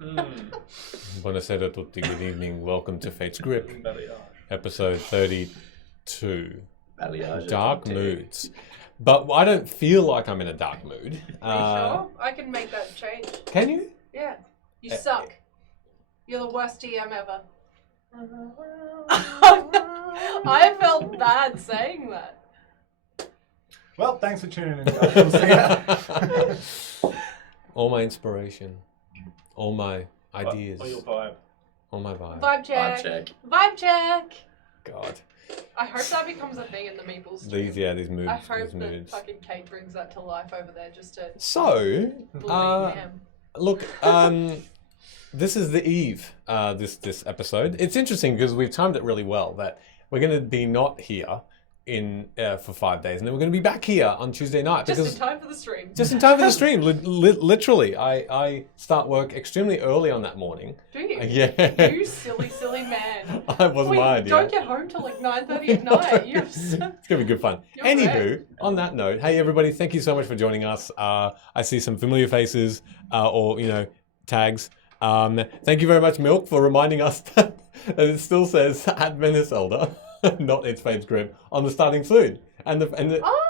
Buonasera a tutti, good evening. Welcome to Fate's Grip, episode 32. Dark moods. But I don't feel like I'm in a dark mood. Are you sure? I can make that change. Can you? Yeah. You suck. You're the worst TM ever. I felt bad saying that. Well, thanks for tuning in, guys. We'll see ya. All my inspiration, all my ideas, Or your vibe. all my vibe. Vibe check. Vibe check. Vibe check. God. I hope that becomes a thing in the Meeples. These moods. I hope these that moods. fucking Kate brings that to life over there just to So, bully him. look, this is the eve, this episode. It's interesting because we've timed it really well that we're going to be not here for 5 days, and then we're going to be back here on Tuesday night. Just in time for the stream. Just in time for the stream. Literally, I start work extremely early on that morning. Do you? Yeah. You silly, silly man. That wasn't my idea. Don't get home till like 9:30 at night. It's going to be good fun. You're Anywho, on that note, hey everybody, thank you so much for joining us. I see some familiar faces or, tags. Thank you very much, Milk, for reminding us that it still says at Venice Elder, not It's Fate's Grip, on the starting food. And the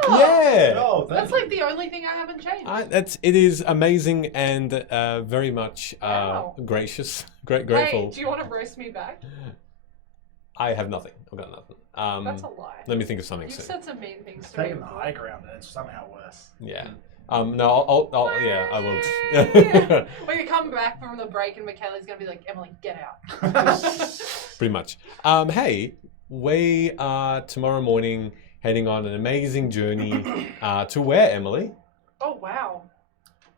yeah. Oh, That's like the only thing I haven't changed. It is amazing and very much Wow. gracious, Hey, grateful. do you want to roast me back? I have nothing. I've got nothing. That's a lie. Let me think of something You've soon. said some mean things to me. taking the high ground and it's somehow worse. Yeah. No, I will. When you come back from the break and Michaela's going to be like, Emily, get out. Pretty much. Hey, we are tomorrow morning heading on an amazing journey to where, Emily? Oh, wow.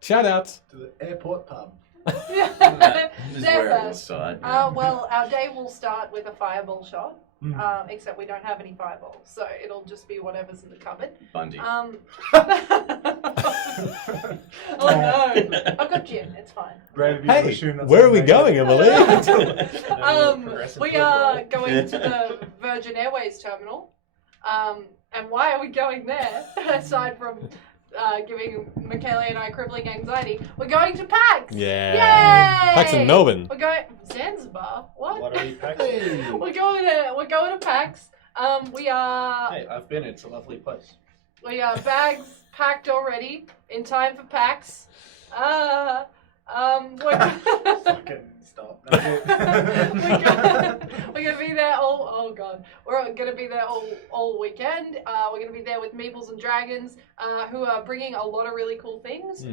Shout out. To the airport pub. This is where it will start. Well, our day will start with a fireball shot, except we don't have any fireballs, so it'll just be whatever's in the cupboard. Bundy. Oh no, I've got gin, it's fine. Hey, where are we going, Emily? We are going to the Virgin Airways terminal. And why are we going there, aside from giving Michaela and I crippling anxiety? We're going to PAX! Yeah. Yay! PAX in Melbourne. We're going Zanzibar. What? What are you packing? We're going to PAX. We are Hey, I've been. It's a lovely place. bags packed already in time for PAX. Fucking stop. That's it. We're gonna be there oh god. We're gonna be there all weekend. We're gonna be there with Meeples and Dragons, who are bringing a lot of really cool things.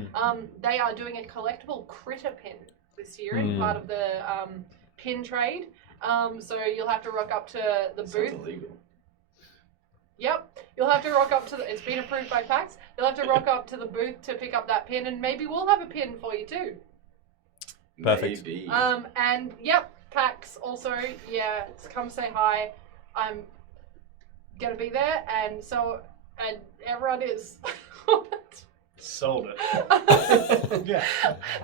They are doing a collectible critter pin this year in part of the pin trade. So you'll have to rock up to the booth. Sounds illegal. Yep, you'll have to rock up to it's been approved by PAX. You'll have to rock up to the booth to pick up that pin, and maybe we'll have a pin for you too. Perfect. Maybe. And yep, PAX also, yeah, come say hi. I'm gonna be there, and everyone is. Sold it. Yeah.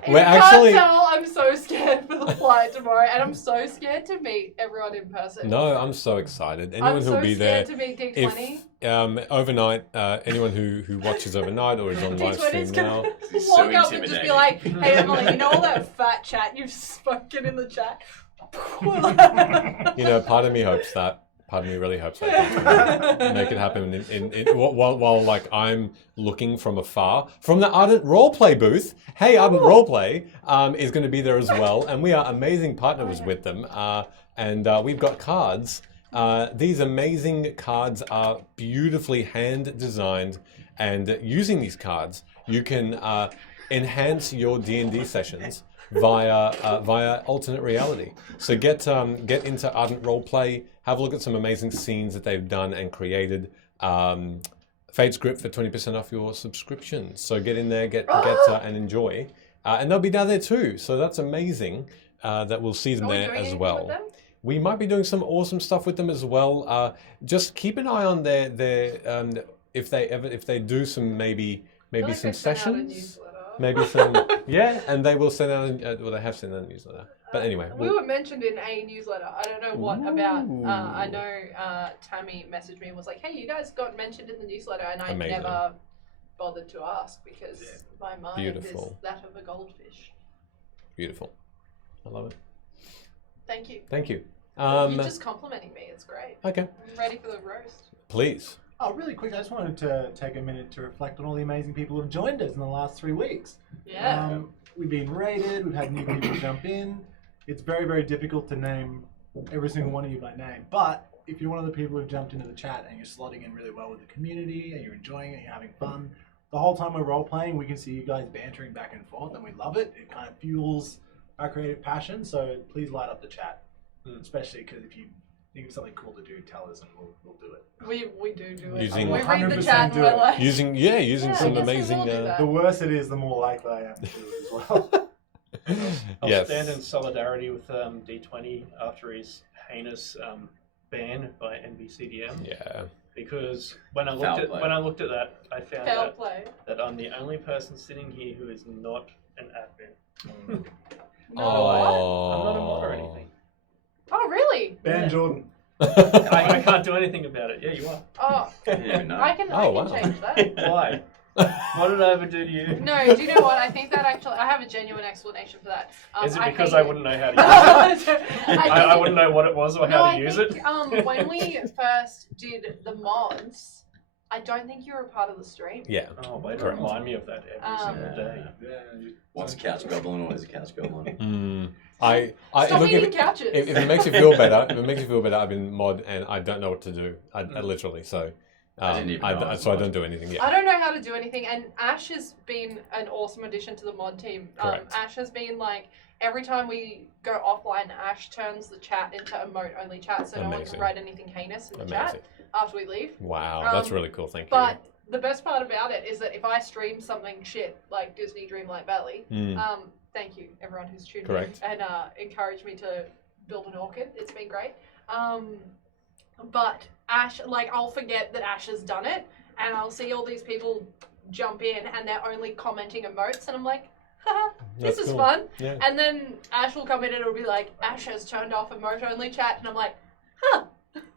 If We're you actually- can't tell, I'm so scared for the flight tomorrow, and I'm so scared to meet everyone in person. No, I'm so excited. Anyone I'm who'll so be there. scared to meet D20. If overnight, anyone who watches overnight or is on live D20's stream gonna now. It's walk so up and just be like, "Hey Emily, you know all that fat chat you've spoken in the chat?" Part of me hopes that. Part of me really hopes that make it happen while like I'm looking from afar from the Ardent Roleplay booth. Hey, Ardent Roleplay is going to be there as well, and we are amazing partners with them. And we've got cards. These amazing cards are beautifully hand designed, and using these cards, you can enhance your D&D sessions via alternate reality. So get into Ardent Roleplay. Have a look at some amazing scenes that they've done and created. Fate's Grip for 20% off your subscription. So get in there, get and enjoy. And they'll be down there too. So that's amazing that we'll see them there as well. We might be doing some awesome stuff with them as well. Just keep an eye on their if they do some maybe some sessions. Maybe some, yeah, and they will send out, well, they have sent out a newsletter. But anyway. We were mentioned in a newsletter. I don't know what about. I know Tammy messaged me and was like, hey, you guys got mentioned in the newsletter, and I never bothered to ask because my mind is that of a goldfish. Beautiful. I love it. Thank you. Thank you. You're just complimenting me. It's great. Okay. I'm ready for the roast. Please. Oh, really quick, I just wanted to take a minute to reflect on all the amazing people who have joined us in the last 3 weeks. Yeah. We've been raided, we've had new people jump in. It's very, very difficult to name every single one of you by name, but if you're one of the people who've jumped into the chat and you're slotting in really well with the community and you're enjoying it and you're having fun, the whole time we're role-playing, we can see you guys bantering back and forth, and we love it. It kind of fuels our creative passion, so please light up the chat, especially because if you think of something cool to do, tell us and we'll do it. We do it. Using- we read the 100% chat and do we're it. like... Using Yeah, I some guess we amazing. will do that. The worse it is, the more likely I am to do it as well. I'll Yes. stand in solidarity with D20 after his heinous ban by NBCDM. Yeah. Because when I Foul looked play. at that, I found Fair out play. that I'm the only person sitting here who is not an admin. No, Oh. I'm not a mod or anything. Oh, really? Ban Jordan. I can't do anything about it. Yeah, you are. Oh, I didn't even know. I can Oh, wow. change that. Why? What did I ever do to you? No, do you know what? I think that actually, I have a genuine explanation for that. Is it because hate I it. wouldn't know how to use it? I think- wouldn't know what it was or No, how to I use think, it. when we first did the mods, I don't think you were a part of the stream. Yeah. Oh, way to Correct. remind me of that every single day. Once a couch goblin, always a couch goblin. I Stop look, eating if, couches. if it makes you feel better, I've been mod and I don't know what to do. I literally so. I didn't even know I was so I mod. don't do anything yet. I don't know how to do anything, and Ash has been an awesome addition to the mod team. Correct. Ash has been like, every time we go offline, Ash turns the chat into emote-only chat, so no one Amazing. can write anything heinous in the Amazing. chat after we leave. Wow, that's really cool. Thank you. But the best part about it is that if I stream something shit like Disney Dreamlight Valley, thank you everyone who's tuned Correct. in and encouraged me to build an orchid. It's been great. But Ash, like, I'll forget that Ash has done it, and I'll see all these people jump in, and they're only commenting emotes, and I'm like, haha, this That's is cool. fun. Yeah. And then Ash will come in, and it'll be like, Ash has turned off emote-only chat, and I'm like, huh,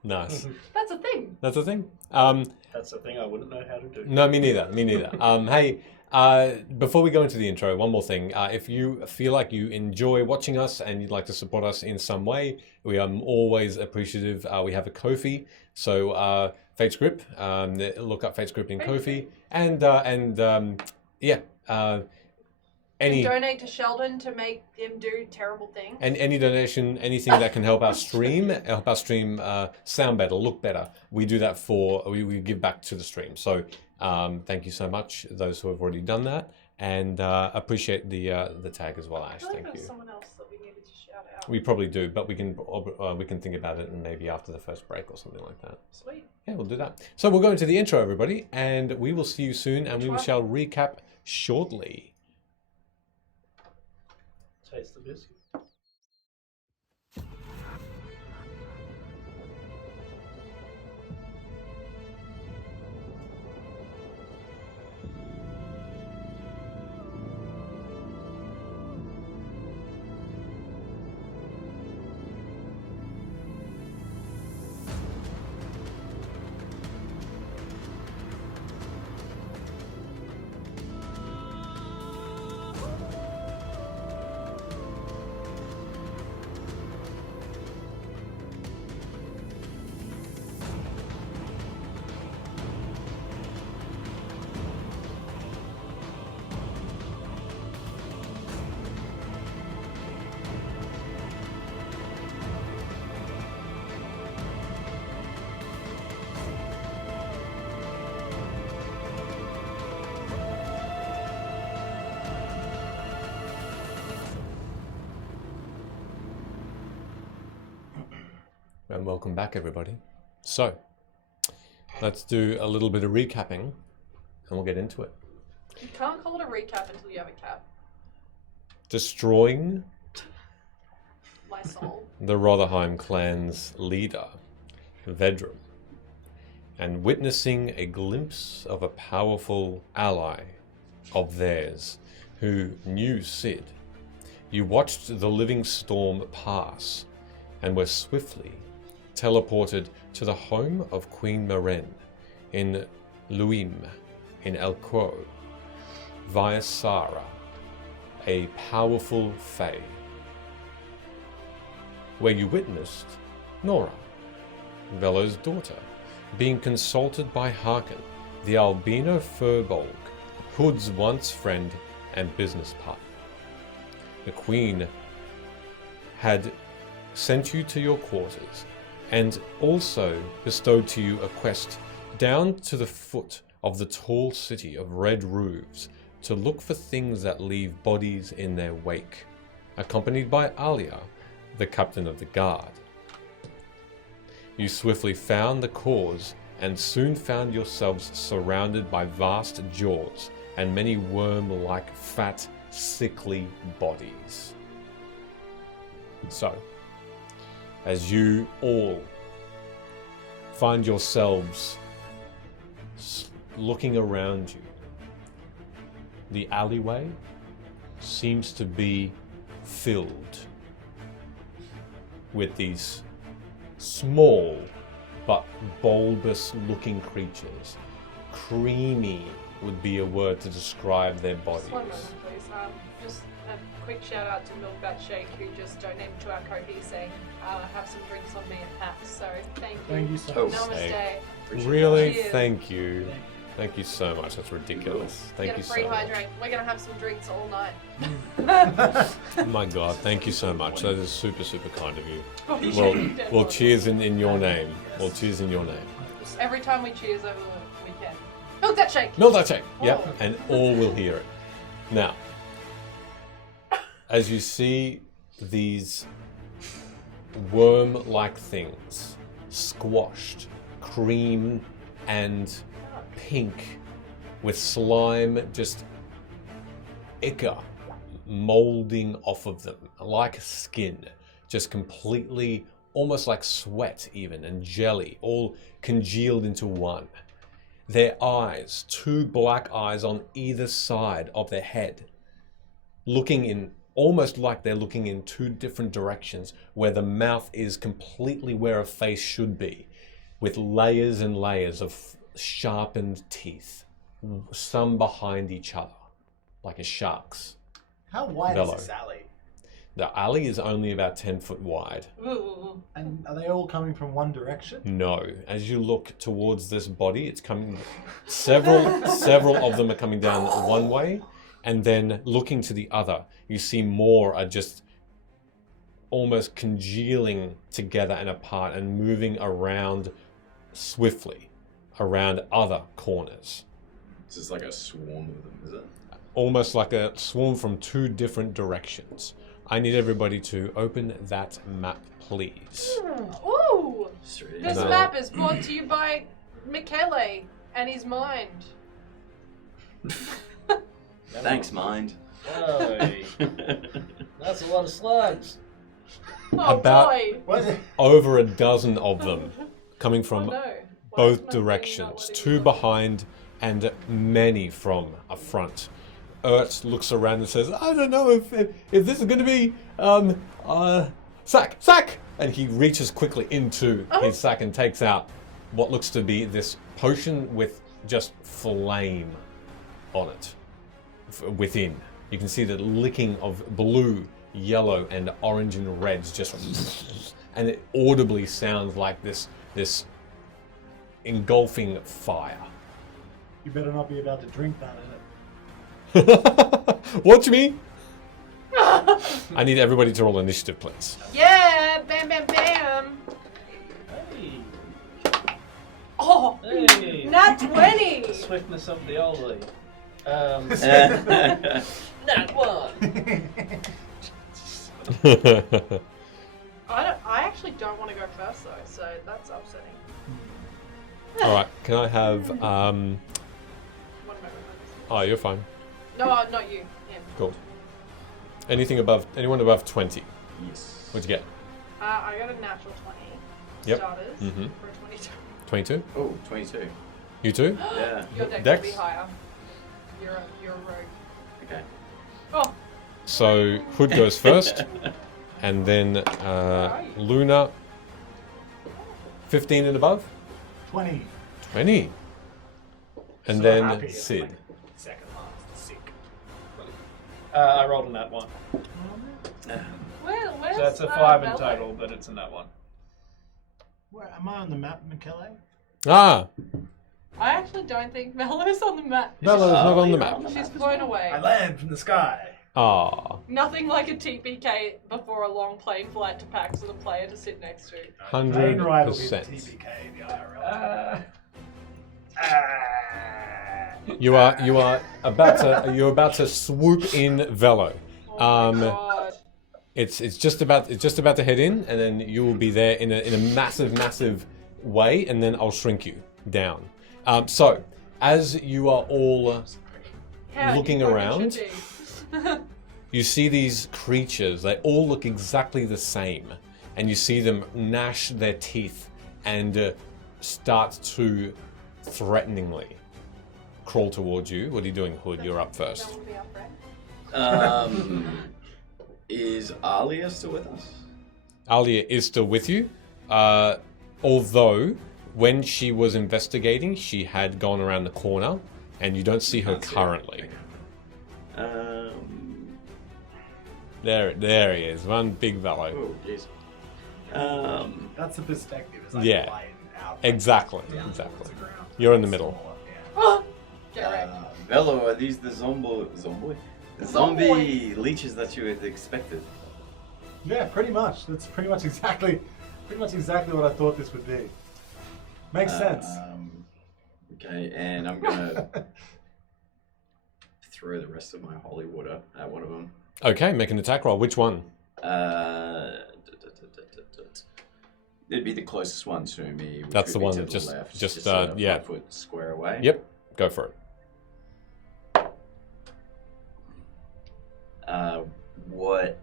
Nice. that's a thing. That's the thing. That's the thing I wouldn't know how to do. No, me neither. Me neither. Hey, before we go into the intro, one more thing. If you feel like you enjoy watching us and you'd like to support us in some way, we are always appreciative. We have a Ko-fi, so Fate's Grip. Look up Fate's Grip in Ko-fi, and any Donate to Sheldon to make him do terrible things. and any donation, anything that can help our stream, sound better, look better. We do that we give back to the stream. So thank you so much, those who have already done that, and appreciate the tag as well, Ash. I feel like Thank there was you. someone else that we needed to shout out. We probably do, but we can think about it and maybe after the first break or something like that. Sweet. Yeah, we'll do that. So we'll go into the intro, everybody, and we will see you soon, and we Which one? shall recap shortly. Taste the biscuit. And welcome back, everybody. So, let's do a little bit of recapping, and we'll get into it. You can't call it a recap until you have a cap. Destroying My soul. the Rotherheim clan's leader, Vedrum, and witnessing a glimpse of a powerful ally of theirs who knew Sid. You watched the living storm pass and were swiftly teleported to the home of Queen Maren in Luime, in El Quo, via Sara, a powerful fae. where you witnessed Nora, Velo's daughter, being consulted by Harkin, the albino furbolg, Hood's once friend and business partner. The Queen had sent you to your quarters and also bestowed to you a quest down to the foot of the tall city of red roofs to look for things that leave bodies in their wake, accompanied by Alia, the captain of the guard. You swiftly found the cause and soon found yourselves surrounded by vast jaws and many worm-like, fat, sickly bodies. So, as you all find yourselves looking around you, the alleyway seems to be filled with these small but bulbous-looking creatures. Creamy would be a word to describe their bodies. Just 1 moment, please. Just a quick shout out to Milk That Shake, who just donated to our Kofi saying, have some drinks on me at PAX. So thank you. Thank you so Oh, much. Namaste. Really? Cheers. Thank you. Thank you so much. That's ridiculous. Thank Get you a free so much. hydrate. We're gonna have some drinks all night. Oh my God, thank you so much. That is super, super kind of you. Dead We'll body. cheers in your name. We'll cheers in your name. Every time we cheers over the weekend. Milk That Shake. Milk that shake. Yep, Oh. and all will hear it. Now, as you see these worm-like things squashed, cream and pink, with slime just ichor molding off of them like skin, just completely, almost like sweat even, and jelly, all congealed into one. Their eyes, 2 black eyes on either side of their head, looking in, almost like they're looking in 2 different directions, where the mouth is completely where a face should be, with layers and layers of sharpened teeth, some behind each other, like a shark's. How wide Bellow. is this alley? The alley is only about 10 foot wide. Ooh. And are they all coming from one direction? No, as you look towards this body, it's coming. Several of them are coming down one way, and then looking to the other, you see more are just almost congealing together and apart and moving around swiftly around other corners. It's just like a swarm of them, is it? Almost like a swarm from 2 different directions. I need everybody to open that map, please. Ooh. Straight This No. map is brought to you by Michele and his mind. Thanks, mind. Hey, that's a lot of slugs. Oh About- boy. What is it? Over a dozen of them coming Oh from no. Why is both my thing not directions, what it 2 was? behind and many from a front. Ert looks around and says, I don't know if this is going to be sack, and he reaches quickly into his sack and takes out what looks to be this potion with just flame on it within. You can see the licking of blue, yellow, and orange and reds just, and it audibly sounds like this engulfing fire. You better not be about to drink that, is it? Watch me. I need everybody to roll initiative, please. Yeah, bam, bam, bam. Hey, Oh, hey. nat 20. Swiftness of the oldie. Nat 1. I actually don't want to go first though, so that's upsetting. All right, can I have? 1 moment. Oh, you're fine. No, not you. Him. Cool. Anything above? Anyone above 20? Yes. What'd you get? I got a natural 20. Yep. Starters Mhm. for 22. 22. Oh, 22. You too? Yeah. Your dex Dex? will be higher. You're a rogue. Okay. Oh, So Hood goes first, and then Luna. 15 and above. 20. 20. And So then happy. Sid. Like, second last. Sick. I rolled on that one. where So that's a 5 in total, but it's in that one. Where am I on the map, Michele? Ah, I actually don't think Melo's on the map. Bella's not on the you're map. She's flown away. I land from the sky. Ah, Nothing like a TPK before a long plane flight to PAX with a player to sit next to. Plane ride will be the 100%. TBK, the IRL. You are about to swoop in Velo. Oh my god. It's just about to head in, and then you will be there in a massive way, and then I'll shrink you down. So as you are all How looking you around, should be. you see these creatures. They all look exactly the same, and you see them gnash their teeth and start to threateningly crawl towards you. What are you doing, Hood? You're up first. That would be our friend. Is Alia still with us? Alia is still with you, although when she was investigating, she had gone around the corner, and you don't see her Can't see her. currently. Okay. There he is, one big Velo. Oh, jeez. That's the perspective. It's like Yeah. light out. Exactly, down exactly. towards the ground. You're in the middle. Smaller, Get wrecked. Velo, are these the zombie leeches that you had expected? yeah, pretty much. That's pretty much exactly what I thought this would be. Makes sense. Okay, and I'm gonna throw the rest of my holy water at one of them. Okay, make an attack roll. Which one? It'd be the closest one to me. Which That's would the be one to that the just- left, just, a yeah. 5 foot square away. Yep, go for it. What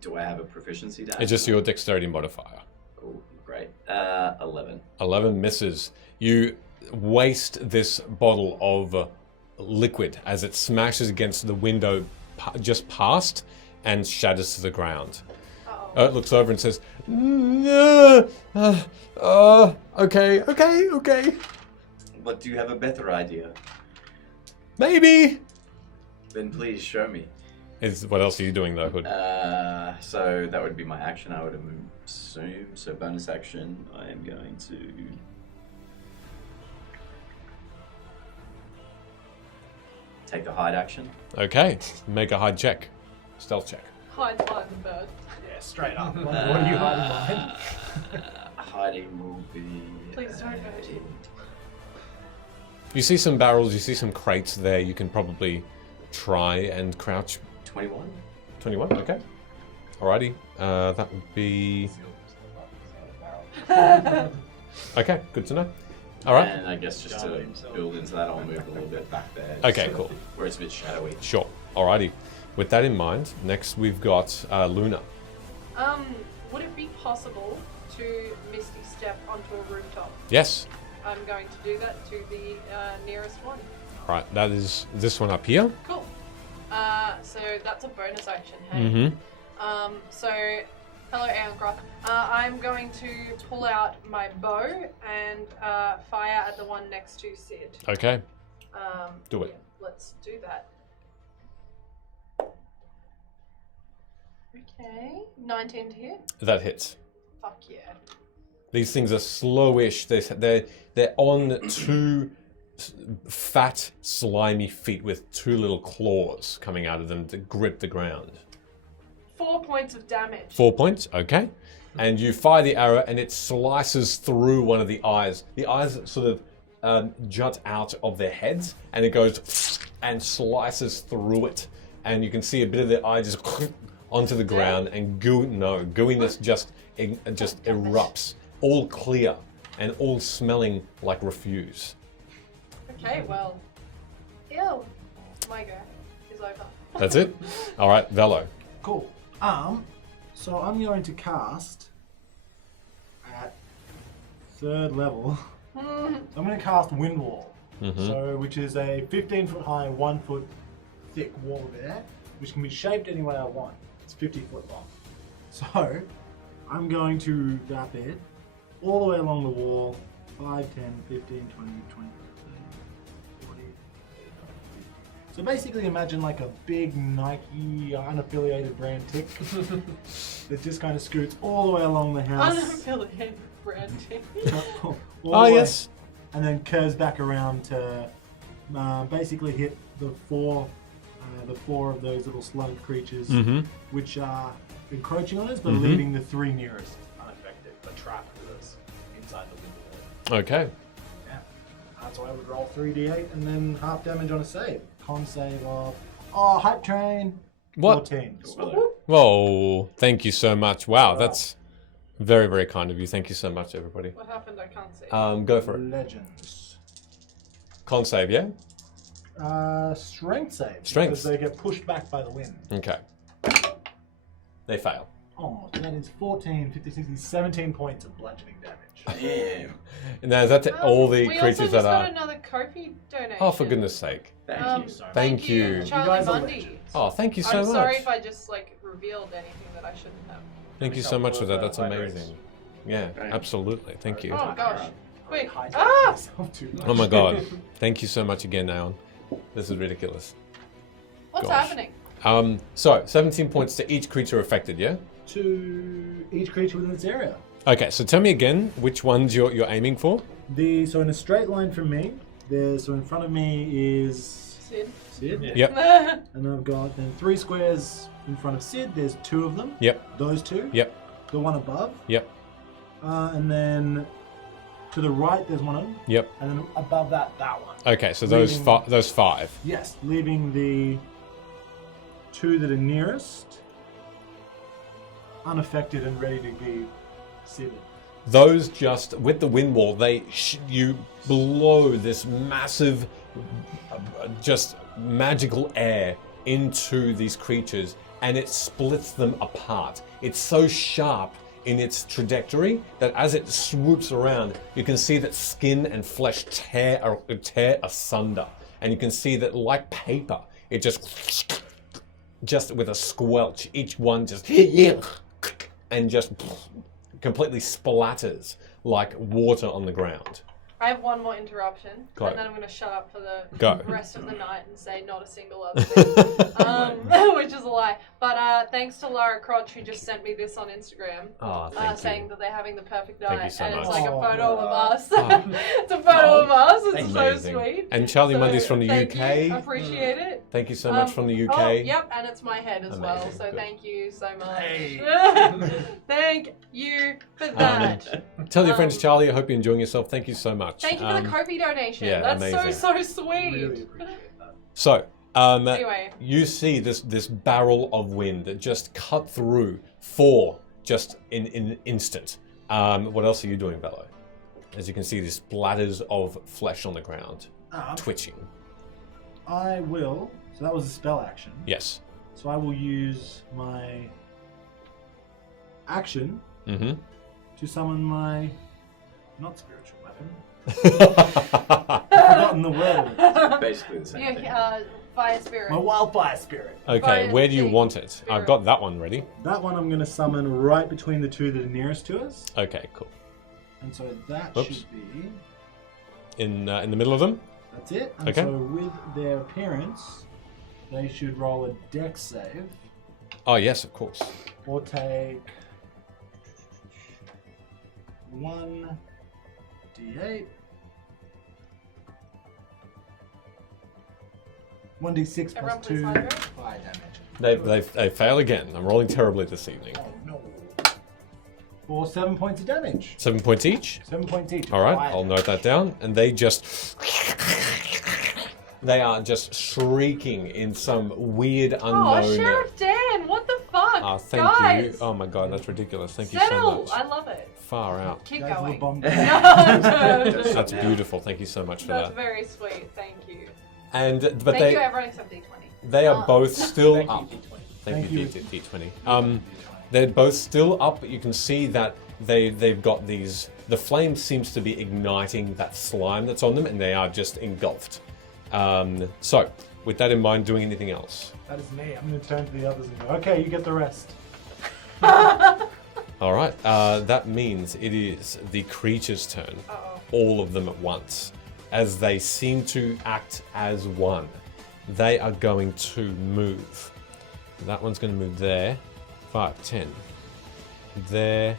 do I have a proficiency dash? It's just your dexterity modifier. Oh, great. 11. 11 misses. You waste this bottle of liquid as it smashes against the window just past and shatters to the ground. Uh-oh. It looks over and says, okay. But do you have a better idea? Maybe. Then please show me. What else are you doing though, Hood? So that would be my action, I would assume. So bonus action, I am going to... take the hide action. Okay, make a hide check. Stealth check. Hide behind the bird. Yeah, straight up. What are you hiding behind? Hiding will be... Please don't hurt you. You see some barrels, you see some crates there. You can probably try and crouch. 21? 21, okay. Alrighty, that would be... Okay, good to know. Alright, And I guess just to build into that, I'll move a little bit back there. okay, so- cool. Where it's a bit shadowy. Sure, alrighty. With that in mind, next we've got Luna. Would it be possible to Misty Step onto a rooftop? Yes. I'm going to do that to the nearest one. Alright, that is this one up here. Cool. So that's a bonus action, hey? Mm-hmm. So, hello, Aeongroth. I'm going to pull out my bow and fire at the one next to Sid. Okay, do it. Yeah, let's do that. Okay, 19 to hit. That hits. Fuck yeah. These things are slowish. They're on two fat, slimy feet with two little claws coming out of them to grip the ground. 4 points of damage. 4 points, okay. And you fire the arrow and it slices through one of the eyes. The eyes sort of jut out of their heads and it goes and slices through it. And you can see a bit of the eye just onto the ground and gooiness just erupts. All clear and all smelling like refuse. Okay, well, ew. My go is over. That's it? All right, Velo. Cool. So I'm going to cast at 3rd level. I'm going to cast Wind Wall. So, which is a 15-foot high, 1 foot thick wall there, which can be shaped any way I want. It's 50 foot long. So, I'm going to wrap it all the way along the wall, 5, 10, 15, 20, 20, 30, 40. So basically imagine like a big Nike unaffiliated brand tick that just kind of scoots all the way along the house. Unaffiliated branding. all the Oh, way, yes. And then curves back around to basically hit the four of those little slug creatures, which are encroaching on us, but leaving the three nearest unaffected, but trapped with us inside the window. Okay. Yeah. So I would roll 3d8 and then half damage on a save. Con save of hype train. What? 14. Whoa, thank you so much. Wow, that's very, very kind of you. Thank you so much, everybody. What happened? I can't see. Go for it. Legends. Con save, yeah? Strength save. Strength. Because they get pushed back by the wind. Okay. They fail. Oh, so that is 14, 15, 16, 17 points of bludgeoning damage. Damn. Now, is that all the we creatures also just that got are... another Kofi donation. Oh, for goodness sake. Thank you so much. Thank you. Charlie guys are Bundy. legends. Oh, thank you so I'm much. sorry if I just revealed anything that I shouldn't have. Thank you so much for that. That's Hydrates. amazing. Yeah, Right. absolutely. Thank you. Oh gosh. Quick. Hydrate Ah! yourself too much. Oh my god. Thank you so much again, Aeon. This is ridiculous. What's Gosh. happening? So 17 points to each creature affected, yeah? To each creature within its area. Okay, so tell me again which ones you're aiming for. So in a straight line from me, so in front of me is Sid. Sid. Yeah. Yep, And I've got then 3 squares in front of Sid. There's 2 of them. yep, Those 2. yep, The one above. yep, And then to the right there's one of them. yep. And then above that one. Okay, so those Leaving- those 5. Yes, leaving the 2 that are nearest unaffected and ready to be seated. Those just with the wind wall, you blow this massive, just magical air into these creatures, and it splits them apart. It's so sharp in its trajectory that as it swoops around, you can see that skin and flesh tear asunder, and you can see that like paper, it just with a squelch, each one just and just completely splatters like water on the ground. I have one more interruption, Go. and then I'm going to shut up for the Go. rest of the night and say not a single other thing, which is a lie. But thanks to Lara Crotch, who just sent me this on Instagram, Oh, thank saying you. that they're having the perfect Thank night, you so and it's much. like a photo of us. Oh. It's a photo of us. It's so Amazing. sweet. And Charlie So, Mundy's from the thank UK. you. I appreciate it. Thank you so much from the UK. Oh, yep, and it's my head as well. Amazing, So good. thank you so much. Hey. Thank you for that. Tell your friends, Charlie, I hope you're enjoying yourself. Thank you so much. Thank you for the Kofi donation. yeah, That's amazing. so sweet. Really appreciate that. So, Anyway. you see this barrel of wind that just cut through 4 just in an instant. What else are you doing, Bello? As you can see, these splatters of flesh on the ground, twitching. I will. So that was a spell action. Yes. So I will use my action Mm-hmm. to summon my not spiritual weapon. I've forgotten the word. Basically the same thing. Yeah, fire spirit. My wildfire spirit. Okay, Fire where do you thing. want it? Spirit. I've got that one ready. That one I'm going to summon right between the 2 that are nearest to us. Okay, cool. And so that Oops. should be. In the middle of them? That's it. And Okay. so with their appearance, they should roll a dex save Oh, yes, of course. or take 1d8. 1d6 Everyone plus please 2 hydrate. fire damage. They fail again. I'm rolling terribly this evening. Oh no. For 7 points of damage. 7 points each. 7 points each. All right, Fire I'll damage. note that down. And they are just shrieking in some weird unknown. Oh, Sheriff Dan, what the fuck? Ah, thank Guys, you. Oh my god, that's ridiculous. Thank you settle. so much. I love it. Far out. Keep Guys, going. the bomb- No, That's beautiful. Thank you so much for That's that. very sweet. Thank you. And but Thank they you, everyone except D20. they are both still Thank up. you, D20. Thank you, Thank you. D20. They're both still up, but you can see that they've got these. The flame seems to be igniting that slime that's on them, and they are just engulfed. So, with that in mind, doing anything else? That is me. I'm going to turn to the others and go, okay, you get the rest. All right. That means it is the creature's turn. Uh-oh. All of them at once, as they seem to act as one. they are going to move. That one's going to move there. 5, 10. There,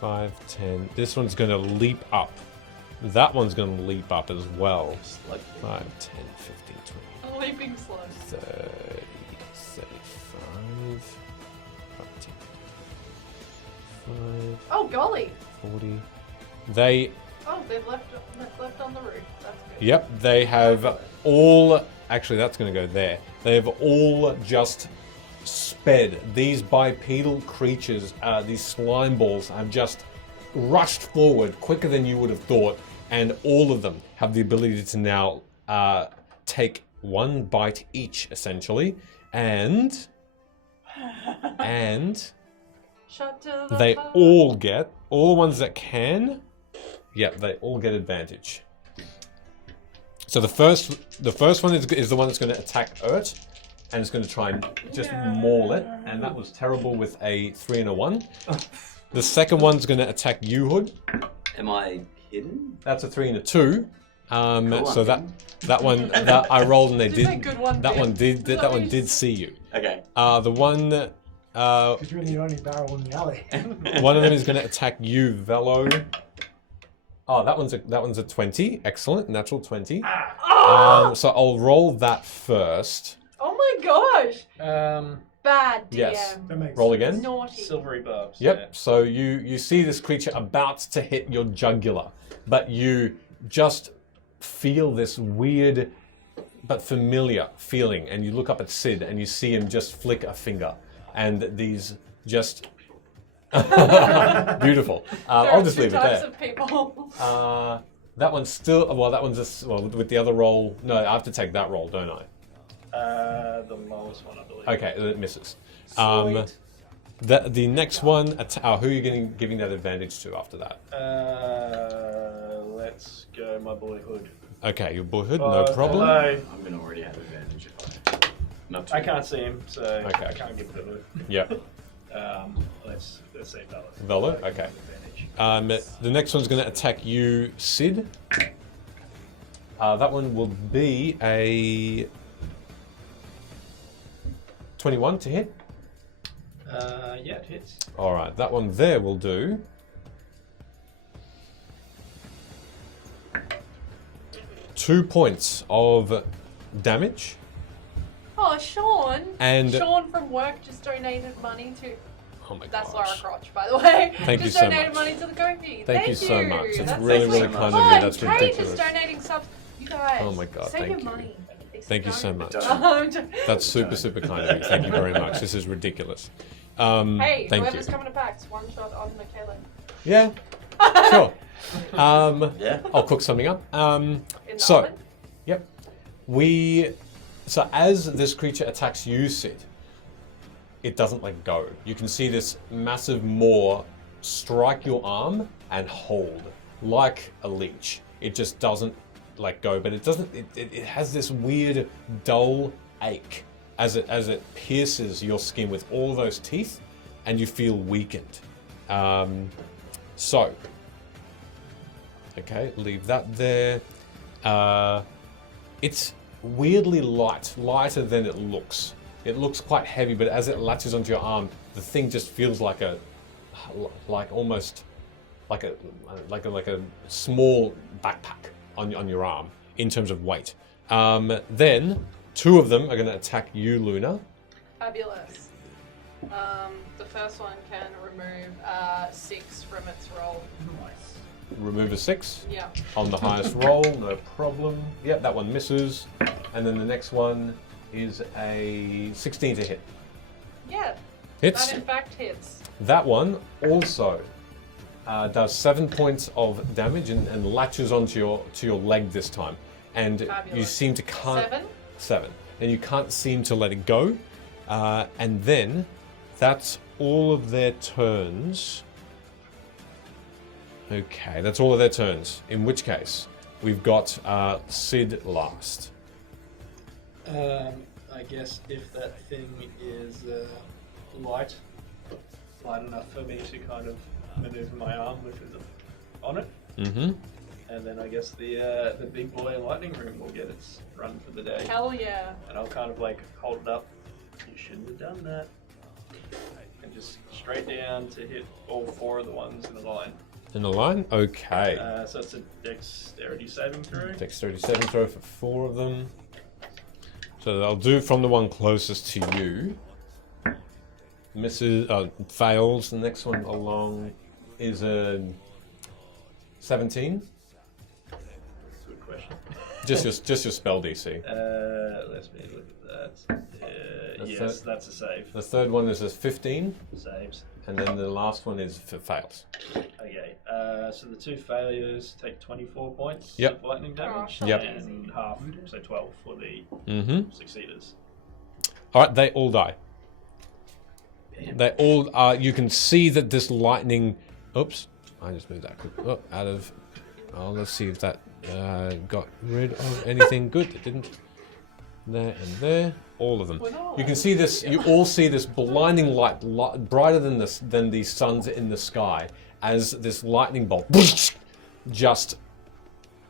5, 10. This one's going to leap up. That one's going to leap up as well. 5, 10, 15, 20. A leaping slow. 30, 35, 10, 5, Oh golly! 40. Oh, they've left on the roof. That's good. Yep, they have all. Actually, that's going to go there. They have all just sped. These bipedal creatures, these slime balls, have just rushed forward quicker than you would have thought, and all of them have the ability to now take one bite each, essentially, and Shut to the they heart. all the ones that can. Yep, they all get advantage. So the first one is the one that's going to attack Urt, and it's going to try and just maul it, and that was terrible with a 3 and a 1. The second one's going to attack you, Hood. Am I hidden? That's a 3 and a 2. Cool, So I'm that one that I rolled and they Just a did good one, that Ben. one did see you. Okay. The one Because you're the only barrel in the alley. one of them is going to attack you, Velo. Oh, that one's a 20. Excellent, natural 20. So I'll roll that first. Oh my gosh! Bad DM. Yes. That makes Roll sense. again. Naughty. Silvery barbs. Yep. So you see this creature about to hit your jugular, but you just feel this weird but familiar feeling, and you look up at Sid and you see him just flick a finger, and these just beautiful. I'll just leave it types there. of people. That one's still that one's with the other roll. No, I have to take that roll, don't I? The lowest one, I believe. Okay, it misses. Sweet. The next one, who are you giving that advantage to after that? Let's go, my boyhood. Okay, your boyhood, no problem. Hello. I'm gonna already have advantage if I. Not too I can't see him, so Okay. I can't give it a hood. Yep. Let's say Velo. Velo, okay. The next one's going to attack you, Sid. That one will be a 21 to hit. Yeah, it hits. All right, that one there will do 2 points of damage. Oh, Sean. And- Sean from work just donated money to. Oh my That's gosh. Laura Crotch, by the way. Thank you just so donated much. money to the Gopi. Thank you so much. It's That's really, so really sweet. kind Oh, of you. and That's Kate ridiculous. is donating subs. You guys. Oh my God, Save thank your you. money. Thank you so much. Hey, That's super, super kind of you. Thank you very much. This is ridiculous. Thank whoever's you. coming to PAX, one shot on Michaela. Yeah, sure. Yeah. I'll cook something up. In the So, oven. yep. So as this creature attacks you, Sid, it doesn't let go. You can see this massive maw strike your arm and hold like a leech. It just doesn't let go, but it doesn't. It has this weird dull ache as it pierces your skin with all those teeth, and you feel weakened. So, okay, leave that there. It's weirdly lighter than it looks. It looks quite heavy, but as it latches onto your arm, the thing just feels like almost like a small backpack on your arm in terms of weight. Then 2 of them are going to attack you, Luna. Fabulous. The first one can remove 6 from its roll. Remove a 6 Yeah. on the highest roll, no problem. Yep, that one misses. And then the next one is a 16 to hit. Yeah. Hits. That in fact hits. That one also does 7 points of damage and latches onto your leg this time. And you Fabulous. seem to can't... 7. 7. And you can't seem to let it go. And then that's all of their turns. Okay, that's all of their turns. In which case, we've got Sid last. I guess if that thing is light enough for me to kind of maneuver my arm with it on it, Mm-hmm. And then I guess the big boy lightning room will get its run for the day. Hell yeah. And I'll kind of like hold it up. You shouldn't have done that. And just straight down to hit all 4 of the ones in the line. In the line? Okay. So it's a dexterity saving throw. Dexterity saving throw for 4 of them. So I'll do from the one closest to you. Misses, fails. The next one along is a 17. Good question. Just your spell DC. Let me look at that. Yes, that's a save. The third one is a 15, Saves. and then the last one is fails. Okay. So the 2 failures take 24 points Yep. of lightning damage. Yep. And half, so 12 for the succeeders. All right, they all die. They all. You can see that this lightning. Oops, I just moved that. Oh, out of. Oh, let's see if that got rid of anything good. It didn't. There and there, all of them. You can see this. You all see this blinding light, brighter than the suns in the sky, as this lightning bolt just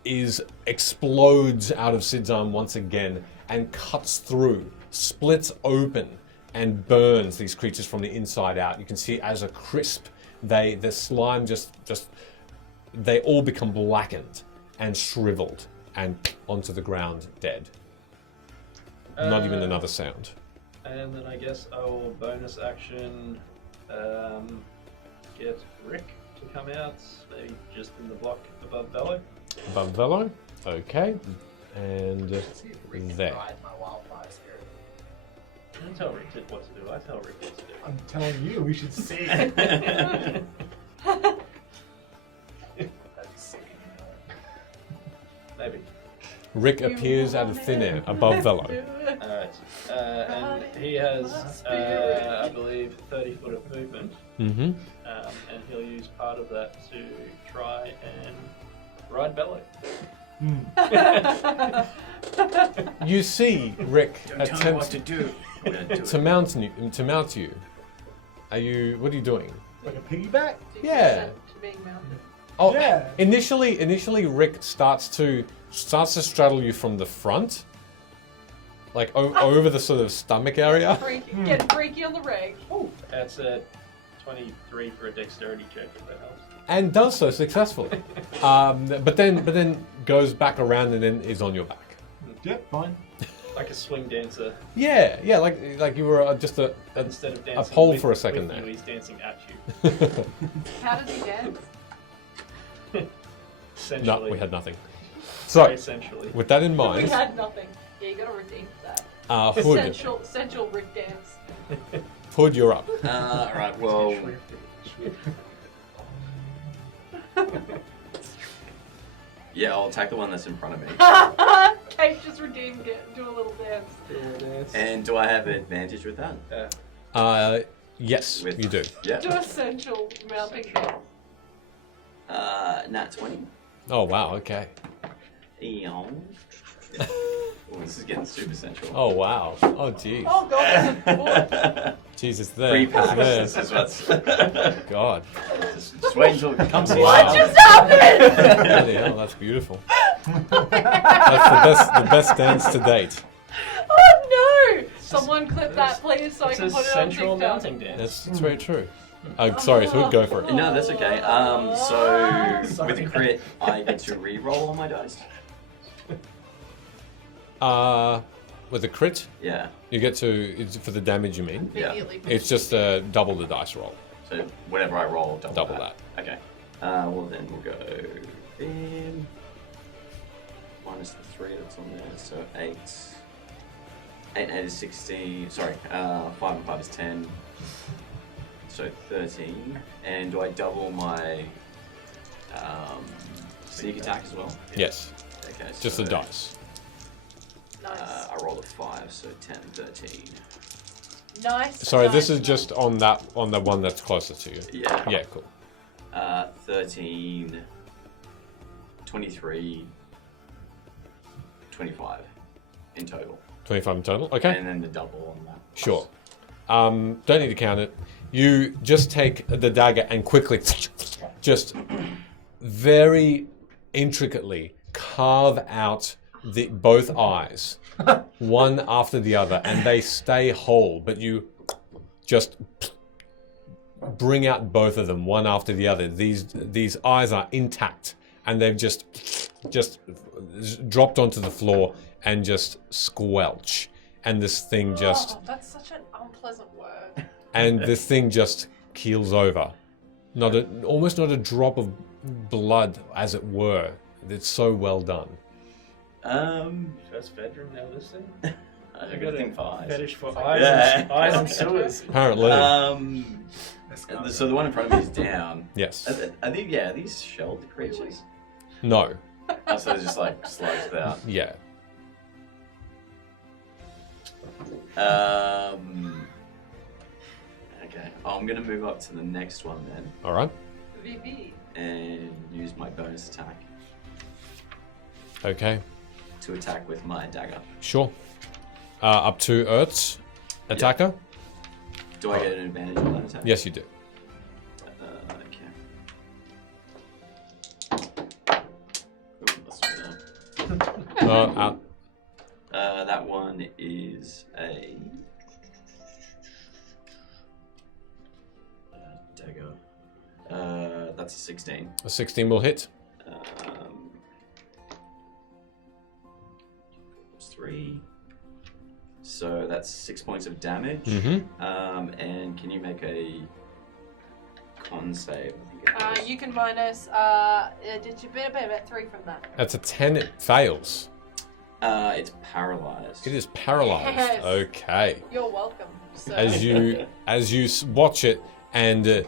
explodes out of Sid's arm once again and cuts through, splits open, and burns these creatures from the inside out. You can see as a crisp, the slime they all become blackened and shriveled and onto the ground dead. Not even another sound. And then I guess I will bonus action get Rick to come out, maybe just in the block above Bello. Above Velo. Okay. And there. I don't tell Rick what to do, I tell Rick what to do. I'm telling you, we should see. Maybe. Rick appears out of thin air above Velo. Alright. And he has, I believe, 30 foot of movement. Mm-hmm. And he'll use part of that to try and ride Bello. You see Rick Tell me what attempt to do. I'm gonna do to it. mount you. What are you doing? Like a piggyback? Yeah. To being mounted. Oh, Yeah. Initially, Rick starts to straddle you from the front, like over the sort of stomach area. Getting freaky on the reg. Oh, that's a 23 for a dexterity check if that helps. And does so successfully, but then goes back around and then is on your back. Yep, fine. Like a swing dancer. Yeah, like you were just a Instead of dancing pole with, for a second with there. you, he's dancing at you. How does he dance? Essentially. No, we had nothing. So, Essentially. with that in We mind, had nothing. Yeah, you gotta redeem that. Hood, Essential Rick dance. Hood, you're up. Alright, well. Yeah, I'll attack the one that's in front of me. Kate just redeemed it. Do a little dance. And do I have advantage with that? Yes, With- you do. Yeah. Do essential mounting dance. Nat 20. Oh wow, okay. Eon. Oh, this is getting super central. Oh wow. Oh geez. Oh god, that's a boy. Jesus, there. 3 It's packs. there. This is what's. God. Just wait until it comes here. What just happened? Bloody hell, that's beautiful. That's the best dance to date. Oh no! Someone clip that, please, so I It's can a put it on central TikTok. mounting dance. That's very true. Sorry, Hood, go for it. No, that's okay. So with the crit, I get to re-roll all my dice. With a crit, Yeah. you get to for the damage. You mean? Yeah. Immediately. It's just double the dice roll. So whatever I roll, double Double Okay. Well then we'll go in minus the 3 that's on there, so 8. 8 and 8 is 16. Sorry, 5 and 5 is 10. So 13. And do I double my sneak attack as well? Yes, Okay. just so, the dice. Nice. I roll a 5, so 10, 13. Nice. Sorry, nice, this is nice. just on the one that's closer to you. Yeah. Yeah, cool. 13, 23, 25 in total. 25 in total. Okay. And then the double on that. Sure. Don't need to count it. You just take the dagger and quickly, just very intricately carve out both eyes, one after the other, and they stay whole, but you just bring out both of them one after the other. These eyes are intact, and they've just dropped onto the floor and just squelch. And this thing just... Oh, that's such an unpleasant word. And this thing just keels over. Almost not a drop of blood, as it were. It's so well done. First bedroom, now this thing. I got a thing for eyes. Fetish for eyes, Yeah. and, eyes and sewers. Apparently. So the one in front of me is down. Yes. Are these shelled creatures? No. Oh, so they're just like slugs out. Yeah. Okay. I'm gonna move up to the next one then, All right. VV. and use my bonus attack Okay. to attack with my dagger. Sure. Up to Ertz. Attacker? Do I get an advantage on that attack? Yes, you do. Okay. Ooh, that's better. That one is a dagger. That's a 16. A 16 will hit. It's 3. So that's 6 points of damage. Mm-hmm. And can you make a con save? You can minus did you bit about 3 from that? That's a 10. It fails. It's paralyzed. It is paralyzed. Yes. Okay. You're welcome. So. As you watch it and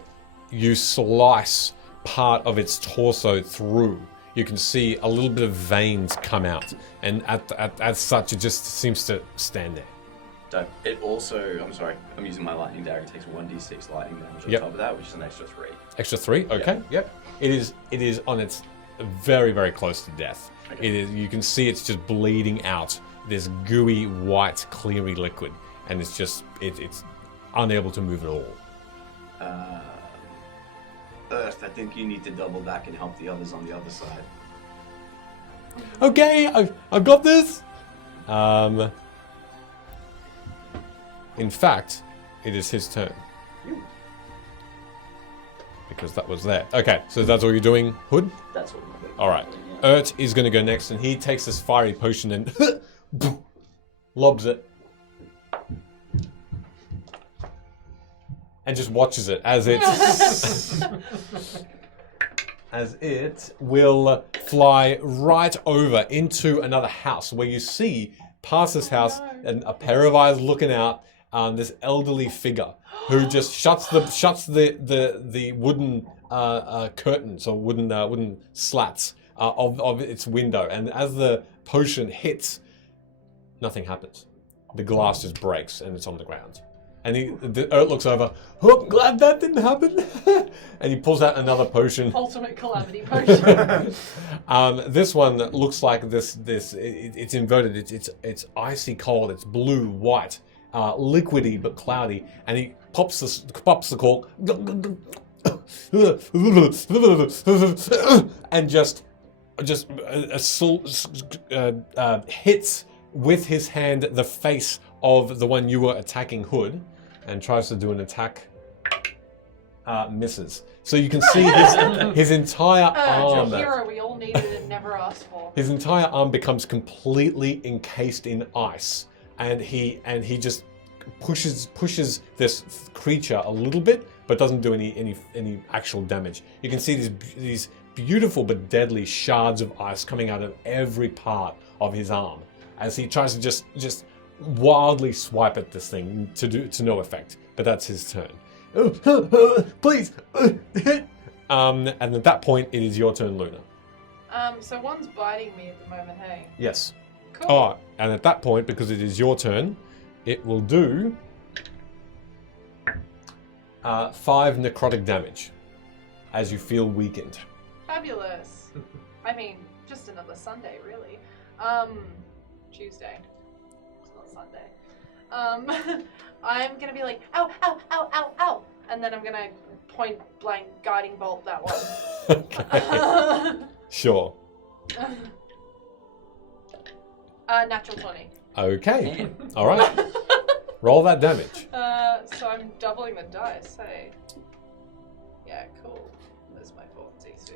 you slice part of its torso through, you can see a little bit of veins come out, and as such, it just seems to stand there. It also, I'm sorry, I'm using my lightning dagger. It takes 1d6 lightning damage on Yep. top of that, which is an extra 3. Extra 3. Okay. Yep. It is on its very, very close to death. Okay. It is. You can see it's just bleeding out this gooey white, cleary liquid, and it's just it's unable to move at all. Earth, I think you need to double back and help the others on the other side. Okay, I've got this. In fact, it is his turn. Because that was there. Okay, so that's all you're doing, Hood? That's what I'm doing. All right. Ert is going to go next, and he takes this fiery potion and lobs it. And just watches it as it will fly right over into another house where you see past this house and a pair of eyes looking out, this elderly figure who just shuts the wooden curtains or wooden slats of its window, and as the potion hits, nothing happens. The glass just breaks and it's on the ground. And Ert looks over, oh, I'm glad that didn't happen. And he pulls out another potion. Ultimate calamity potion. This one looks like it's inverted. It's icy cold. It's blue, white, liquidy but cloudy. And he pops the cork and just hits with his hand the face of the one you were attacking, Hood, and tries to do an attack. Misses. So you can see his entire arm. A hero we all needed and never asked for. His entire arm becomes completely encased in ice, and he just pushes this creature a little bit, but doesn't do any actual damage. You can see these beautiful but deadly shards of ice coming out of every part of his arm as he tries to just wildly swipe at this thing to no effect. But that's his turn. Please. And at that point, it is your turn, Luna. So one's biting me at the moment, hey? Yes. Cool. Oh, and at that point, because it is your turn, it will do 5 necrotic damage as you feel weakened. Fabulous. I mean, just another Sunday, really. Tuesday. It's not Sunday. I'm gonna be like, ow, ow, ow, ow, ow, and then I'm gonna point blank guiding bolt that one. Okay. Sure. Natural 20. Okay. All right. Roll that damage. So I'm doubling the dice, hey? Yeah, cool. There's my 4d6.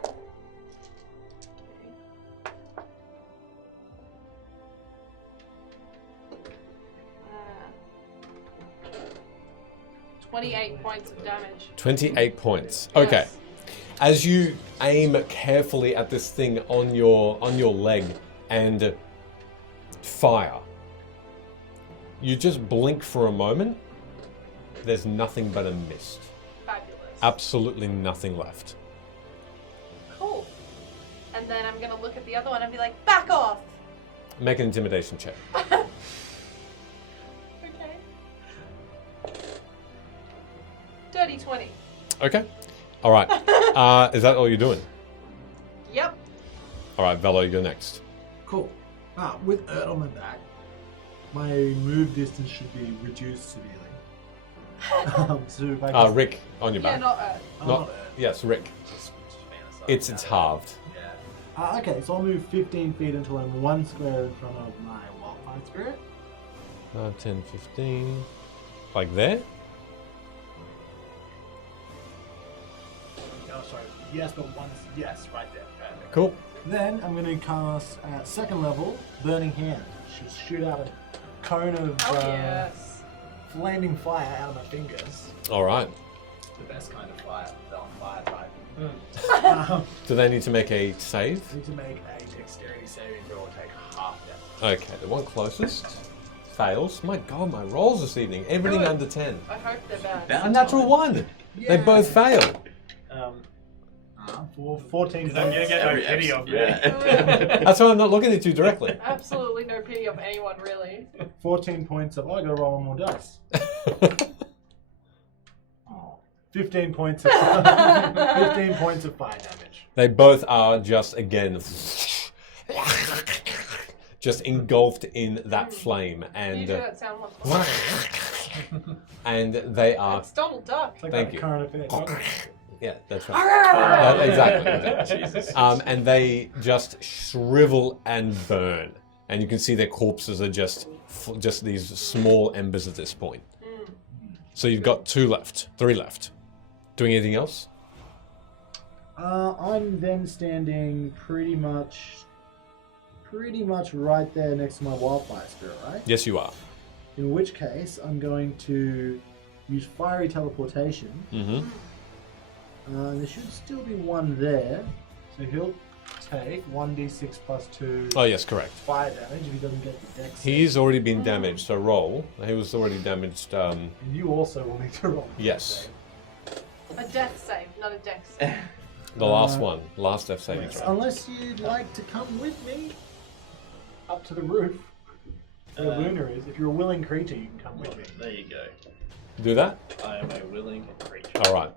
Okay. 28 points of damage. 28 points. Okay. Yes. As you aim carefully at this thing on your leg and fire, you just blink for a moment. There's nothing but a mist. Fabulous. Absolutely nothing left. Cool. And then I'm gonna look at the other one and be like, back off! Make an intimidation check. Okay. Dirty 20. Okay. All right. Is that all you're doing? Yep. All right, Velo, you're next. Cool. With Ert on my back, my move distance should be reduced severely. So if I can... Rick, on your Yeah, back. not Not- Yes, Rick. It's halved. okay, so I'll move 15 feet until I'm 1 square in front of my wildfire spirit. 10, 15. Like there? Oh, sorry. Yes, but one. Yes, right there. Perfect. Cool. Then I'm going to cast at second level, Burning Hand. Should shoot out a cone of Oh, yes. flaming fire out of my fingers. All right. The best kind of fire, the on fire type. Do they need to make a save? Need to make a dexterity saving throw or take half damage. Okay, the one closest fails. My God, my rolls this evening. Everything Good. under 10. I hope they're bad. A natural 1. They both fail. For 14 Because I'm going to get no pity of me. That's why I'm not looking at you directly. Absolutely no pity of anyone, really. 14 points of... I gotta roll one more dice. 15 points of 15 points of fire damage. They both are just, again, just engulfed in that flame. Can you And do that sound once more? and they are... It's Donald Duck. It's like Thank that you. current affair. Yeah, that's right. Exactly. Jesus. And they just shrivel and burn. And you can see their corpses are just these small embers at this point. So you've got 3 left. Doing anything else? I'm then standing pretty much right there next to my wildfire spirit, right? Yes, you are. In which case, I'm going to use fiery teleportation. Mm-hmm. There should still be one there, so he'll take 1d6 plus 2 Oh, yes, correct. fire damage if he doesn't get the dex. He's already been damaged, so roll. He was already damaged. And you also will need to roll. a Yes. A death save, not a dex save. The last one. Last death saving Yes, throw. unless you'd like to come with me up to the roof where Luna is. If you're a willing creature, you can come with me. There you go. Do that? I am a willing creature. All right.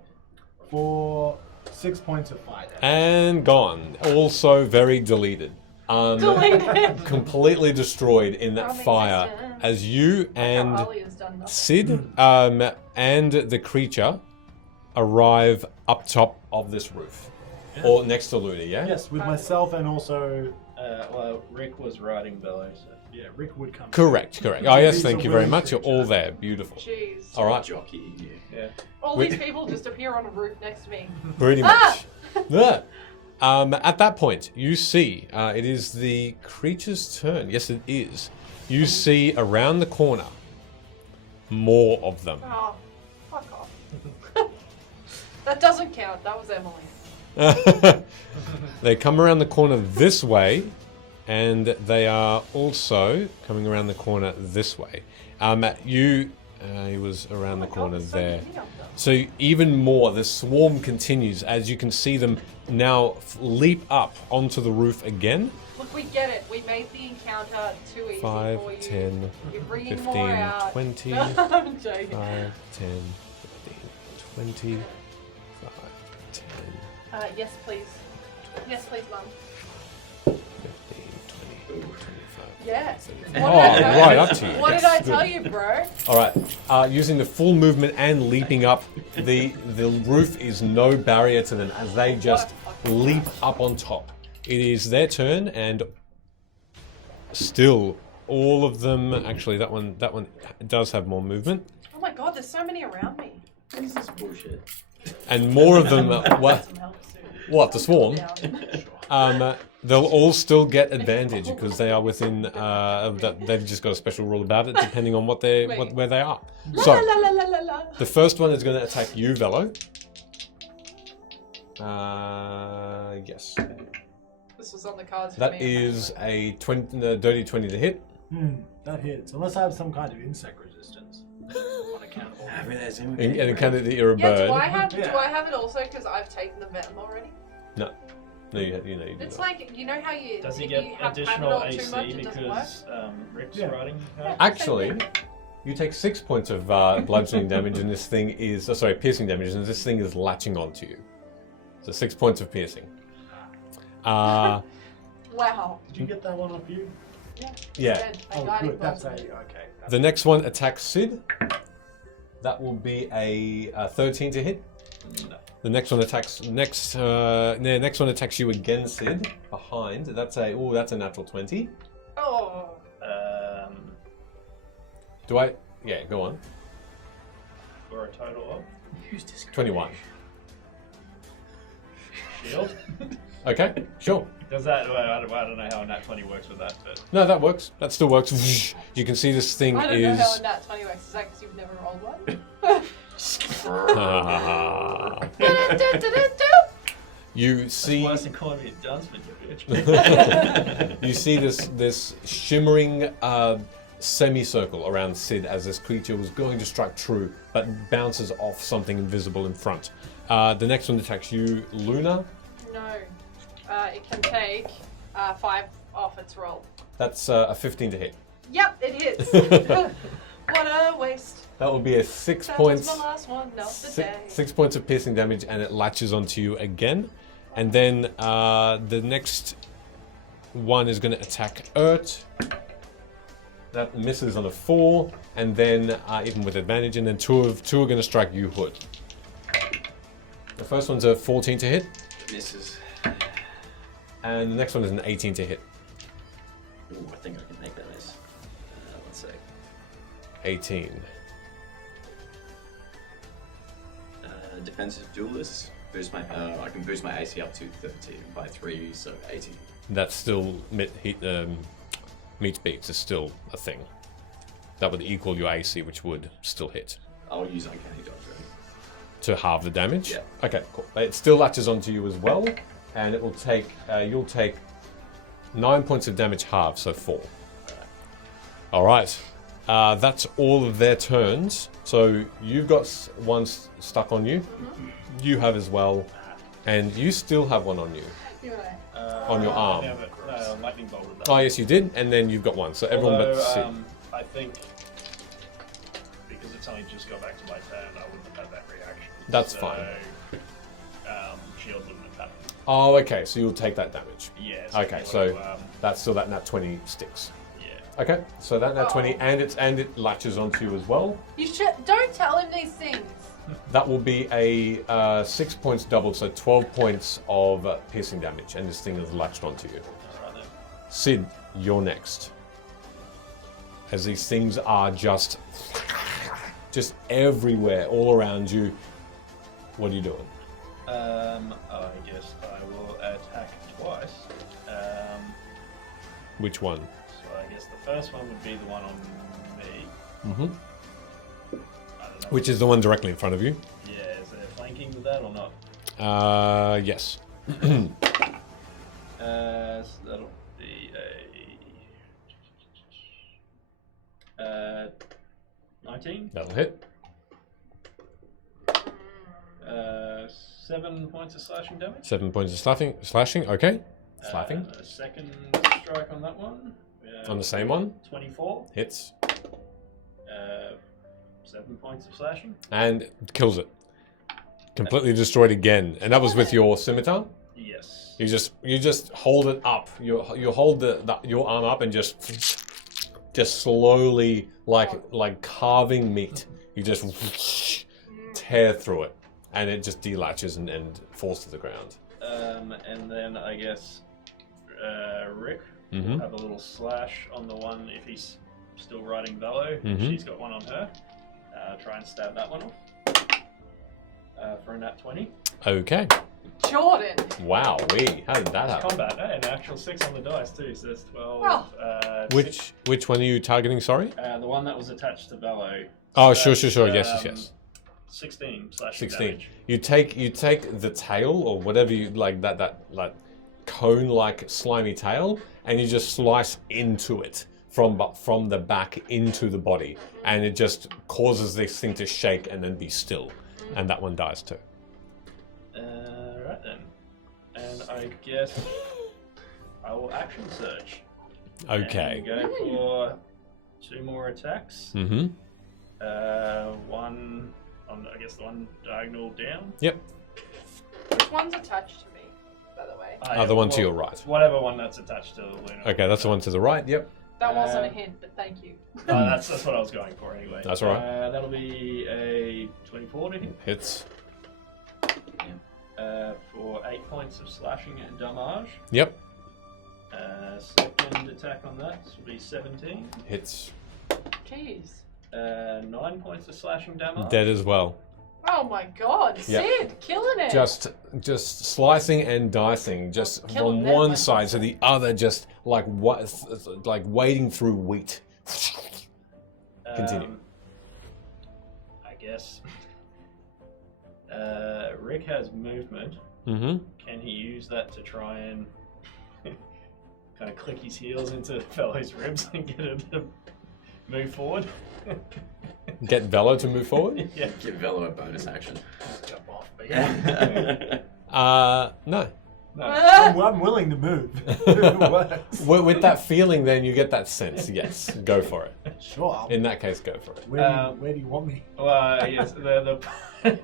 For 6 points of fire damage. And gone. Also very deleted. Deleted. Completely destroyed in that From fire existence. as you How and Ali has done that. Sid and the creature arrive up top of this roof. Or next to Luna, yeah? Yes, with myself and also... Well, Rick was riding Bellow, so. Yeah, Rick would come. Correct. Oh, yes, He's thank a you very willing much. You're creature. all there. Beautiful. Jeez. All right. Jockey. Yeah. All We- these people just appear on a roof next to me. Pretty Ah! much. Yeah. At that point, you see it is the creature's turn. Yes, it is. You see around the corner more of them. Oh, fuck off. That doesn't count. That was Emily. They come around the corner this way, and they are also coming around the corner this way. He was around the Oh my corner God, there's so there. many of them. So even more, the swarm continues as you can see them now leap up onto the roof again. Look, we get it. We made the encounter too easy 5, for you. 10, You're bringing 15, more out. 20, No, I'm joking. 5, 10, 15, 20, 5, 10, Yes, please. Yes, please, Mum. 15, 20, 25. Yeah. Oh, right up to you. What did I tell you, bro? All right, using the full movement and leaping up, the roof is no barrier to them as they just leap up on top. It is their turn, and still all of them. Actually, that one does have more movement, Oh my god, there's so many around me. This is bullshit. and more of them. Well, Some help soon. we'll have to swarm. Down. They'll all still get advantage because they are within. They've just got a special rule about it, depending on where they are. So La la la la la. the first one is going to attack you, Velo. Yes. This was on the cards for That me. is a dirty 20 to hit. That hits. Unless I have some kind of insect resistance. Unaccountable. I mean, that's And it kind of you're a Yeah, bird. do I have Yeah. it also because I've taken the venom already? No, you do It's not. like, you know how you Does he if get you have additional Panadol too much, AC it doesn't work? because Rick's Yeah. riding her? Actually, you take 6 points of bludgeoning damage, and this thing is piercing damage, and this thing is latching onto you. So 6 points of piercing. Wow. Did you get that one off you? Yeah. Dead. Oh, Guiding good. That's bolt. okay. That's The next one attacks Sid. That will be a 13 to hit. No. The next one attacks next one attacks you again, Sid. Behind. That's a natural 20. Oh. Do I? Yeah, go on. For a total of 21. shield. Okay, sure. Does that? Well, I don't know how a nat 20 works with that, but No, that works. That still works. You can see this thing I don't know how a is. nat 20 works. Is that because you've never rolled one? You it's see. worse than calling me a Dunsford, you bitch. You see this shimmering semicircle around Sid as this creature was going to strike true, but bounces off something invisible in front. The next one attacks you, Luna. No. It can take 5 off its roll. That's a 15 to hit. Yep, it hits. What a waste. That will be a 6 That points. was my last one. Not the day. 6 points of piercing damage, and it latches onto you again. And then the next one is going to attack Urt. That misses on a 4, and then even with advantage, and then two are going to strike you, Hood. The first one's a 14 to hit, Misses. and the next one is an 18 to hit. Ooh, I think I can make that miss. Let's see. 18. Defensive duelist. Boost my. I can boost my AC up to 13 by 3, so 18. That's still meets beats is still a thing. That would equal your AC, which would still hit. I'll use uncanny dodge. Right? To halve the damage? Yeah. Okay, cool. It still latches onto you as well, and it will take, you'll take 9 points of damage halved, so 4. Alright. That's all of their turns. So you've got one stuck on you. You have as well. And you still have one on you. You're right. On your arm. Yeah, but lightning bolted that. Oh, yes, you did. And then you've got one. So everyone but Sid. I think because it's only just got back to my turn, I wouldn't have had that reaction. That's so, fine. Shield wouldn't have happened. Oh, okay. So you'll take that damage. Yeah. Okay, if so you wanna, that's still that nat 20 sticks. yeah. Okay, so that nat 20, Oh. and it latches onto you as well. You should don't tell him these things. That will be a 6 points doubled, so 12 points of piercing damage, and this thing is latched onto you. Alright then. Sid, you're next. As these things are just everywhere, all around you. What are you doing? I guess I will attack twice. Which one? So I guess the first one would be the one on me. Mm-hmm. I don't know. Which is the one directly in front of you? Yeah, is there flanking with that or not? Yes. So that'll be a 19. That'll hit. 7 points of slashing damage. 7 points of slashing, okay. Slapping. A second strike on that one. On the same one? 24. Hits. 7 points of slashing. And kills it. Completely destroyed again. And that was with your scimitar? Yes. You just hold it up. You hold your arm up and just slowly like carving meat. You just tear through it, and it just delatches and falls to the ground. And then I guess Rick Mm-hmm. will have a little slash on the one if he's still riding Velo. Mhm. She's got one on her. Try and stab that one off. For a nat 20. Okay. Jordan. Wow, how did that It's happen? combat, an actual 6 on the dice too, so that's 12. Oh. Which one are you targeting, sorry? The one that was attached to Velo. Oh, So sure. that's, Yes. 16 slashing 16. damage. You take the tail or whatever you like that like cone-like slimy tail, and you just slice into it from the back into the body, and it just causes this thing to shake and then be still, and that one dies too. Right then. And I guess I will action search. Okay. And go for 2 more attacks. Mm-hmm. One on, I guess, the one diagonal down. Yep. Which one's attached to me, by the way? The one to your right. Whatever one that's attached to the Luna. Okay, that's the one to the right. Yep. That wasn't a hint, but thank you. That's what I was going for anyway. That's all right. That'll be a 24 to hit. Hits. For 8 points of slashing and damage. Yep. Second attack on that will be 17. Hits. Jeez. 9 points of slashing damage. Dead as well. Oh my god, Yep. Sid, killing it. Just slicing and dicing, just Killing from them, one like- side to the other, just like wading through wheat. Continue. I guess. Rick has movement. Mm-hmm. Can he use that to try and kind of click his heels into Fellow's ribs and get him to move forward? Get Velo to move forward? Yeah. Give Velo a bonus action. Jump off, but yeah. No. No. I'm willing to move. It works. With that feeling, then you get that sense. Yes, go for it. Sure. In that case, go for it. Where do you want me? Well, yes, the Where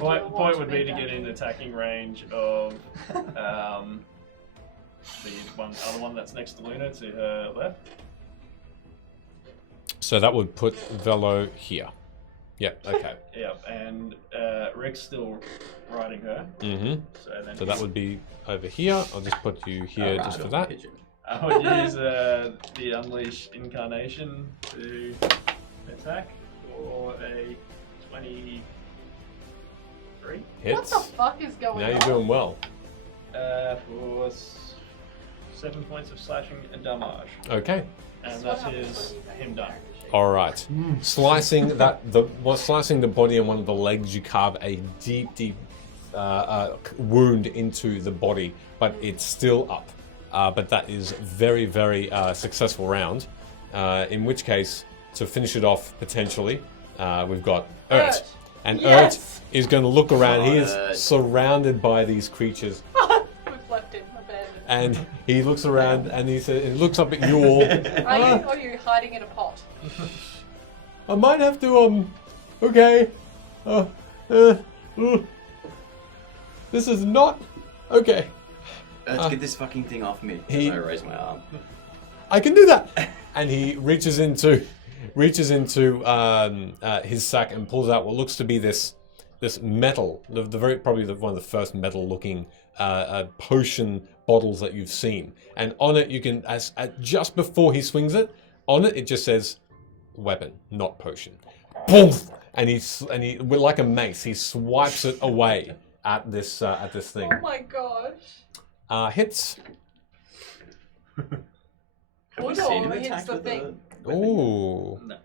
do you point want would me be to to get go? in attacking range of the other one that's next to Luna to her left. So that would put Velo here. Yep. Okay. Yep, and Rick's still riding her. Mm-hmm. So that would be over here. I'll just put you here Right just for on that. the pigeon. I would use the Unleash Incarnation to attack for a 23. What Hits. the fuck is going Now on? you're doing well. For 7 points of slashing and damage. Okay. And That's what that happens is when you him don't done. practice. All right. Slicing slicing the body and one of the legs, you carve a deep wound into the body, but it's still up. But that is very, very successful round. In which case, to finish it off potentially, we've got Urt. Urt. And Yes. Urt is going to look around. He is Urt. surrounded by these creatures. We've left him abandoned. And he looks around and he looks up at you all. Are you hiding in a pot? I might have to, okay. This is not, okay. Let's get this fucking thing off me. He- I raise my arm. I can do that. And he reaches into his sack and pulls out what looks to be this metal, probably one of the first metal-looking potion bottles that you've seen. And on it, you can, just before he swings it, on it just says, "Weapon, not potion." Boom! And he, like a mace, he swipes it away at this thing. Oh my gosh. Hits. Have we Oh, seen no, him it hits attack the with thing. a weapon? Ooh. No.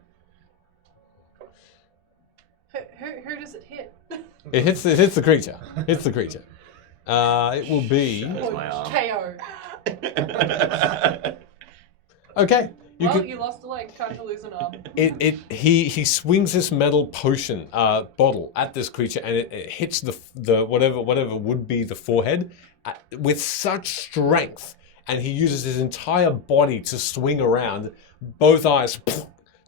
Who does it hit? It hits the creature. Hits the creature. It will be Shatters my arm. KO. okay. You Well, can, you lost a leg, time to lose an arm. he swings this metal potion bottle at this creature, and it hits the whatever would be the forehead with such strength, and he uses his entire body to swing around. Both eyes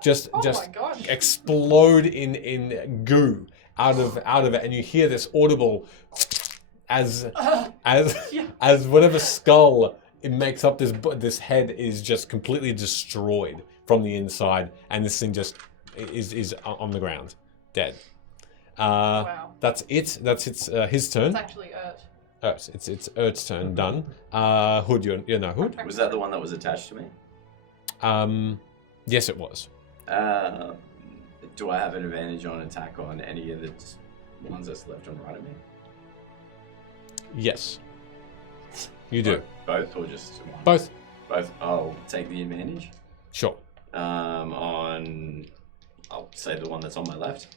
just Oh my gosh. explode in goo out of it, and you hear this audible as whatever skull it makes up this head is just completely destroyed from the inside, and this thing just is on the ground, dead. Wow. That's it. That's his turn. It's actually Urt. Urt. It's Urt's turn. Done. Hood, you're no Hood. Was that the one that was attached to me? Yes, it was. Do I have an advantage on attack on any of the ones that's left and right of me? Yes. You do. Both or just one? Both. Both. I'll take the advantage. Sure. I'll say the one that's on my left.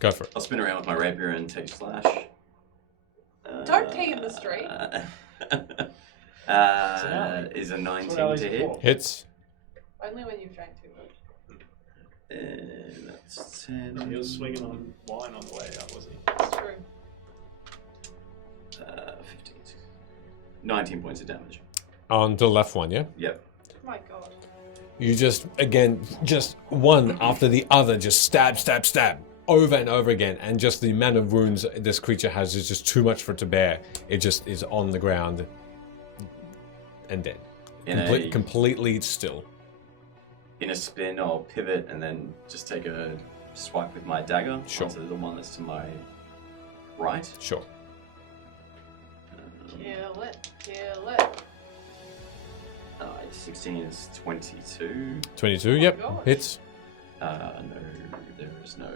Go for it. I'll spin around with my rapier and take slash. Don't pee in the street. Is a 19 That's to what hit. for. Hits. Only when you've drank too much. And that's 10. He was swinging on wine on the way out, wasn't he? It's true. 15. 19 points of damage. On the left one, yeah? Yep. Oh my god. You just one after the other, just stab, over and over again, and just the amount of wounds this creature has is just too much for it to bear. It just is on the ground and dead. Completely still. In a spin, I'll pivot and then just take a swipe with my dagger Sure. onto the one that's to my right. Sure. Kill it. 16 is 22. 22, Oh my yep. gosh. Hits. No, there is no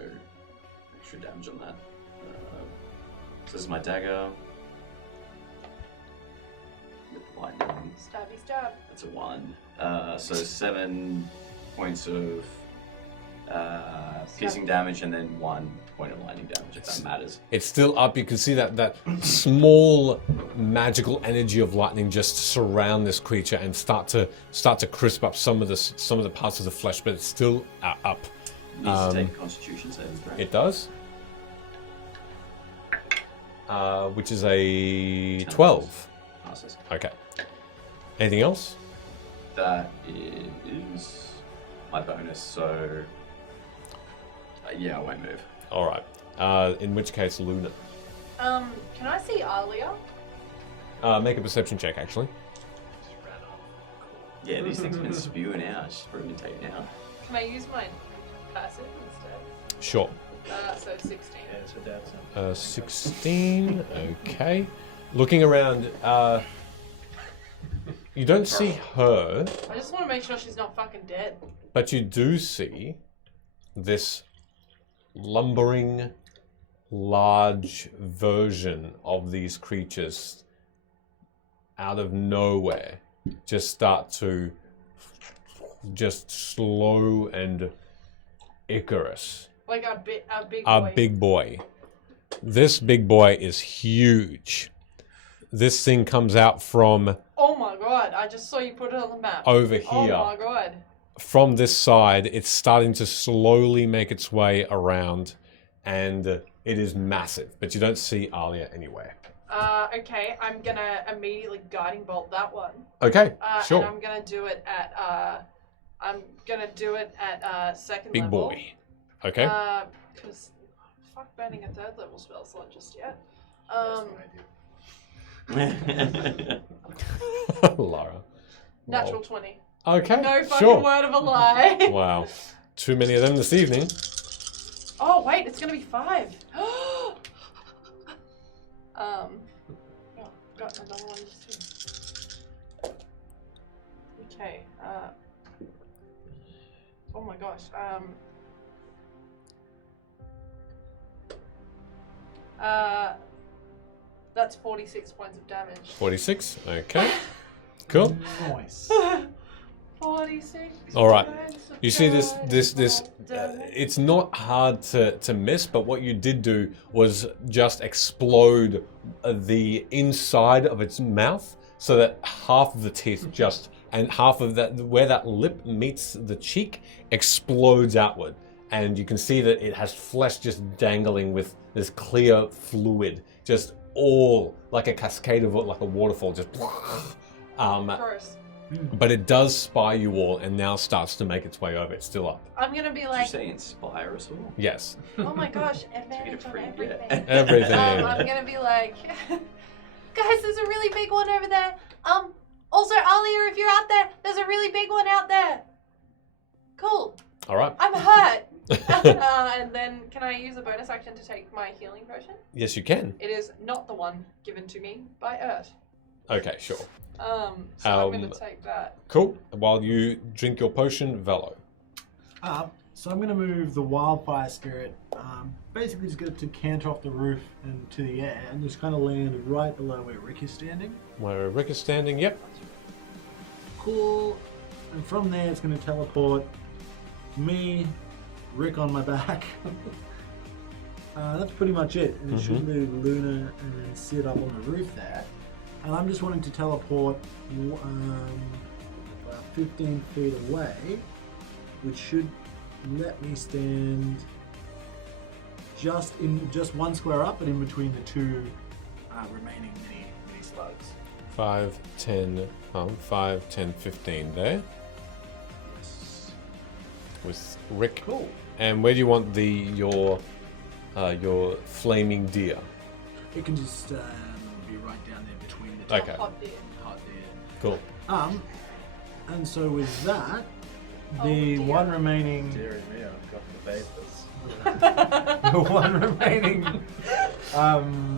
extra damage on that. So this is my dagger. With lightning, Stabby stab. that's a 1. So 7 points of piercing damage and then 1 point of lightning damage, if that matters. It's still up. You can see that small magical energy of lightning just surround this creature and start to crisp up some of the parts of the flesh, but it's still up. Needs to take a Constitution saving throw. It does. Which is a 12. Passes. Okay. Anything else? That is my bonus, so yeah, I won't move. All right. In which case, Luna. Can I see Alia? Make a perception check, actually. Yeah, these things have been spewing out. She's probably been taken out. Can I use my passive instead? Sure. So 16. Yeah, it's her dad's son. 16. Okay. Looking around, you don't see her, I just want to make sure she's not fucking dead. but you do see this lumbering, large version of these creatures out of nowhere just start to just slow and Icarus. Like a big A boy. big boy. This big boy is huge. This thing comes out from Oh my god, I just saw you put it on the map. over here. Oh my god. From this side, it's starting to slowly make its way around, and it is massive, but you don't see Alia anywhere. Okay, I'm gonna immediately guiding bolt that one. Okay, sure. And I'm gonna do it at second Big level. boy. Okay. Because fuck banning a third level spell slot just yet. Lara. Natural 20. Okay, No fucking sure. word of a lie. Wow. Too many of them this evening. Oh wait, it's gonna be 5. Got another one too. Okay. Oh my gosh. That's 46 points of damage. 46. Okay. Cool. Nice. 46. All right. points of You see this damage. it's not hard to miss, but what you did do was just explode the inside of its mouth so that half of the teeth and half of that, where that lip meets the cheek, explodes outward. And you can see that it has flesh just dangling with this clear fluid, just all like a cascade of, like a waterfall, just Gross. but it does spy you all and now starts to make its way over. It's still up. I'm gonna be Did you like, say inspire us all? Yes. oh my gosh, advantage on free everything. get. Everything. I'm gonna be like, guys, there's a really big one over there. Also, Alia, if you're out there, there's a really big one out there. Cool. All right. I'm hurt. And then can I use a bonus action to take my healing potion? Yes, you can. It is not the one given to me by Ert. Okay, sure. So I'm going to take that. Cool. While you drink your potion, Velo. So I'm going to move the wildfire spirit, basically just get it to canter off the roof and to the air and just kind of land right below where Rick is standing. Where Rick is standing, yep. Cool. And from there it's going to teleport me, Rick on my back. That's pretty much it. And it should leave Luna and then sit up on the roof there. And I'm just wanting to teleport about 15 feet away, which should let me stand just one square up, but in between the two remaining mini slugs. 5, 10, 15 there. Yes. With Rick. Cool. And where do you want your flaming deer? It can just be right down there between the two. Okay. Hot deer. Hot deer. Cool. And so with that, Oh, the dear. one remaining Dear me, I've got the vapors. the one remaining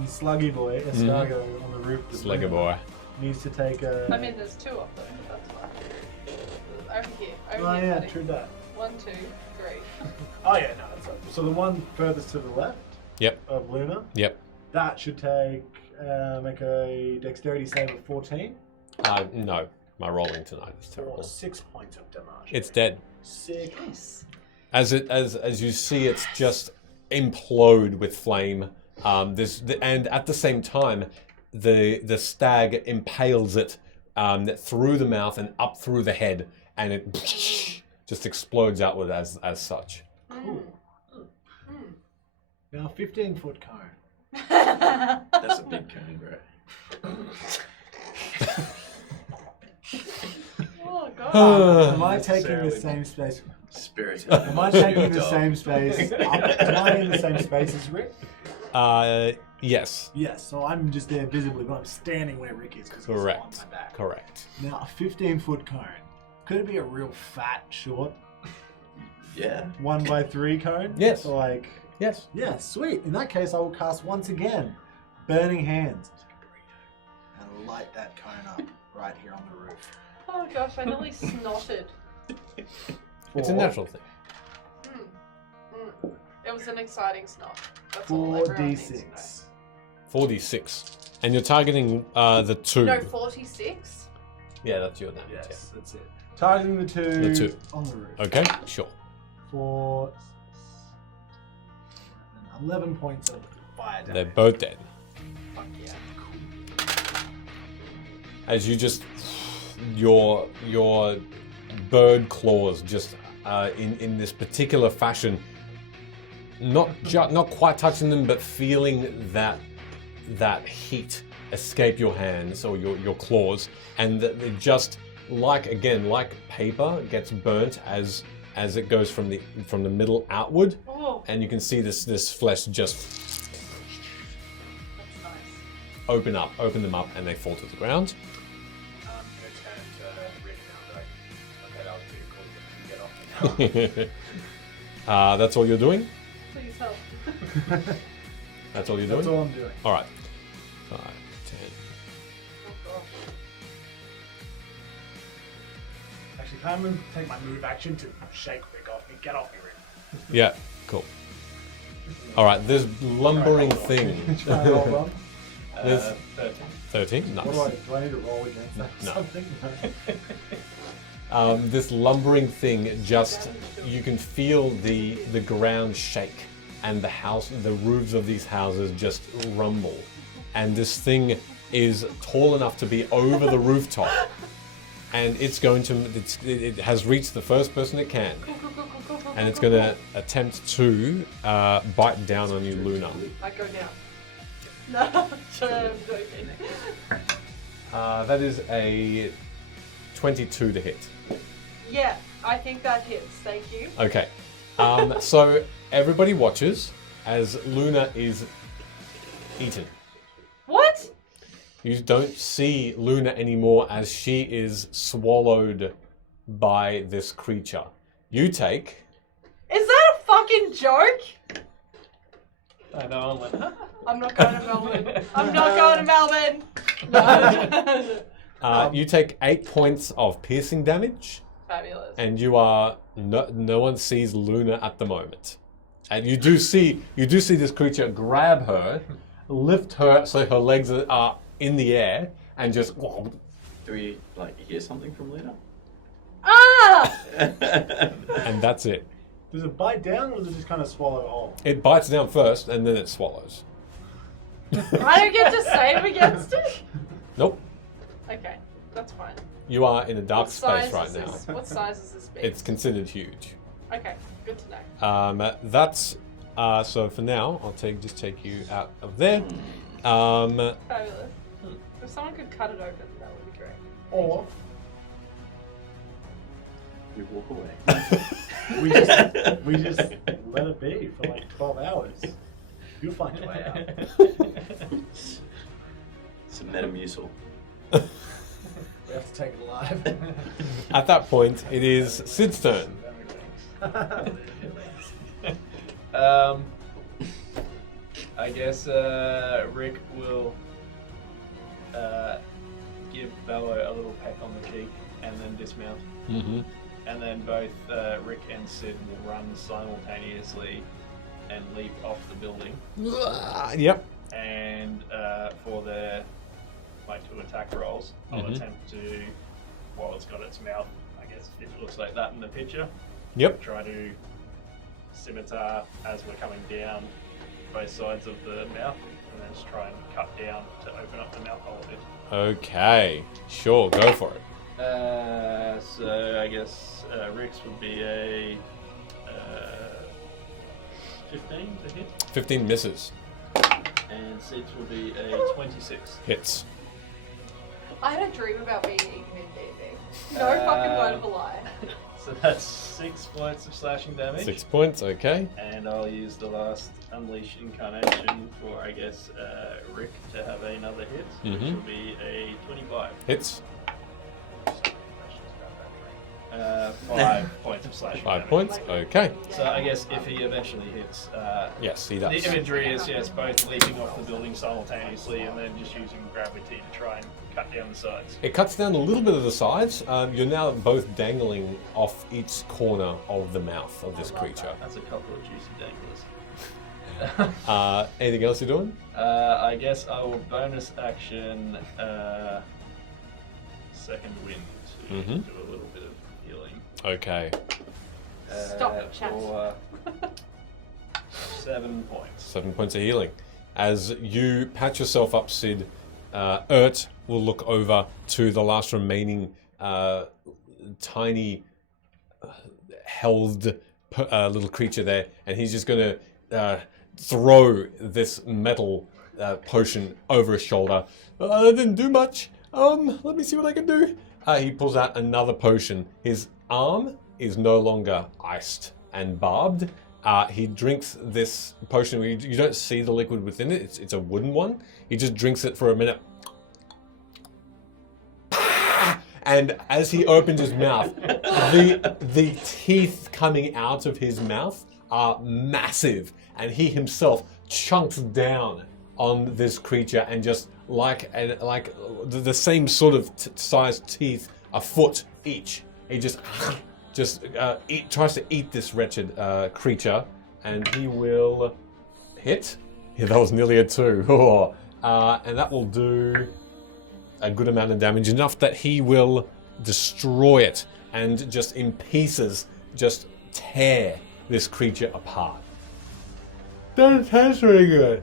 sluggy boy, Escargo, on the roof with Slugger Luna, boy. needs to take a. I mean, there's 2 of them, but that's fine. Over here. Over Oh here, yeah, buddy. true that. 1, 2, 3. Oh yeah, no, that's so the one furthest to the left Yep. of Luna, Yep. that should make a dexterity save of 14 No. My rolling tonight is for terrible. 6 points of damage. It's dead. 6. As you see, it's just implode with flame. And at the same time, the stag impales it through the mouth and up through the head, and it just explodes outward as such. Cool. Now 15-foot cone. That's a big cone, bro. Oh, God. Am I taking the Necessarily. same space? Spirit. Am I taking the same space? Am I in the same space as Rick? Yes. Yes, so I'm just there visibly, but I'm standing where Rick is because he's on Correct. my back. Correct. Now, a 15-foot cone. Could it be a real fat, short Yeah. 1x3 cone? Yes. So like, Yes. yeah, sweet. In that case, I will cast once again, Burning Hands, and light that cone up right here on the roof. Oh, gosh, I nearly snotted. It's a natural thing. It was an exciting snot. That's all everyone needs to know. 4d6. 46. And you're targeting the 2. No, 46? Yeah, that's your damage. Yes, that's it. Targeting the two, The two. on the roof. Okay, sure. For 11 points of fire They're damage. both dead. Fuck yeah. As you just your bird claws just in this particular fashion, not quite touching them, but feeling that heat escape your hands or your claws, and that it just like paper gets burnt as it goes from the middle outward, Oh, and you can see this flesh just that's nice. open them up, and they fall to the ground. I'm going to turn to Rick now and be like, okay, that was pretty cool. Get off. That's all you're doing? Please help. That's all you're doing? That's all I'm doing. All right. 5, 10. Oh, gosh. Actually, can I take my move action to shake Rick off me? Get off me, Rick. Yeah, cool. All right, this lumbering thing. Try and roll one. There's 13. 13? Nice. Do I need to roll against that or No. something? This lumbering thing just, you can feel the ground shake, and the roofs of these houses just rumble. And this thing is tall enough to be over the rooftop. And it has reached the first person it can. And it's going to attempt to bite down on you, Luna. I go down. No, I'm joking. That is a 22 to hit. Yeah, I think that hits. Thank you. Okay. So everybody watches as Luna is eaten. What? You don't see Luna anymore as she is swallowed by this creature. You take... Is that a fucking fucking joke? I know, I went, huh? I'm not going to Melbourne. I'm not going to Melbourne. No. You take 8 points of piercing damage, Fabulous. and you are no one sees Luna at the moment. And you do see this creature grab her, lift her so her legs are in the air, and just. Do we hear something from Luna? Ah! And that's it. Does it bite down or does it just kind of swallow whole? It bites down first, and then it swallows. I don't get to save against it? Nope. Okay, that's fine. You are in a dark What space size right is now. this? What size is this beast? It's considered huge. Okay, good to know. That's so for now. I'll just take you out of there. Fabulous. If someone could cut it open, that would be great. Or We walk away. we just let it be for like 12 hours. You'll find your way out. It's a metamucil. We have to take it alive. At that point, it is Sid's turn. I guess Rick will give Bello a little peck on the cheek and then dismount. Mm-hmm. And then both Rick and Sid will run simultaneously and leap off the building. Yep. And for their two attack rolls, I'll attempt to, while it's got its mouth, I guess it looks like that in the picture. Yep. Try to scimitar as we're coming down both sides of the mouth, and then just try and cut down to open up the mouth hole a bit. Okay. Sure. Go for it. So I guess Rick's would be a 15 to hit, 15 misses. and Sid's will be a 26. Hits. I had a dream about being eaten in D&D. No fucking word of a lie. So that's 6 points of slashing damage. 6 points. Okay. And I'll use the last Unleash Incarnation for, I guess, Rick to have another hit, which will be a 25. Hits. 5 points of slashing 5 damage. points. Okay. So I guess if he eventually hits, Yes, he the does. imagery is both leaping off the building simultaneously and then just using gravity to try and cut down the sides. It cuts down a little bit of the sides. You're now both dangling off each corner of the mouth of this creature. That's a couple of juicy danglers. Anything else you're doing? I guess I will bonus action second wind to do a little bit of healing. Okay. Stop, chat. For 7 points. 7 points of healing. As you patch yourself up, Sid, Ert will look over to the last remaining tiny held little creature there, and he's just going to throw this metal potion over his shoulder. That didn't do much. Let me see what I can do. He pulls out another potion. His arm is no longer iced and barbed. He drinks this potion. You don't see the liquid within it. It's a wooden one. He just drinks it for a minute. And as he opens his mouth, the teeth coming out of his mouth are massive. And he himself chunks down on this creature and just like the same sort of sized teeth, a foot each. He just tries to eat this wretched creature, and he will hit. Yeah, that was nearly a 2. And that will do a good amount of damage, enough that he will destroy it and just in pieces, just tear this creature apart. That tastes really good.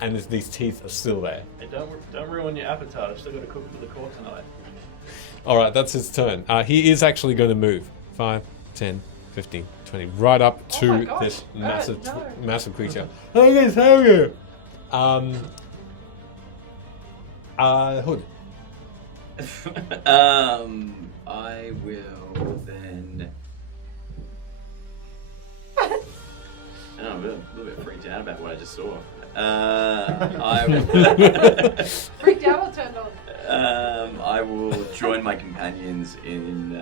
And these teeth are still there. Hey, don't ruin your appetite. I've still got to cook for the court tonight. All right, that's his turn. He is actually going to move 5, 10, 15, 20, right up to my gosh. this massive, No. massive creature. Hey guys, how are you? Hood. I will then. I know, I'm a little bit freaked out about what I just saw. I will. Freaked out or turned on? I will join my companions in.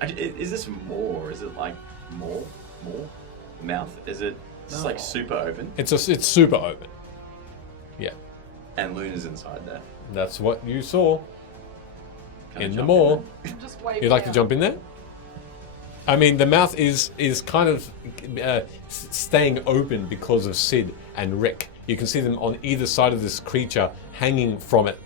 Actually, is this more? Is it like more. The mouth, is it just like No. super open? It's super open. Yeah, And Luna's inside there. that's what you saw Can I in the jump maw. Just wave. You'd like to jump in there? I mean, the mouth is kind of staying open because of Sid and Rick. You can see them on either side of this creature, hanging from it,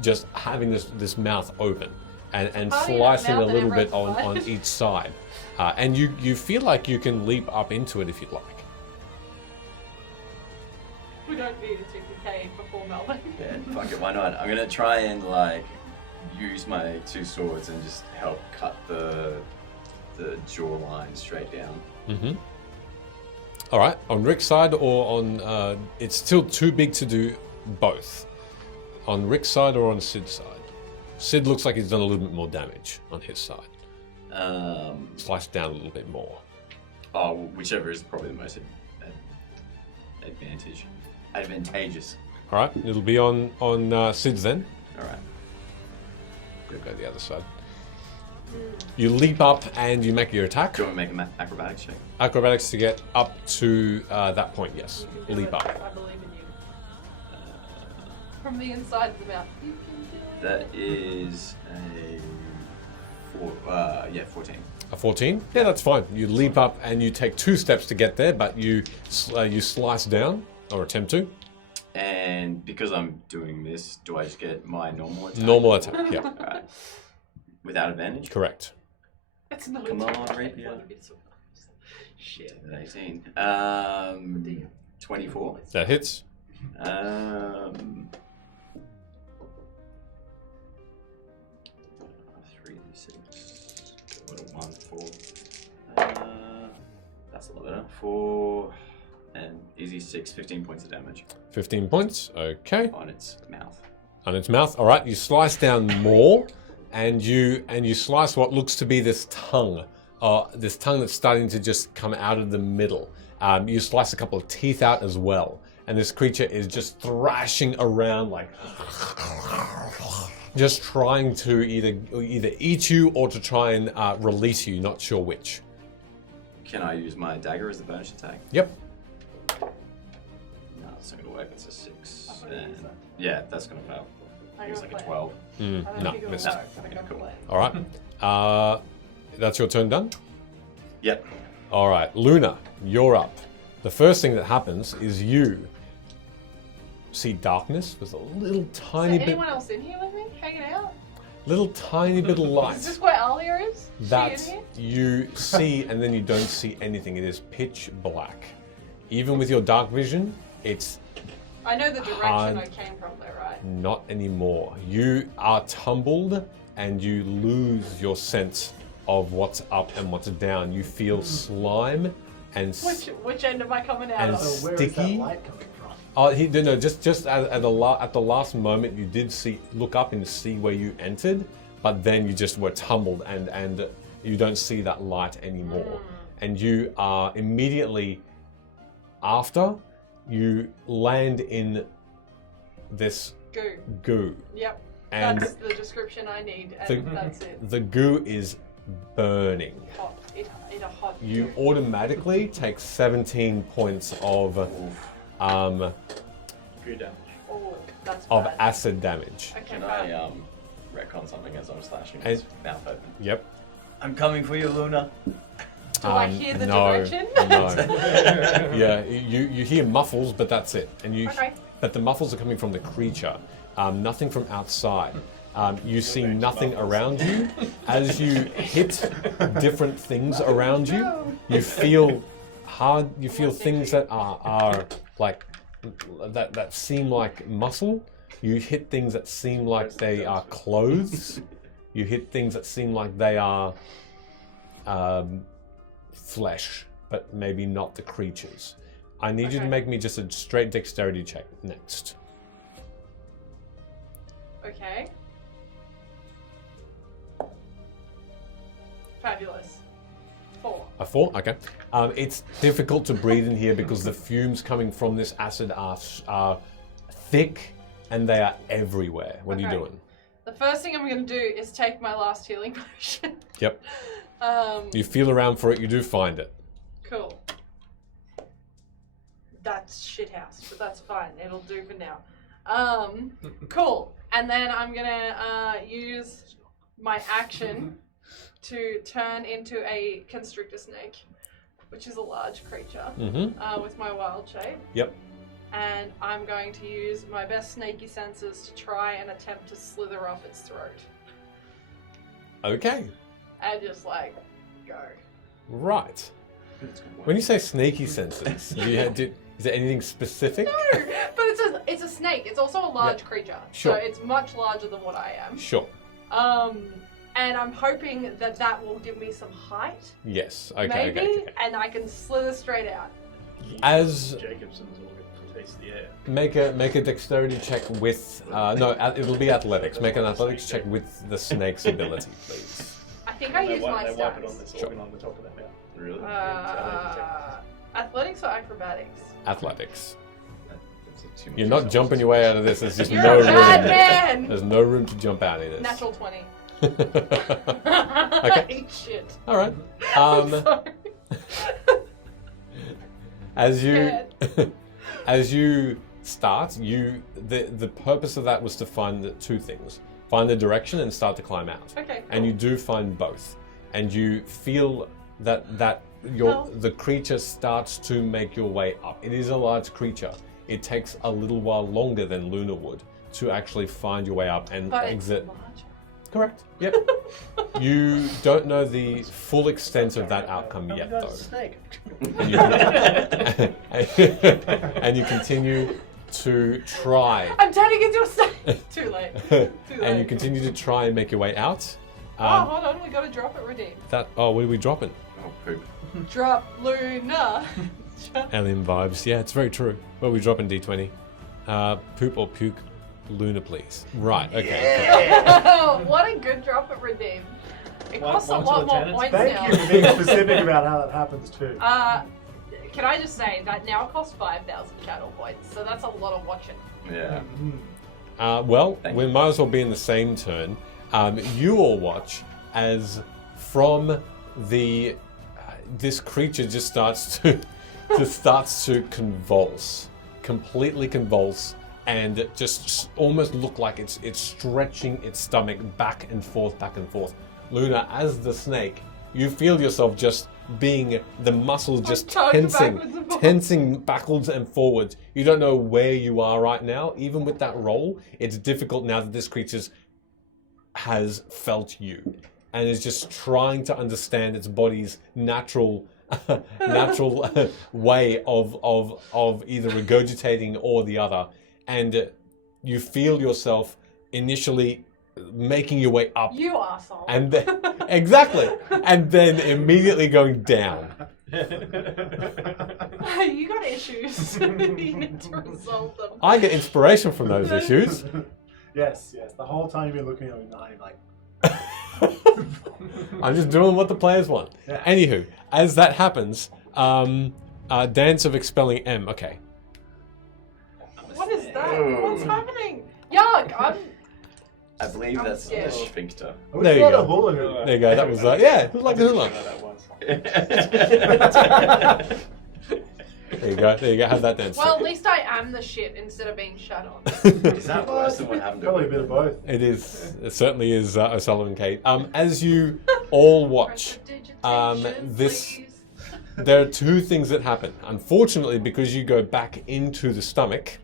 just having this mouth open and Oh, yeah, slicing a mouth and little bit everyone's on fine. each side. And you feel like you can leap up into it if you'd like. We don't need a TPK before Melbourne. Yeah, fuck it, why not? I'm gonna try and like use my two swords and just help cut the jawline straight down. Mm-hmm. All right, on Rick's side or on... it's still too big to do both. On Rick's side or on Sid's side? Sid looks like he's done a little bit more damage on his side. Sliced down a little bit more. Oh, whichever is probably the most advantageous. All right, it'll be on Sid's then. All right. You'll go the other side. You leap up and you make your attack. Do you want me to make an acrobatics check? Acrobatics to get up to that point, yes. You can do Leap it. up. I believe in you. From the inside of the mouth. You can do it. That is a 14. A 14? Yeah, that's fine. You leap up and you take 2 steps to get there, but you slice down, or attempt to. And because I'm doing this, do I just get my normal attack? Normal attack, yeah. Alright. Without advantage? Correct. It's not Come a on, TPK, Rapier. won't be surprised. Shit. 18. 24. That hits. 3d6. 1, 4. That's a lot better. 4 and easy 6, 15 points of damage 15 points, okay. on its mouth. On its mouth. All right, you slice down more, and you slice what looks to be this tongue that's starting to just come out of the middle. You slice a couple of teeth out as well, and this creature is just thrashing around like, just trying to either eat you or to try and release you. Not sure which. Can I use my dagger as the bonus attack? Yep. No, it's not gonna work. It's a 6. I thought you used that. Yeah, that's gonna fail. I It's got like a a plan. 12. I don't No, think it'll missed. work. No, I got a cool. plan. All right. That's your turn done. Yep. All right, Luna, you're up. The first thing that happens is you see darkness with a little Is tiny there bit, anyone else in here with me? Hanging out? little tiny bit of Is this light where Alia is? Is that she in here? you see, and then you don't see anything. It is pitch black. Even with your dark vision, it's I know the direction hard. I came from though, right? not anymore. You are tumbled and you lose your sense of what's up and what's down. You feel slime and Which end am I coming out And of? So where is that Sticky. light coming from? oh, just at the last moment, you did look up and see where you entered, but then you just were tumbled and you don't see that light anymore. And you are immediately after you land in this Goo. goo, Yep. and That's the description I need, and The- that's it. the goo is burning. Hot. It a hot You goo. automatically take 17 points of Good damage. Oh, that's of bad. acid damage. Okay, Can bad. I retcon something as I'm slashing And- its mouth open? Yep. I'm coming for you, Luna. Do I hear the no, direction? No. Yeah, you hear muffles, but that's it. And Okay. but the muffles are coming from the creature, nothing from outside. You see nothing around you. As you hit different things around you, you feel hard. You feel things that are like that seem like muscle. You hit things that seem like they are clothes. You hit things that seem like they are flesh, but maybe not the creatures. I need you to Okay. make me just a straight dexterity check next. Okay. Fabulous. 4. A 4? Okay. It's difficult to breathe in here because the fumes coming from this acid are thick and they are everywhere. What are you Okay. doing? The first thing I'm going to do is take my last healing potion. Yep. You feel around for it. You do find it. Cool. That's shithouse, but that's fine. It'll do for now. Cool. And then I'm gonna use my action to turn into a constrictor snake, which is a large creature, with my wild shape. Yep. And I'm going to use my best snaky senses to try and attempt to slither off its throat. Okay. And just like go. Right. When you say sneaky senses, is there anything specific? No, but it's a snake. It's also a large creature, Sure. so it's much larger than what I am. Sure. And I'm hoping that will give me some height, Yes. Okay. maybe, Okay. and I can slither straight out. As Jacobson's all good to taste the air. make a dexterity check with it'll be athletics. Make an athletics check with the snake's ability, please. I think I use my They wipe it on stats. this Sure. organ on the top of their mouth. Really? Athletics or acrobatics? Athletics. That's too much You're not yourself. jumping your way out of this. There's just You're no a bad room. man! There's no room to jump out of this. Natural 20. Okay. Shit. All right. I'm sorry. As you Scared. as you start, the purpose of that was to find the two things: find the direction and start to climb out. Okay, And cool. you do find both, and you feel that Oh. the creature starts to make your way up. It is a large creature. It takes a little while longer than Luna would to actually find your way up and But exit. it's large. Correct. Yep. You don't know the full extent of that outcome yet, though. Snake. And you, and you continue to try. I'm turning into a snake! Too late. Too late. And you continue to try and make your way out. Oh, hold on, we gotta drop it, redeem. What are we dropping? Oh, poop. Drop Luna. Alien vibes. Yeah, it's very true. What are we dropping, D20? Poop or puke? Luna, please. Right, okay. What a good drop at redeem. It costs a One to lot the more tenants. points Thank now. you for being specific about how that happens too. Can I just say that now costs 5,000 channel points, so that's a lot of watching. Yeah. Well, Thank we you. might as well be in the same turn. You all watch as from the this creature just starts to convulse, completely convulse, and just almost look like it's stretching its stomach back and forth, back and forth. Luna, as the snake, you feel yourself just being the muscles just tugged backwards and forwards. tensing backwards and forwards. You don't know where you are right now. Even with that roll, it's difficult now that this creature has felt you and is just trying to understand its body's natural way of either regurgitating or the other. And you feel yourself initially making your way up. You arsehole. And then, exactly. And then immediately going down. You got issues. You need to resolve them. I get inspiration from those issues. Yes. The whole time you've been looking at me, you're like, I'm just doing what the players want. Yeah. Anywho, as that happens, Dance of Expelling M. Okay. What is that? What's happening? Yuck! I believe I'm that's scared. the sphincter. oh, There it's you not go. a hula hoop. There you go. That was yeah, it was like a hula. That once. There you go. There you go. Have that dance. Well, at least I am the shit instead of being shut on. Is that worse than what happened to Probably a bit of both. It is. It certainly is. O'Sullivan Kate. As you all watch, this. There are two things that happen. Unfortunately, because you go back into the stomach,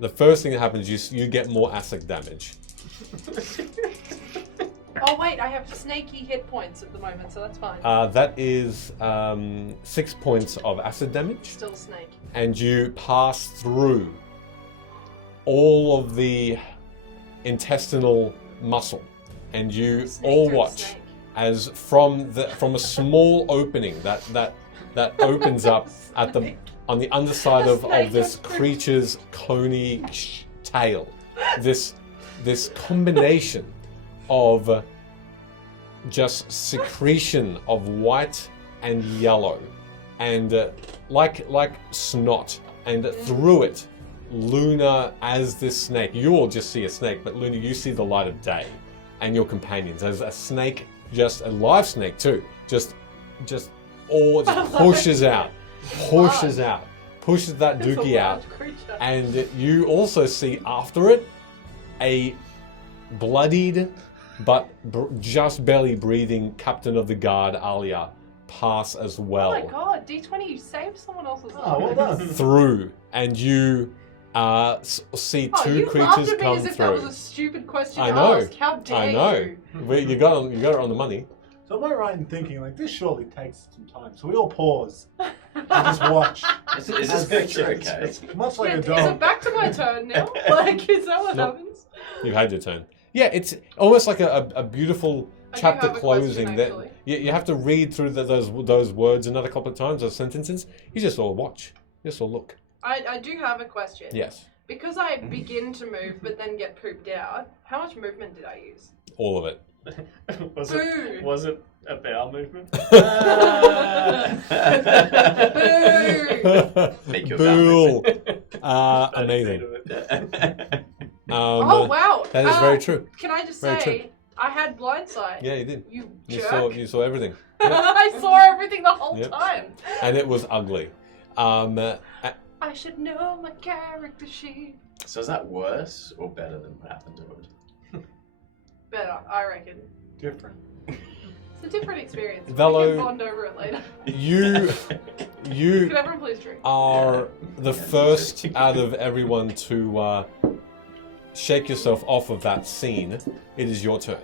the first thing that happens is you get more acid damage. Oh wait, I have snaky hit points at the moment, so that's fine. That is 6 points of acid damage, Still a snake. and you pass through all of the intestinal muscle, and you Snake all through watch snake. as from a small opening that opens up at the on the underside of this creature's coney tail, this combination of just secretion of white and yellow, and like snot, and through it, Luna as this snake. You all just see a snake, but Luna, you see the light of day, and your companions as a snake, just a live snake too, just pushes out, pushes that It's a dookie out, large creature. and you also see after it a bloodied but just barely breathing captain of the guard, Alia, pass as well. Oh my god, D20, you saved someone else's life. Oh, well done. Through, and you see Oh, two you laughed creatures at me come as if through. that was a stupid question I to know. ask. How dare I know. you? You got it on the money. So am I right in thinking, like, this surely takes some time. So we all pause and just watch. Is this picture okay? Much like Yeah, a is dog. it back to my turn now? Like, is that what Nope. happens? You had your turn. Yeah, it's almost like a beautiful I do chapter have a closing question, that actually. you have to read through those words another couple of times, those sentences. You just all watch. You just all look. I do have a question. Yes. Because I begin to move but then get pooped out, how much movement did I use? All of it. Was it a bowel movement? Make your Bool. mouth. Amazing. Oh wow! That is very true. Can I just Very say, true. I had blindsight. Yeah, you did. You You jerk. saw everything. I saw everything the whole Yep. time. And it was ugly. I should know my character sheet. So is that worse or better than what happened to it? Better, I reckon. Different. It's a different experience. Velo- We can bond over it later. you Can everyone please drink? are the first out of everyone to shake yourself off of that scene. It is your turn.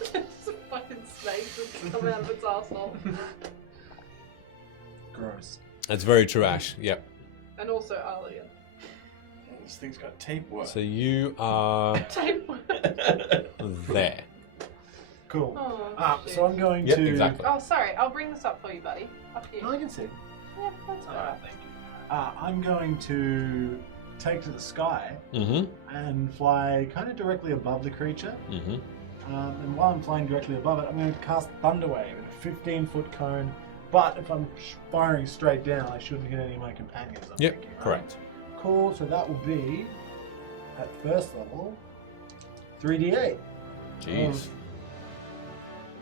It's a fucking snake that's come out of its arsehole. Gross. That's very true, Ash. Yep. And also Alia. This thing's got tape work. So you are Tape. there. Cool. Oh, shit. So I'm going Yep, to. exactly. Oh, sorry. I'll bring this up for you, buddy. Up here. No, I can see. Yeah, that's alright. Thank you. I'm going to take to the sky Mm-hmm. and fly kind of directly above the creature. Mm-hmm. And while I'm flying directly above it, I'm going to cast Thunderwave in a 15-foot cone. But if I'm firing straight down, I shouldn't hit any of my companions. I'm Yep, thinking, right? correct. Cool. So that will be at first level 3d8 Jeez.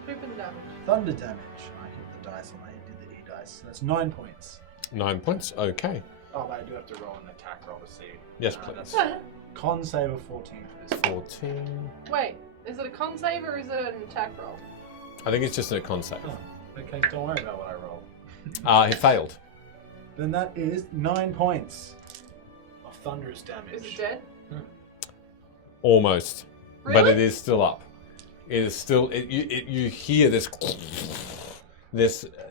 Poop and damage. thunder damage. I hit the dice and I did the E dice. So that's 9 points. 9 points. Okay. Oh, but I do have to roll an attack roll to see. Yes, please. That's con save of 14 for this. 14. Wait, is it a con save or is it an attack roll? I think it's just a concept. Oh, okay, don't worry about what I roll. It failed. Then that is 9 points of thunderous damage. Is it dead? Almost. But Really? it is still up. It is still. You hear this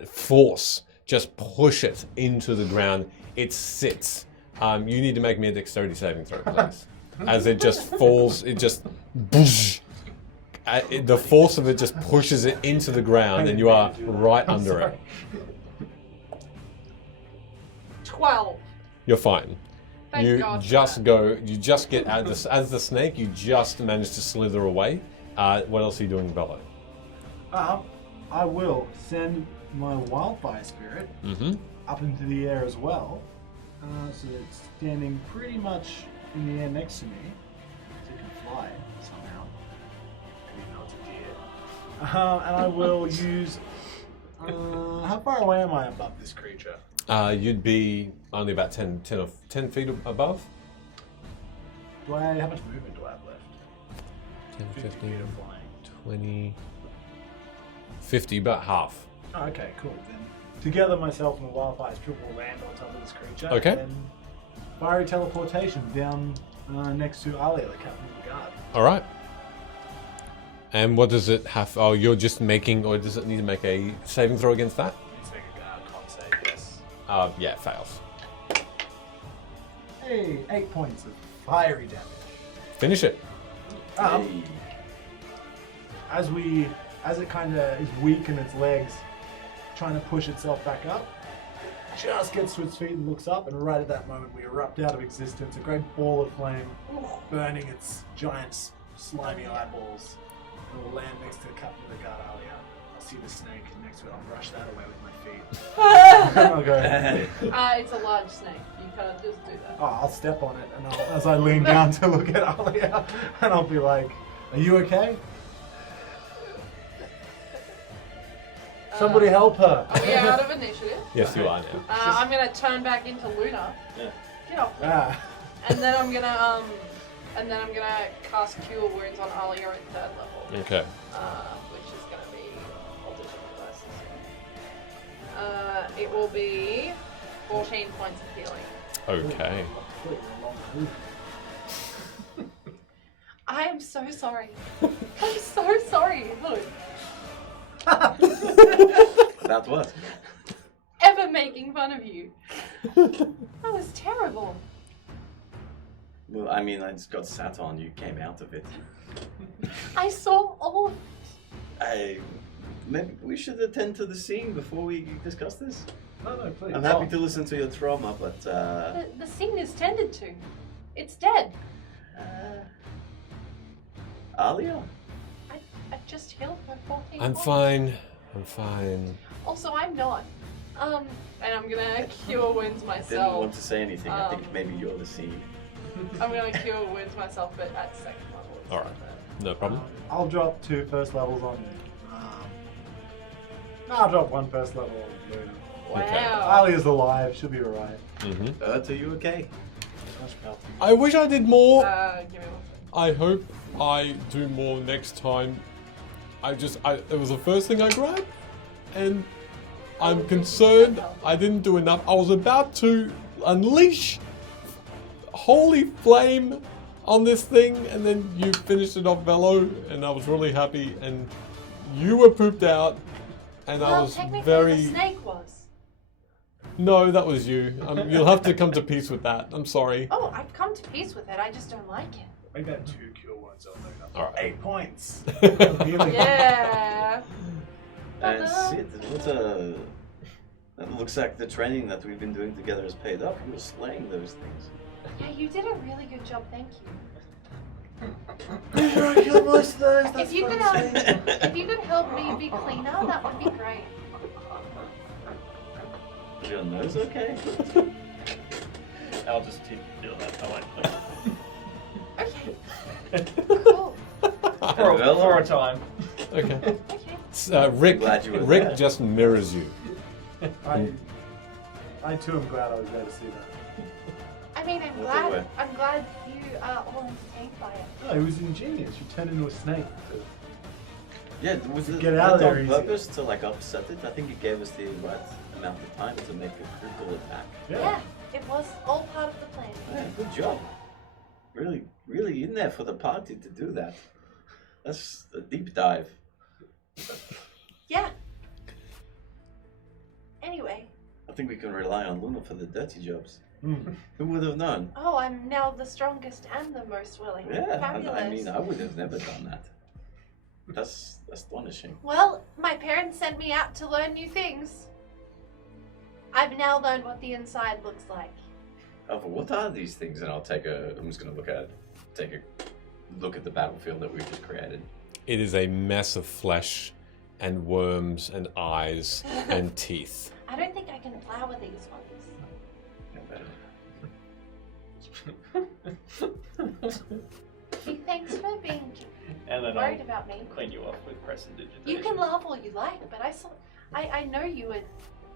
force just push it into the ground. It sits. You need to make me a dexterity saving throw, please. As it just falls, it just. Boosh, the force of it just pushes it into the ground, and you are right under it. 12. You're fine. Thank You God for just that. go. You just get out of as the snake. You just manage to slither away. What else are you doing, Bello? I will send my wildfire spirit Mm-hmm. up into the air as well. So it's standing pretty much in the air next to me. So it can fly somehow. Even though it's a deer. And I will use. How far away am I above this creature? You'd be only about 10 feet above. How much movement do I have left? 10, 50 15, feet of flying. 20, 50, about half. Oh, okay, cool. Then together, myself and the wildfire spirit will land on top of this creature. Okay. And then fiery teleportation down next to Alia, the captain of the guard. All right. And what does it have? Oh, you're just making, or does it need to make a saving throw against that? Let's make a guard con save, yes. Yeah, it fails. Hey, 8 points of fiery damage. Finish it. Hey. As it kind of is weak in its legs, trying to push itself back up, just gets to its feet and looks up, and right at that moment we erupt out of existence, a great ball of flame, burning its giant slimy eyeballs. And we'll land next to the captain of the guard, Alia. I'll see the snake next to it, I'll brush that away with my feet. And I'll go, It's a large snake. You can't just do that. oh, I'll step on it, and as I lean down to look at Alia, and I'll be like, are you okay? Somebody help her. Are we out of initiative? Yes, you are now. I'm gonna turn back into Luna. Yeah. Get off. Ah. And then I'm gonna cast Cure Wounds on Alia at 3rd level. Okay. Which is gonna be I'll do some devices. It will be 14 points of healing. Okay. I am so sorry. I'm so sorry. Look, About what? ever making fun of you. That was terrible. Well, I mean, I just got sat on. You came out of it. I saw all of Maybe we should attend to the scene before we discuss this. No, please. I'm happy to listen to your trauma, but the scene is tended to. It's dead. Alia? I've just healed her 14 I'm points. fine. I'm fine. Also, I'm not. And I'm gonna cure wounds Didn't myself. want to say anything. I think maybe you're the scene. I'm gonna cure wounds myself, but at 2nd level. All right. No problem. I'll drop 2 first levels on. No, I'll drop 1 first level on Luna. Wow. Alia's alive. She'll be alright. Mm-hmm. Are you okay? I wish I did more. Give me 1 second. I hope I do more next time. It was the first thing I grabbed, and I'm concerned I didn't do enough. I was about to unleash holy flame on this thing, and then you finished it off Velo, and I was really happy, and you were pooped out, and I Well, was technically very... the snake was. No, that was you. You'll have to come to peace with that. I'm sorry. Oh, I've come to peace with it. I just don't like it. Make that 2 cure wounds on Luna. All right. 8 points. Yeah. That's it. That looks like the training that we've been doing together has paid off. You're slaying those things. Yeah, you did a really good job. Thank you. I killed most of those. If you could help me be cleaner, that would be great. Is your nose okay? I'll just keep doing that. I won't. Okay. Cool. For a time. Okay. Okay. Rick, Glad you were Rick there. just mirrors you. I too am glad I was there to see that. I mean, I'm glad you are all entertained by it. No, it was ingenious. You turned into a snake. Yeah, was it Get out of there on easy. purpose to like upset it? I think it gave us the right amount of time to make a critical attack. Yeah, it was all part of the plan. Yeah, good job. Really, really in there for the party to do that. That's a deep dive. Yeah. Anyway. I think we can rely on Luna for the dirty jobs. Mm. Who would have known? Oh, I'm now the strongest and the most willing. Yeah, Fabulous. I mean, I would have never done that. That's astonishing. Well, my parents sent me out to learn new things. I've now learned what the inside looks like. Oh, but what are these things? And I'm just gonna take a look at the battlefield that we've just created. It is a mess of flesh and worms and eyes and teeth. I don't think I can flower these ones. Gee, thanks for being And then worried I'll about me. clean you off with prestidigitation. You can laugh all you like, but I know you were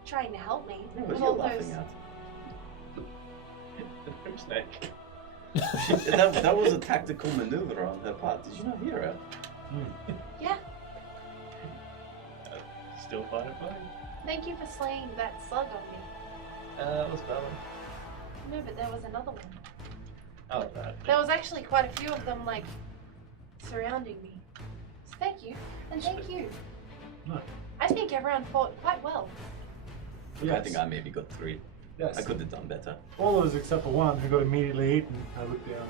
trying to help me What with are you all laughing those. at? Snake. that was a tactical maneuver on her part. Did you not hear her? Yeah, Still fighting. thank you for slaying that slug on me. That was valid. No, but there was another one. Oh, that. There was actually quite a few of them, like, surrounding me. So thank you, and thank you. No. I think everyone fought quite well. Yes. I think I maybe got 3. Yes. I could have done better. All of us except for one who got immediately eaten. I looked down.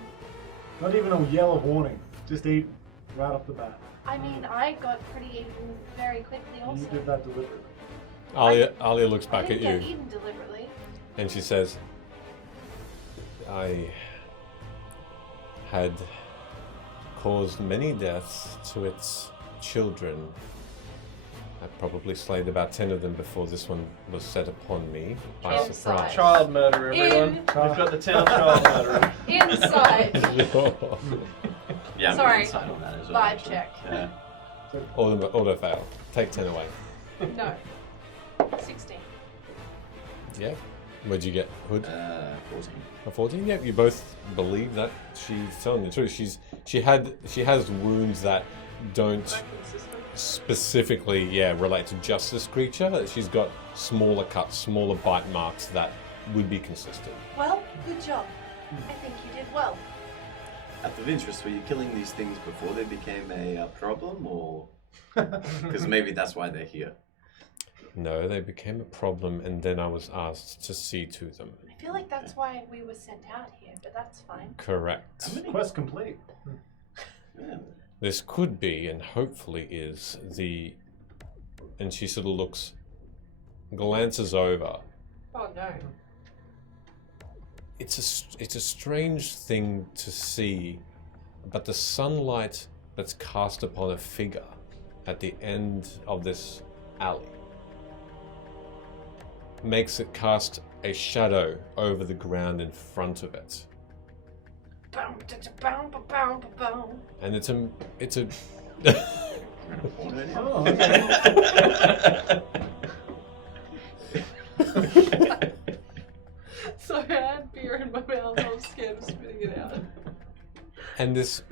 Not even a yell of warning. Just eaten right off the bat. I mean, I got pretty eaten very quickly also. You did that deliberately. Alia looks I back at didn't get you eaten deliberately. and she says, I had caused many deaths to its children. I probably slayed about 10 of them before this one was set upon me by Inside. surprise. Child murderer, everyone. We've got the town child murderer. Inside. Yeah, I'm Sorry. inside on that as well. Vibe actually. check. Yeah. Auto fail. Take 10 away. No. 16. Yeah. What'd you get, Hood? 14. A 14? Yeah, you both believe that she's telling the truth. She has wounds that don't Is that consistent? specifically, relate to just this creature. She's got smaller cuts, smaller bite marks that would be consistent. Well, good job. I think you did well. Out of interest, were you killing these things before they became a problem, or because maybe that's why they're here? No, they became a problem, and then I was asked to see to them. I feel like that's why we were sent out here, but that's fine. Correct. Quest complete. Yeah. This could be, and hopefully is, the... And she sort of looks, glances over. Oh no. It's a strange thing to see, but the sunlight that's cast upon a figure at the end of this alley makes it cast a shadow over the ground in front of it. And it's a Oh, okay. So I had beer in my mouth. I was scared of spitting it out. and this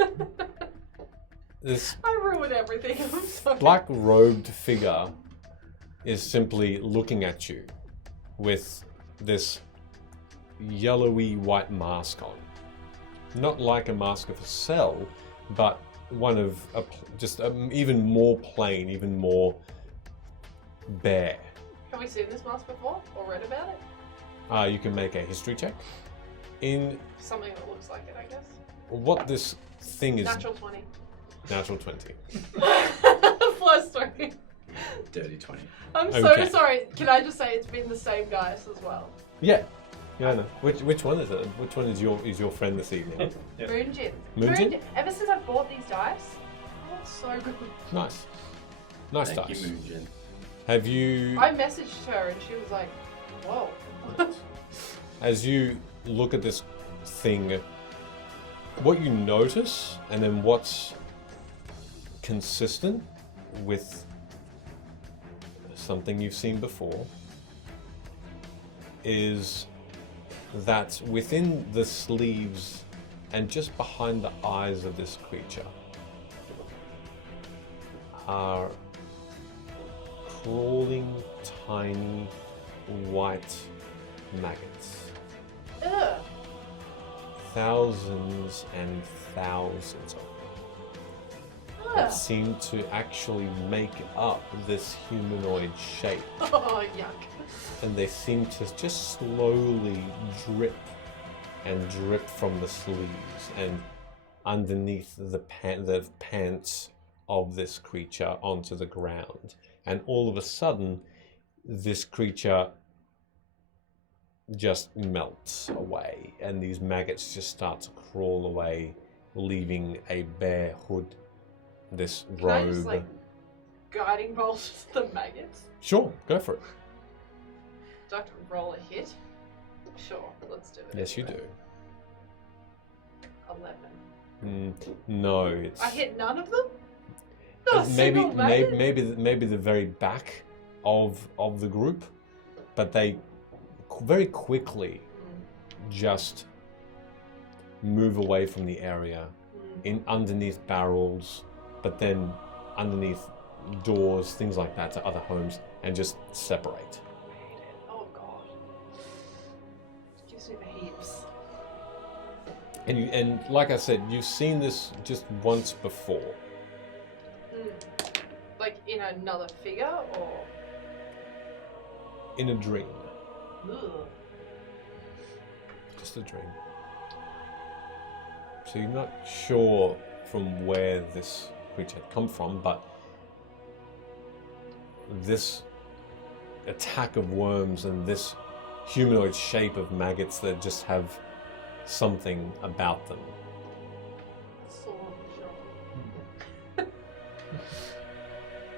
I ruined everything. I'm sorry. black robed figure is simply looking at you with this yellowy white mask on. Not like a mask of a cell, but one of even more plain, even more bare. Have we seen this mask before or read about it? You can make a history check. In Something that looks like it, I guess. what this thing is. Natural 20. Natural 20. Plus 3. Dirty 20. I'm so Okay. sorry. Can I just say it's been the same dice as well? Yeah. Yeah, I know. Which one is it? Which one is your friend this evening? Yep. Moon Gin. Moon Gin? Ever since I bought these dice, oh, it's so good. Nice. Nice Thank dice. you, Moonjin. Have you I messaged her and she was like, whoa. as you look at this thing, what you notice and then what's consistent with something you've seen before is that within the sleeves and just behind the eyes of this creature are crawling tiny white maggots. Ugh. Thousands and thousands of them Ugh. that seem to actually make up this humanoid shape. Oh, yuck. And they seem to just slowly drip and drip from the sleeves and underneath the pants of this creature onto the ground. And all of a sudden, this creature just melts away, and these maggots just start to crawl away, leaving a bare hood, this Can robe. I just like guiding bolt the maggots? Sure, go for it. Do I have to roll a hit? Sure, let's do it. Yes, you do. 11. No, it's I hit none of them? Not a maybe single maggot? maybe the very back of the group, but they very quickly just move away from the area in underneath barrels, but then underneath doors, things like that, to other homes, and just separate. Oh god. It gives me the heaps. And like I said, you've seen this just once before. Like in another figure or? In a dream. Ugh. Just a dream. So you're not sure from where this creature had come from, but this attack of worms and this humanoid shape of maggots that just have something about them. Sword shot.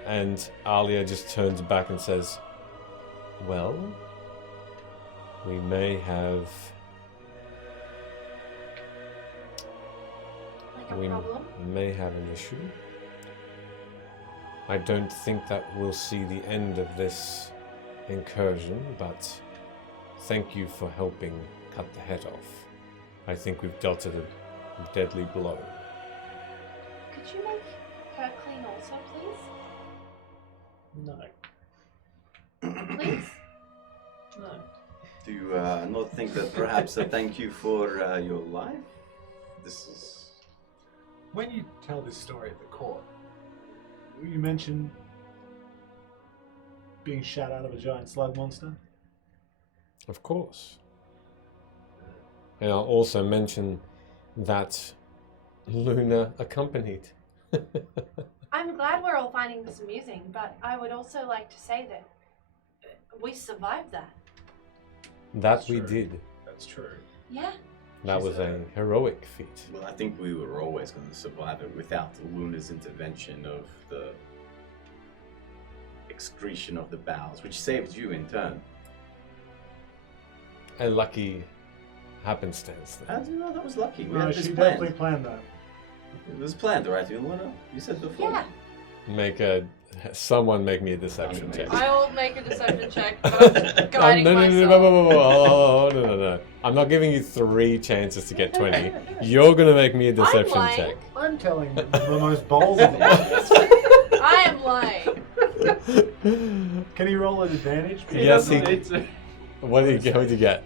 And Alia just turns back and says, well, we may have... Like a We problem? may have an issue. I don't think that we'll see the end of this incursion, but thank you for helping cut the head off. I think we've dealt it a deadly blow. Could you make her clean also, No. please? Please? No. Do you not think that perhaps a thank you for your life? This is... When you tell this story at the court, will you mention being shot out of a giant slug monster? Of course. And I'll also mention that Luna accompanied. I'm glad we're all finding this amusing, but I would also like to say that we survived that. That we Sure. did. That's true. Yeah. That was a heroic feat. Well, I think we were always going to survive it without Luna's intervention of the excretion of the bowels, which saved you in turn. A lucky happenstance there. How do you know that was lucky? We No, had she this definitely planned. planned that. It was planned, right, Luna? You said before. Yeah. Someone make me a deception check. I'll make a deception check, but I'm guiding no, myself. no. I'm not giving you 3 chances to get 20. You're gonna make me a deception lying. check. I'm telling you, the most balls of the I am lying. Can he roll an advantage? Yes, he Need to- What did you get?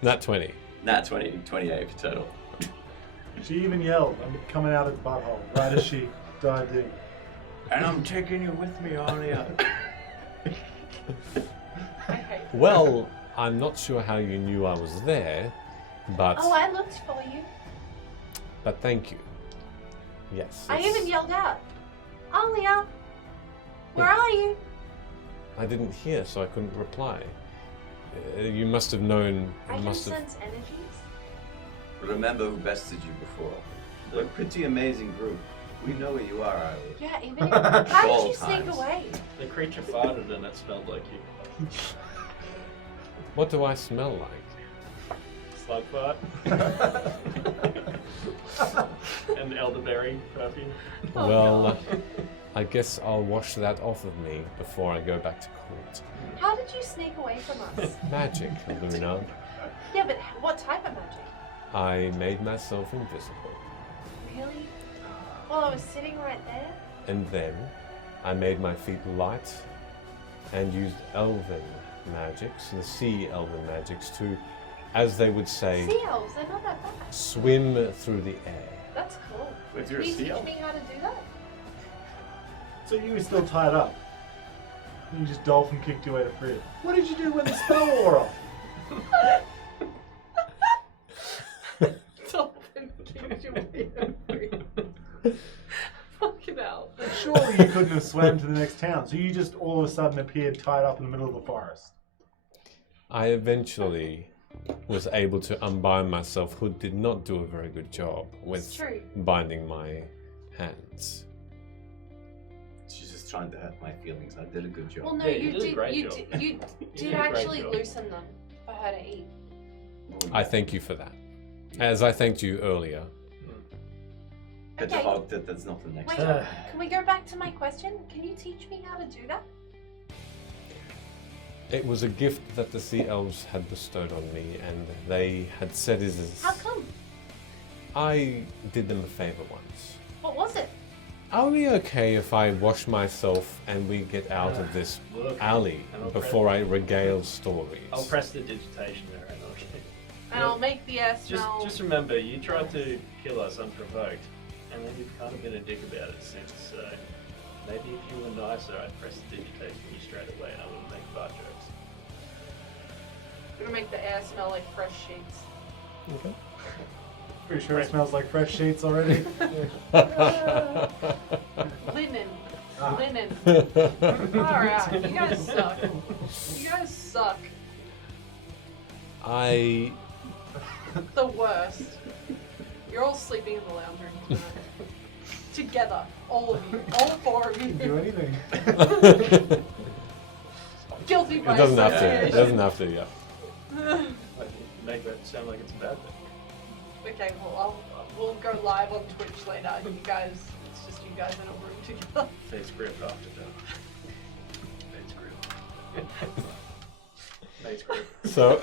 Not 20. Nat 20, 28 for total. She even yelled, I'm coming out of the butthole, right as she dived in. And I'm taking you with me, Aria. Okay. Well, I'm not sure how you knew I was there, but Oh, I looked for you. thank you. Yes. I it's- even yelled out, Alia, where are you? I didn't hear, so I couldn't reply. You must have known. I You can must have. sense energies. Remember who bested you before. We're a pretty amazing group. We know where you are, Aria. Yeah, even if, how did All you sneak times. away? The creature farted and it smelled like you. What do I smell like? Slug fart. And elderberry perfume. Oh, Well, God. I guess I'll wash that off of me before I go back to court. How did you sneak away from us? Magic, Luna. Yeah, but what type of magic? I made myself invisible. Really? Well, I was sitting right there. And then I made my feet light and used elven magics, the sea elven magics, to, as they would say, Sea elves, they're not that bad. swim through the air. That's cool. With Can your you teach seal. me how to do that? So you were still tied up. And you just dolphin kicked your way to freedom. What did you do when the spell wore off? Dolphin kicked you away to freedom. Fucking hell. Surely you couldn't have swam to the next town, so you just all of a sudden appeared tied up in the middle of the forest. I eventually was able to unbind myself. Hood did not do a very good job It's with true. binding my hands. She's just trying to hurt my feelings. I did a good job. Well, no, Yeah, you you did a did. great You job. did. You You did did a great actually job. loosen them for her to eat. I thank you for that. As I thanked you earlier. But Okay. that's not the next Wait, time. can we go back to my question? Can you teach me how to do that? It was a gift that the sea elves had bestowed on me, and they had said How come? I did them a favor once. What was it? Are we okay if I wash myself and we get out of this Look, alley and I'll before I regale stories? I'll press the digitation there and okay. And I'll make the air Just, smell. just remember, you tried to kill us unprovoked, and then you've kind of been a dick about it since. So maybe if you were nicer, I'd press the digitation you straight away, and I wouldn't make fart jokes. We're gonna make the air smell like fresh sheets. Okay. Pretty sure it smells like fresh sheets already. Linen. Ah. Linen. Alright, you guys suck. You guys suck. I The worst. You're all sleeping in the lounge room tonight. Together. All of you. All 4 of Didn't do you. anything. Guilty by It doesn't have to. It association. doesn't have to. Yeah. Like, make that sound like it's a bad thing. Okay, well, we'll go live on Twitch later. You guys, it's just you guys in a room together. Face grip after dark. Face grip. Face grip. So.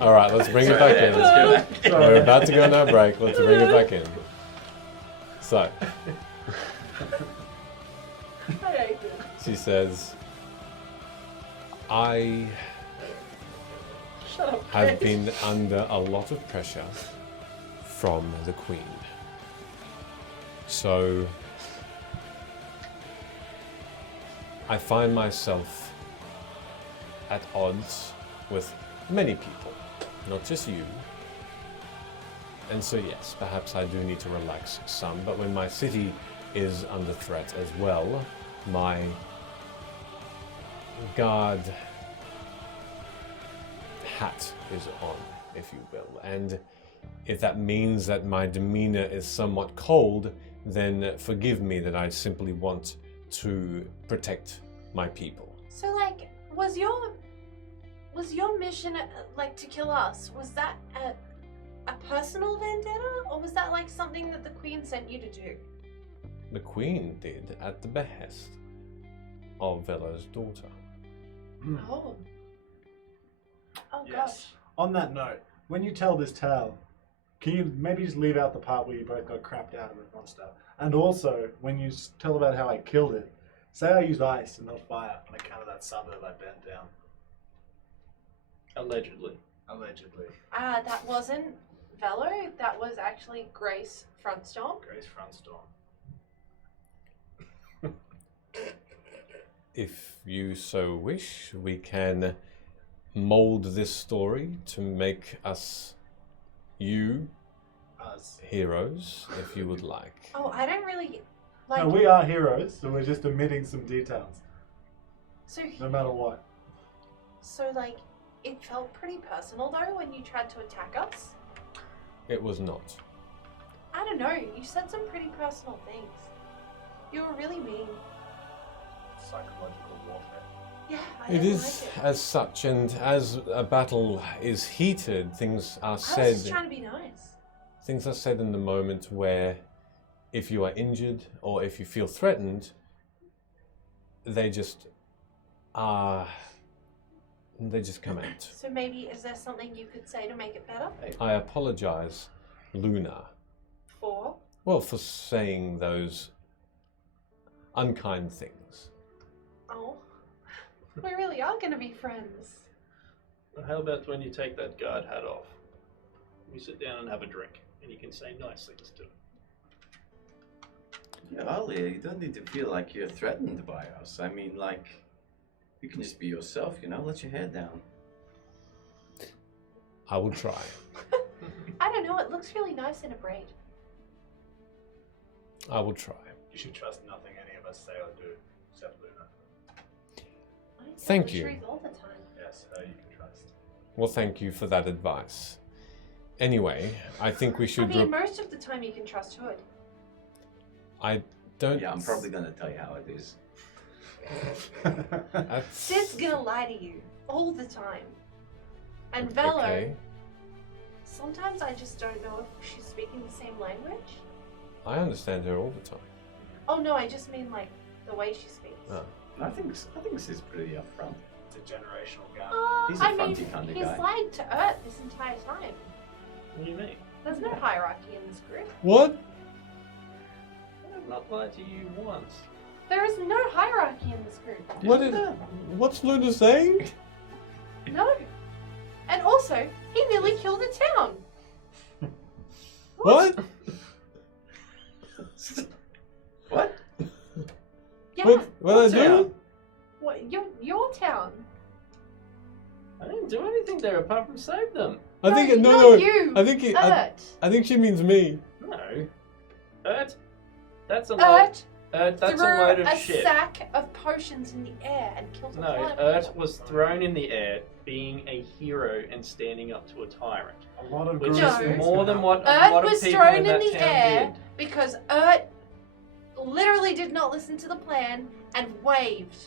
All right, let's bring it back in. Let's go back. We're about to go on our break. Let's bring it back in. So, I hate this. she says, I Shut up. have Chris. been under a lot of pressure from the Queen. So, I find myself at odds with many people, not just you. And so, yes, perhaps I do need to relax some, but when my city is under threat as well, my guard hat is on, if you will. And if that means that my demeanor is somewhat cold, then forgive me that I simply want to protect my people. So, like, was your mission like to kill us? Was that a personal vendetta, or was that like something that the Queen sent you to do? The Queen did at the behest of Velo's daughter. Oh. Oh Yes. On that note, when you tell this tale, can you maybe just leave out the part where you both got crapped out of the monster? And also, when you tell about how I killed it, say I used ice and not fire on account of that suburb I burnt down. Allegedly. Allegedly. gosh. That wasn't Velo. That was actually Grace Frontstorm. Grace Frontstorm. If you so wish, we can mold this story to make us you Us. heroes, if you would like. Oh, I don't really like. No, we are heroes, so we're just omitting some details, So, no matter what. so like, it felt pretty personal though when you tried to attack us. It was not. I don't know. You said some pretty personal things. You were really mean. Psychological warfare. Yeah, I It didn't is like it. as such, and as a battle is heated, things are I was said. just trying to be nice. Things are said in the moment where, if you are injured or if you feel threatened, they just are. They just come out. So maybe is there something you could say to make it better? I apologize, Luna. For? Well, for saying those unkind things. Oh, we really are going to be friends. Well, how about when you take that guard hat off? We sit down and have a drink, and you can say nice things to him. Yeah, Alia, you don't need to feel like you're threatened by us. I mean, like, you can just be yourself, you know? Let your hair down. I will try. I don't know. It looks really nice in a braid. I will try. You should trust nothing any of us say or do, except Luna. I tell Thank the you. truth all the time. Yes, her you can trust. Well, thank you for that advice. Anyway, I think we I should. mean, most of the time you can trust Hood. I don't. Yeah, I'm probably gonna tell you how it is. That's- Sid's gonna lie to you all the time. And Velo, Okay. sometimes I just don't know if she's speaking the same language. I understand her all the time. Oh no, I just mean like the way she speaks. Oh. I think this is pretty upfront. It's a generational gap. He's a I mean, fronty kinda he's guy. lied to Earth this entire time. What do you mean? There's no hierarchy in this group. What? I have not lied to you once. There is no hierarchy in this group. What is? What's Luna saying? No. And also, he nearly killed a town. What? What? Yeah. What I do? What? Your town. I didn't do anything there apart from save them. I think No, no. not you. I think I think she means me. No. Ert? That's a load. Ert That's a threw load of a shit. sack of potions in the air and killed a No, lot of Ert people. was thrown in the air, being a hero and standing up to a tyrant. A lot of Which gross No. is things more can than happen. what a Ert lot of was people thrown in in that the town air did. because Ert literally did not listen to the plan and waved.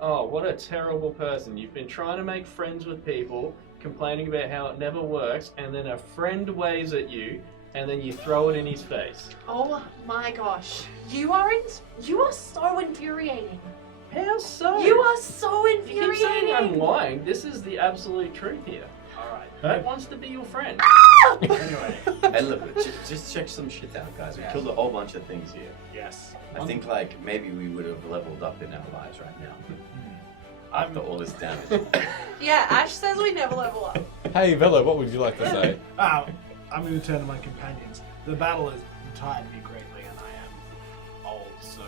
Oh, what a terrible person. You've been trying to make friends with people, complaining about how it never works, and then a friend waves at you, and then you throw it in his face. Oh my gosh. You are so infuriating. How so? You are so You keep saying I'm infuriating. lying. This is the absolute truth here. Alright. Bert wants to be your friend. Anyway, Hey, look, just check some shit out, guys. We killed a whole bunch of things here. yes. I think like maybe we would have leveled up in our lives right now after all this damage. Yeah, Ash says we never level up. Hey, Velo, what would you like to say? I'm going to turn to my companions. The battle has tired me greatly, and I am old, so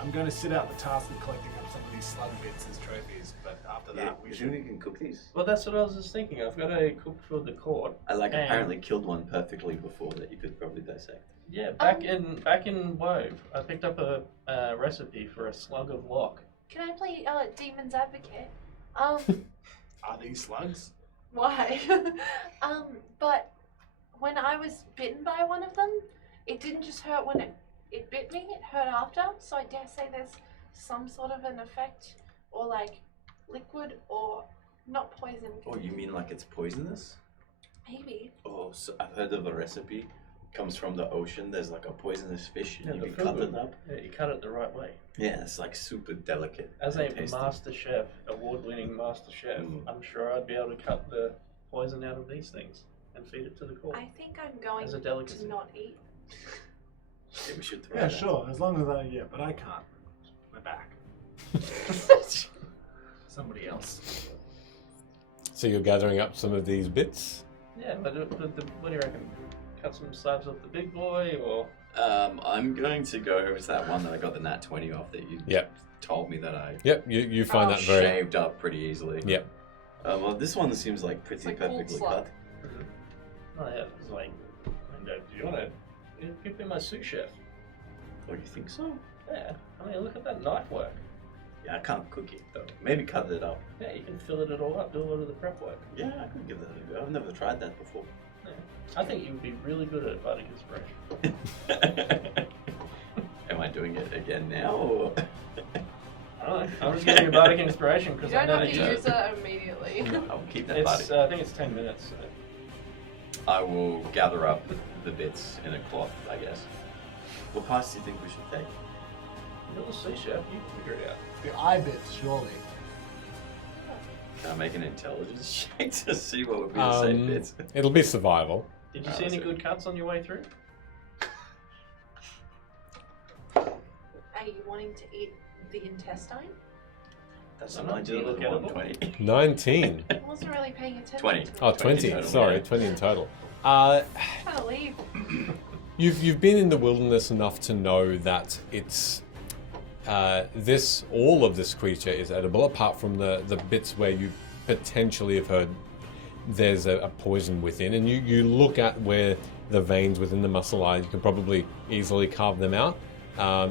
I'm going to sit out the task of collecting up some of these slug bits as trophies. But after Yeah, that, we you should. think we can cook these? Well, that's what I was just thinking. I've got a cook for the court. I like And- apparently killed one perfectly before that you could probably dissect. Yeah, back in Wove, I picked up a recipe for a slug of lock. Can I play Demon's Advocate? Are these slugs? Why? But when I was bitten by one of them, it didn't just hurt when it bit me, it hurt after. So I dare say there's some sort of an effect, or like liquid, or not poison. Oh, you mean like it's poisonous? Maybe. Oh, so I've heard of a recipe. Comes from the ocean. There's like a poisonous fish, and Yeah, you the can cut food. it up. Yeah, you cut it the right way. Yeah, it's like super delicate. As and a tasty. master chef, award-winning master chef, I'm sure I'd be able to cut the poison out of these things and feed it to the court. I think I'm going As a delicacy. to not eat. Yeah, we should throw Yeah, that. sure. As long as but I can't. My back. Somebody else. So you're gathering up some of these bits? Yeah, but what do you reckon? Cut some slabs off the big boy, or I'm going to go over to that one that I got the nat 20 off that you Yep. told me that I Yep, you find Oh, that very... shaved up pretty easily. Yep. Well, this one seems like pretty like old perfectly slug. cut. oh yeah, it's like, do you want to give me my sous chef? Oh, you think so? Yeah, I mean, look at that knife work. Yeah, I can't cook it though. Maybe cut it up. Yeah, you can fill it all up, do a lot of the prep work. Yeah, I could give that a go. I've never tried that before. Yeah. I think you would be really good at bardic inspiration. Am I doing it again now? Or? I don't know. I'm just giving you bardic inspiration You because don't I know have that to you. use it immediately. I'll keep that It's, body. I think it's 10 minutes. So. I will gather up the bits in a cloth, I guess. What parts do you think we should take? You're the sous chef. You can figure it out. The eye bits, surely. Can I make an intelligence check to see what would be the safe bits? It'll be survival. Did you Oh, see any that's it. good cuts on your way through? Are you wanting to eat the intestine? That's I a don't know, 19 do it and look a edible? 120. 19. I wasn't really paying attention 20. to it. Oh, 20 20. in total, Sorry, yeah. 20 in total. I'm trying to leave. You've been in the wilderness enough to know that it's all of this creature is edible, apart from the bits where you potentially have heard there's a poison within, and you look at where the veins within the muscle are. You can probably easily carve them out.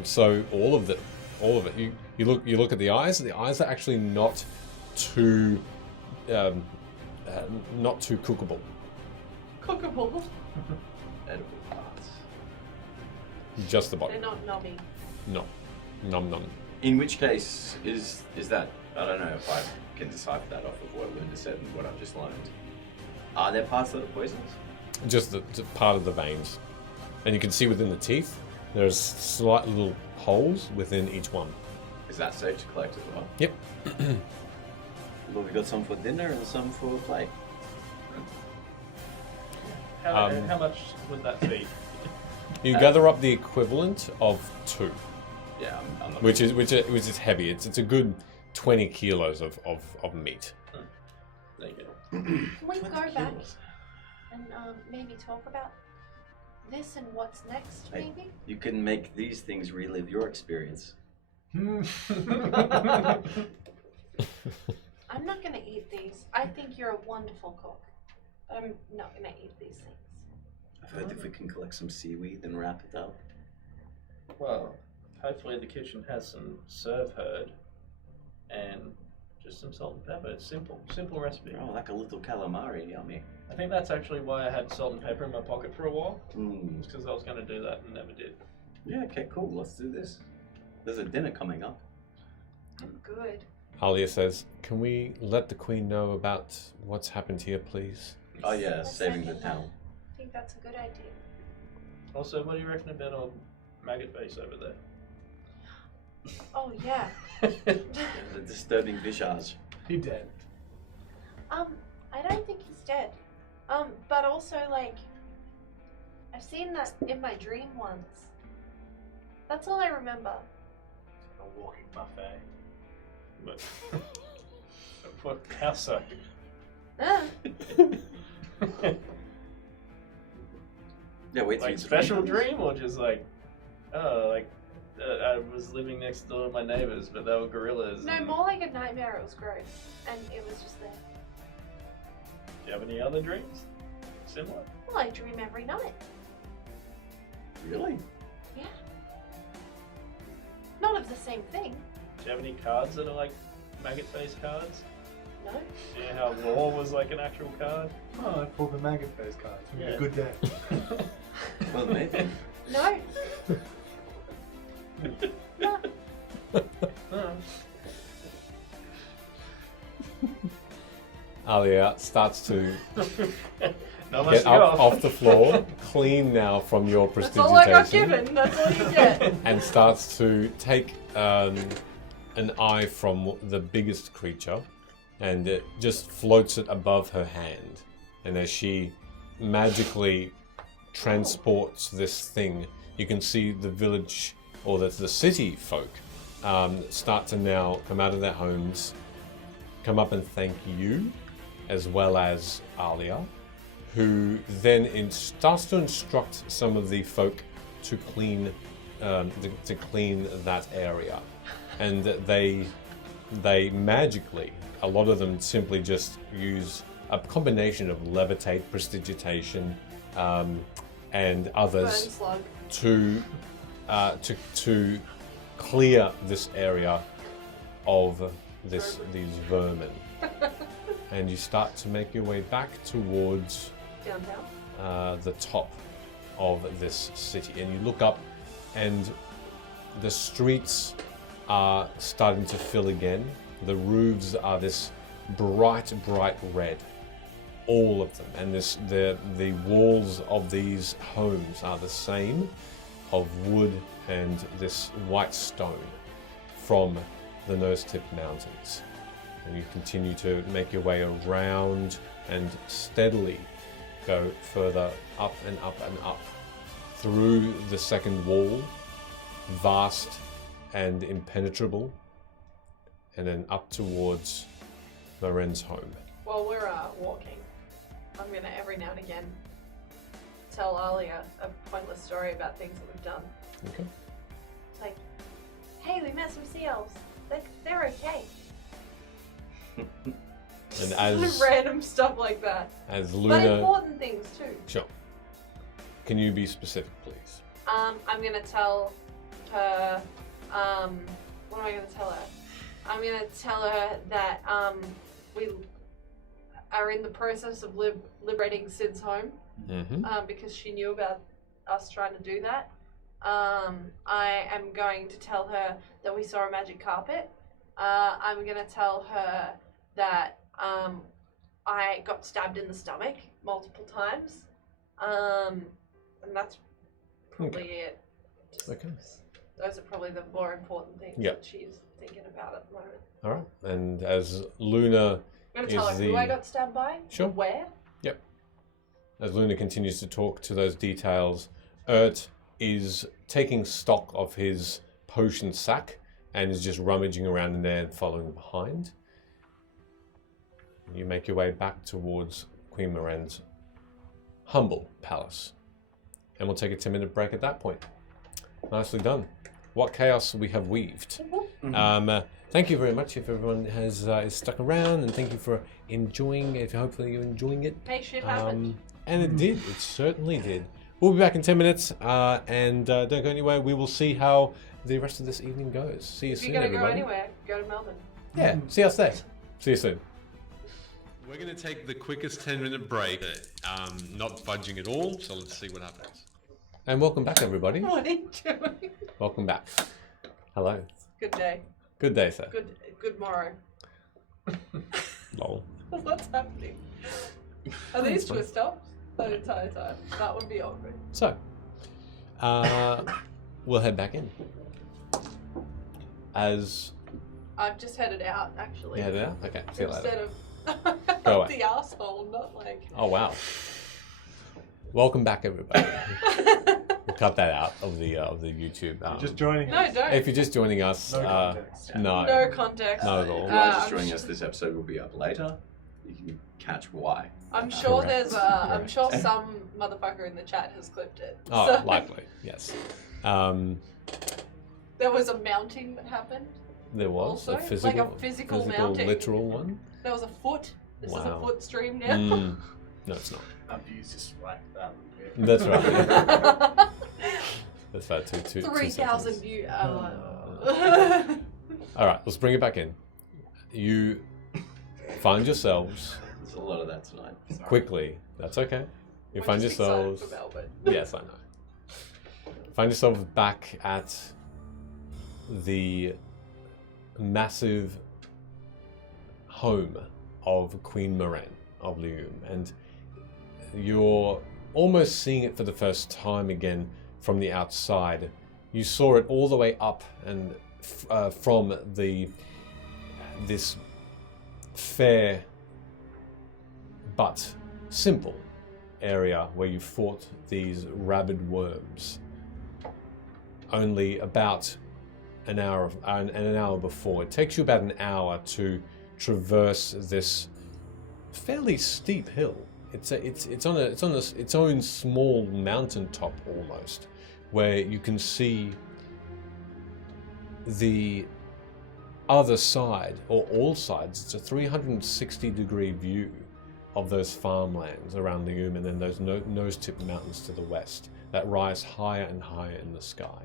So all of it. You look at the eyes. The eyes are actually not too cookable. Cookable. Edible parts. Just the body. They're not knobby. No. Nom nom. In which case, is that, I don't know if I can decipher that off of what Linda said and what I've just learned. Are there parts that are poisonous? Just the part of the veins. And you can see within the teeth, there's slight little holes within each one. Is that safe to collect as well? Yep. Well, we got some for dinner and some for play. How much would that be? You gather up the equivalent of 2, Yeah, I'm not. which is heavy. It's a good 20 kilos of meat. There you go. Can we go back and maybe talk about this and what's next, Hey. maybe? You can make these things relive your experience. I'm not gonna eat these. I think you're a wonderful cook. I'm not gonna eat these things. I've heard if we can collect some seaweed and wrap it up. Well, hopefully the kitchen has some serve herd and just some salt and pepper. It's simple recipe. Oh, like a little calamari, yummy. I think that's actually why I had salt and pepper in my pocket for a while. Mm. It's because I was going to do that and never did. Yeah, okay, cool. Let's do this. There's a dinner coming up. I'm good. Alia says, "Can we let the Queen know about what's happened here, please?" Oh yeah, Let's saving the send him town. I think that's a good idea. Also, what do you reckon about old maggot face over there? Oh yeah. The disturbing visage. He dead. I don't think he's dead. But also like, I've seen that in my dream once. That's all I remember. A walking buffet. But what? How so? Ah, Yeah, wait. Like special dream or just like, oh, like I was living next door to my neighbors, but they were gorillas. no, and- more like a nightmare. It was gross, and it was just there. Do you have any other dreams? Similar? Well, I dream every night. Really? Yeah. Not of the same thing. Do you have any cards that are like maggot face cards? No. Do you know how War was like an actual card? Oh, I pulled the maggot face card. It's gonna be Yeah. a good day. Well, maybe. No. No. Oh. Alia starts to Not much get to go up off the floor, clean now from your That's all I got prestidigitation, given. That's all you get. and starts to take an eye from the biggest creature, and it just floats it above her hand. And as she magically transports this thing, you can see the village, or the city folk, start to now come out of their homes, come up and thank you, as well as Alia, who then starts to instruct some of the folk to clean that area, and they magically, a lot of them simply just use a combination of levitate, prestidigitation, and Burn others slug. to clear this area of these vermin. And you start to make your way back towards Downtown. the top of this city, and you look up, and the streets are starting to fill again. The roofs are this bright red, all of them, and the walls of these homes are the same, of wood and this white stone from the Nose-Tip Mountains. And you continue to make your way around and steadily go further up and up and up through the second wall, vast and impenetrable, and then up towards Loren's home. While we're walking, I'm gonna every now and again tell Alia a pointless story about things that we've done. Okay. It's like, hey, we met some sea elves. They're okay. And as Random stuff like that. as But Luna, important things too. sure. Can you be specific, please? I'm gonna tell her. What am I gonna tell her? I'm gonna tell her that we are in the process of liberating Sid's home Mm-hmm. because she knew about us trying to do that. I am going to tell her that we saw a magic carpet. I'm gonna tell her that I got stabbed in the stomach multiple times. And that's probably it. Just Okay. those are probably the more important things Yep. that she's thinking about at the moment. All right. And as Luna I'm gonna tell her is who I the- got stabbed by, Sure. where. As Luna continues to talk to those details, Ert is taking stock of his potion sack and is just rummaging around in there and following behind. You make your way back towards Queen Moran's humble palace. And we'll take a 10-minute break at that point. Nicely done. What chaos we have weaved. Thank you very much if everyone has is stuck around, and thank you for enjoying, if hopefully you're enjoying it. Hey, shit happened. And it did. It certainly did. We'll be back in 10 minutes, and don't go anywhere. We will see how the rest of this evening goes. See you If soon, you're gonna go everybody. anywhere, go to Melbourne. Yeah, see us there. See you soon. We're going to take the quickest 10-minute break, not budging at all, so let's see what happens. And welcome back, everybody. What are you doing? Welcome back. Hello. Good day. Good day, sir. Good morrow. Lol. What's happening? Are these twist ups the entire time? That would be awkward. So, we'll head back in. As I've just headed out, actually. you head out? Okay, see you later. Instead of Go away. the asshole, not like. Oh, wow. Welcome back, everybody. We'll cut that out of the YouTube. Just joining No, us. don't. If you're just joining us, No context. no. No context. Not at all. If you are just I'm joining sh- us, this episode will be up later. You can catch why. I'm sure Correct. there's I'm Correct. sure some motherfucker in the chat has clipped it. Oh, So, likely, yes. there was a mounting that happened. There was Also, a like a physical, physical mounting. literal one. There was a foot. This is Wow. a foot stream now. Mm. No, it's not. Abuse just like that. That's right. That's about two 3,000 seconds. view. All right, let's bring it back in. You find yourselves There's a lot of that tonight. quickly. That's okay. You We're find just excited yourselves. for Melbourne. Yes, I know. Find yourselves back at the massive home of Queen Moraine of Luime, and you're almost seeing it for the first time again from the outside. You saw it all the way up and from this fair but simple area where you fought these rabid worms. Only about an hour before. It takes you about an hour to traverse this fairly steep hill. It's on its own small mountaintop almost, where you can see the other side, or all sides. It's a 360-degree view of those farmlands around Luime, and then those nose-tipped mountains to the west that rise higher and higher in the sky.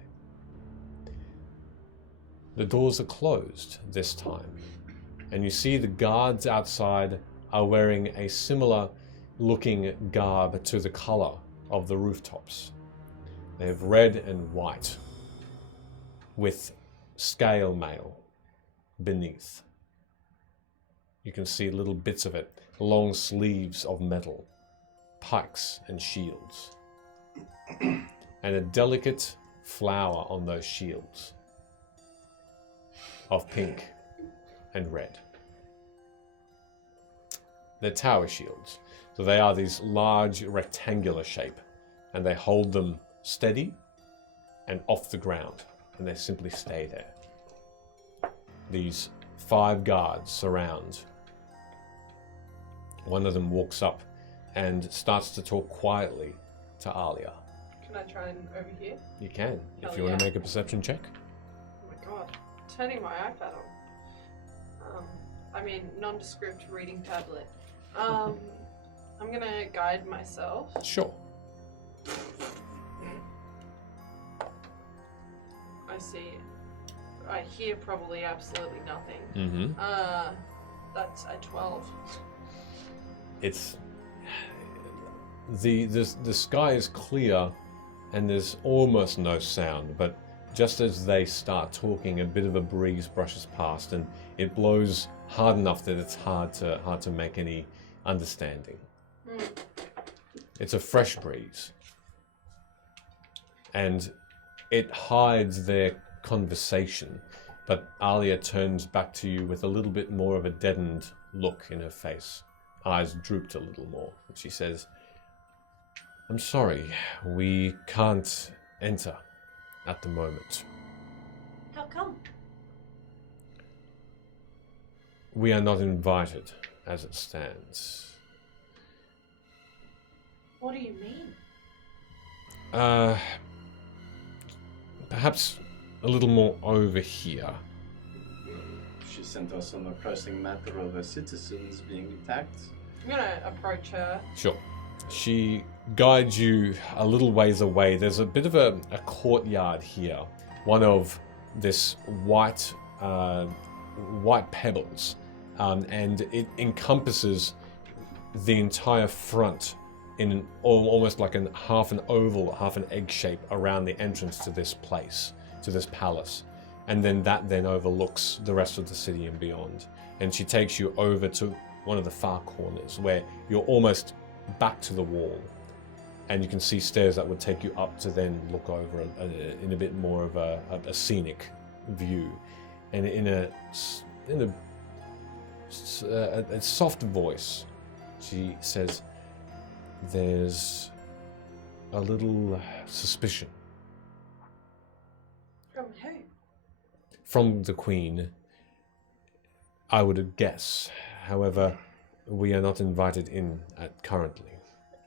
The doors are closed this time, and you see the guards outside are wearing a similar looking garb to the color of the rooftops. They have red and white with scale mail beneath. You can see little bits of it, long sleeves of metal, pikes and shields, and a delicate flower on those shields of pink and red. They're tower shields, so they are these large rectangular shape, and they hold them steady and off the ground, and they simply stay there. These 5 guards surround. One of them walks up and starts to talk quietly to Alia. Can I try and overhear? You can, if Hell you want to yeah. make a perception check. Oh my god. Turning my iPad on. Nondescript reading tablet. I'm gonna guide myself. Sure. I see. I hear probably absolutely nothing. Mm-hmm. That's a 12. It's the sky is clear and there's almost no sound, but just as they start talking, a bit of a breeze brushes past and it blows hard enough that it's hard to make any understanding. It's a fresh breeze, and it hides their conversation, but Alia turns back to you with a little bit more of a deadened look in her face. Eyes drooped a little more, and she says, "I'm sorry, we can't enter at the moment. How come? We are not invited as it stands." What do you mean? Perhaps a little more over here. She sent us on a pressing matter of her citizens being attacked. I'm gonna approach her. Sure. She guides you a little ways away. There's a bit of a courtyard here. One of this white pebbles. And it encompasses the entire front in almost like half an oval, half an egg shape around the entrance to this place, to this palace. And then that overlooks the rest of the city and beyond. and she takes you over to one of the far corners where you're almost back to the wall, and you can see stairs that would take you up to then look over in a bit more of a scenic view, and in a soft voice, she says, "There's a little suspicion From who? from the Queen, I would guess. However, we are not invited in currently."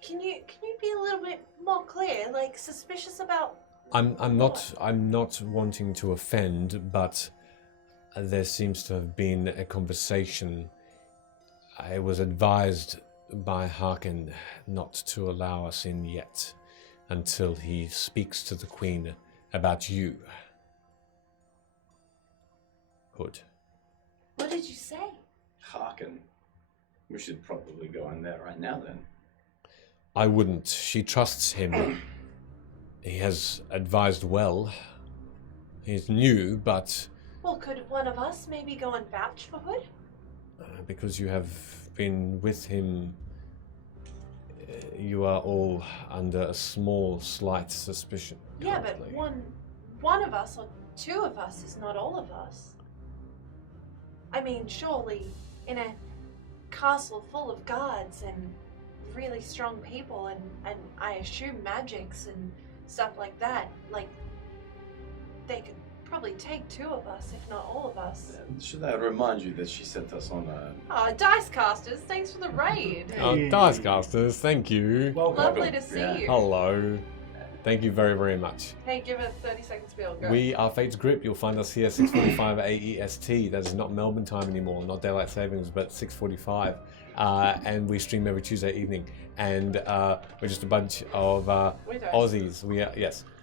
Can you be a little bit more clear? Like suspicious about? I'm not wanting to offend, but there seems to have been a conversation. I was advised by Harkin not to allow us in yet until he speaks to the Queen about you. Hood. What did you say? Harkin. We should probably go in there right now then. I wouldn't. She trusts him. He has advised well. He's new, but Well, could one of us maybe go and vouch for Hood? because you have been with him, you are all under a small, slight suspicion. Yeah, but currently. one of us or two of us is not all of us. I mean, surely in a castle full of guards and really strong people and I assume magics and stuff like that, like they could probably take two of us, if not all of us. Should I remind you that she sent us on a... Oh, dice casters, thanks for the raid. Oh, Dice Casters, thank you. Welcome. Lovely to see Yeah. you. Hello. Thank you very, very much. Hey, give it 30 seconds spiel. Go. We are Fate's Grip. You'll find us here 6:45 AEST. That is not Melbourne time anymore, not daylight savings, but 6:45. And we stream every Tuesday evening. And we're just a bunch of We don't. Aussies.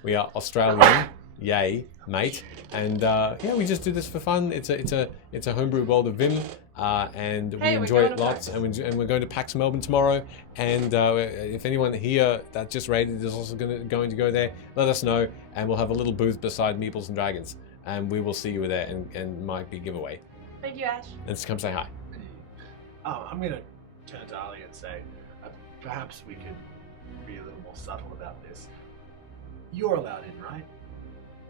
We are Australian. Yay, mate. And yeah, we just do this for fun. It's a homebrew world of Vim, and we Hey, we're enjoy going it to lots. PAX. And we're going to PAX Melbourne tomorrow. And if anyone here that just raided is also going to go there, let us know, and we'll have a little booth beside Meeples and Dragons, and we will see you there, and might be giveaway. Thank you, Ash. And just come say hi. Oh, I'm going to turn to Ali and say, perhaps we could be a little more subtle about this. You're allowed in, right?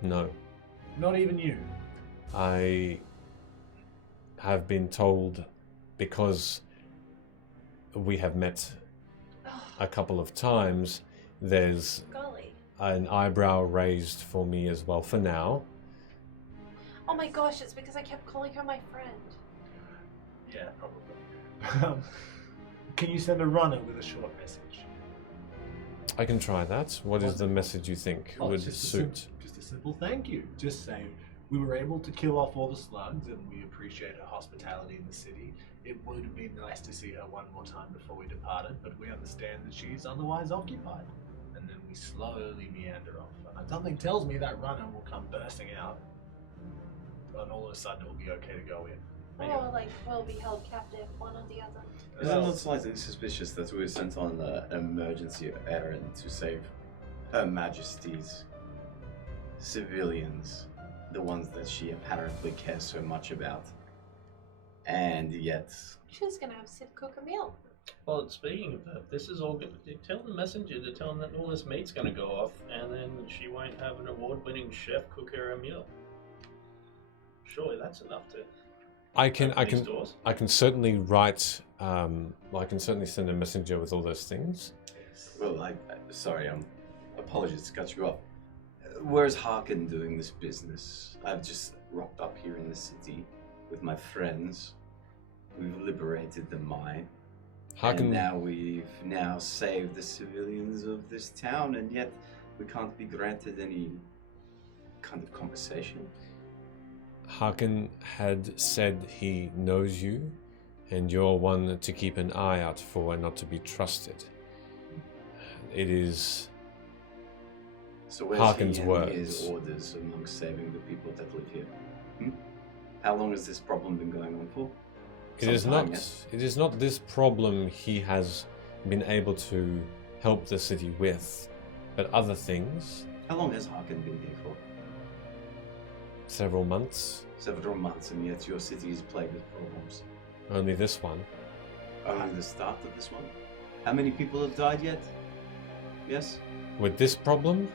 No, Not even you. I have been told, because we have met a couple of times, there's Golly. an eyebrow raised for me as well for now. Oh my gosh, it's because I kept calling her my friend. Yeah, probably. Can you send a runner with a short message? I can try that. What is the message you think Oh, would just suit? Just a simple thank you. Just say, we were able to kill off all the slugs and we appreciate her hospitality in the city. It would be nice to see her one more time before we departed, but we understand that she's otherwise occupied. And then we slowly meander off. And something tells me that runner will come bursting out. And all of a sudden it will be okay to go in. Or like we'll be held captive, one or the other. Isn't it slightly suspicious that we were sent on an emergency errand to save Her Majesty's civilians, the ones that she apparently cares so much about, and yet... She's gonna have Sid cook a meal. Well, speaking of that, this is all good. Tell the messenger to tell him that all this meat's going to go off, and then she won't have an award-winning chef cook her a meal. Surely that's enough to... I open these doors. can certainly write. I can certainly send a messenger with all those things. Well, sorry, apologies to cut you off. Where's Harkin doing this business? I've just rocked up here in the city with my friends. We've liberated the mine. Harkin, And now we've saved the civilians of this town, and yet we can't be granted any kind of conversation. Harkin had said he knows you, and you're one to keep an eye out for and not to be trusted. It is So where's Harkin's he and words. his orders amongst saving the people that live here? How long has this problem been going on for? It is Some not. time, yes? It is not this problem he has been able to help the city with, but other things. How long has Harkin been here for? Several months. several months, and yet your city is plagued with problems. Only this one. Only the start of this one. How many people have died yet? Yes? With this problem,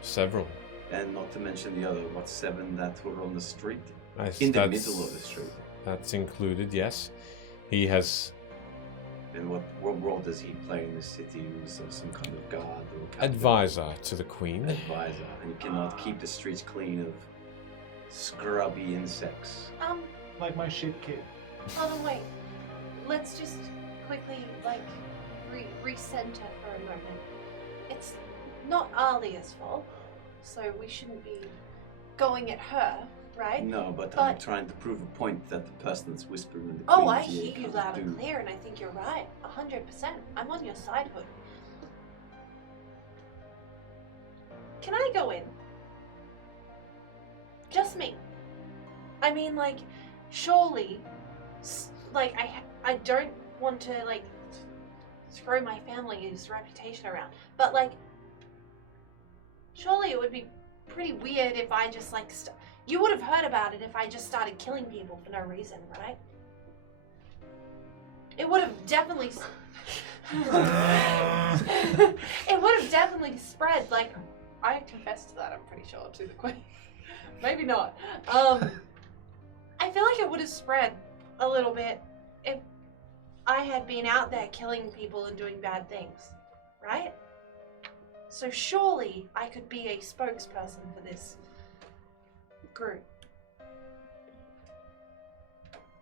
several. And not to mention the other, 7 that were on the street? Yes, In the that's- middle of the street. That's included, yes. He has And what role does he play in the city? Was some kind of guard or captain? advisor to the Queen. Advisor. And he cannot keep the streets clean of scrubby insects. Like my shit kid. Hold on, wait. Let's just quickly, like, recenter for a moment. It's not Alia's fault, so we shouldn't be going at her, right? No, but I'm trying to prove a point that the person that's whispering in the Oh, I Queen's ear hear you can't loud do. and clear, and I think you're right. 100%. I'm on your side, Hood. Can I go in? Just me. I mean, like, surely, like, I don't want to, like, throw my family's reputation around, but, like, surely it would be pretty weird if I just, like, you would have heard about it if I just started killing people for no reason, right? It would have definitely it would have definitely spread, like, I confessed to that, I'm pretty sure, to the Queen. Maybe not. I feel like it would have spread a little bit if I had been out there killing people and doing bad things, right? So surely I could be a spokesperson for this group.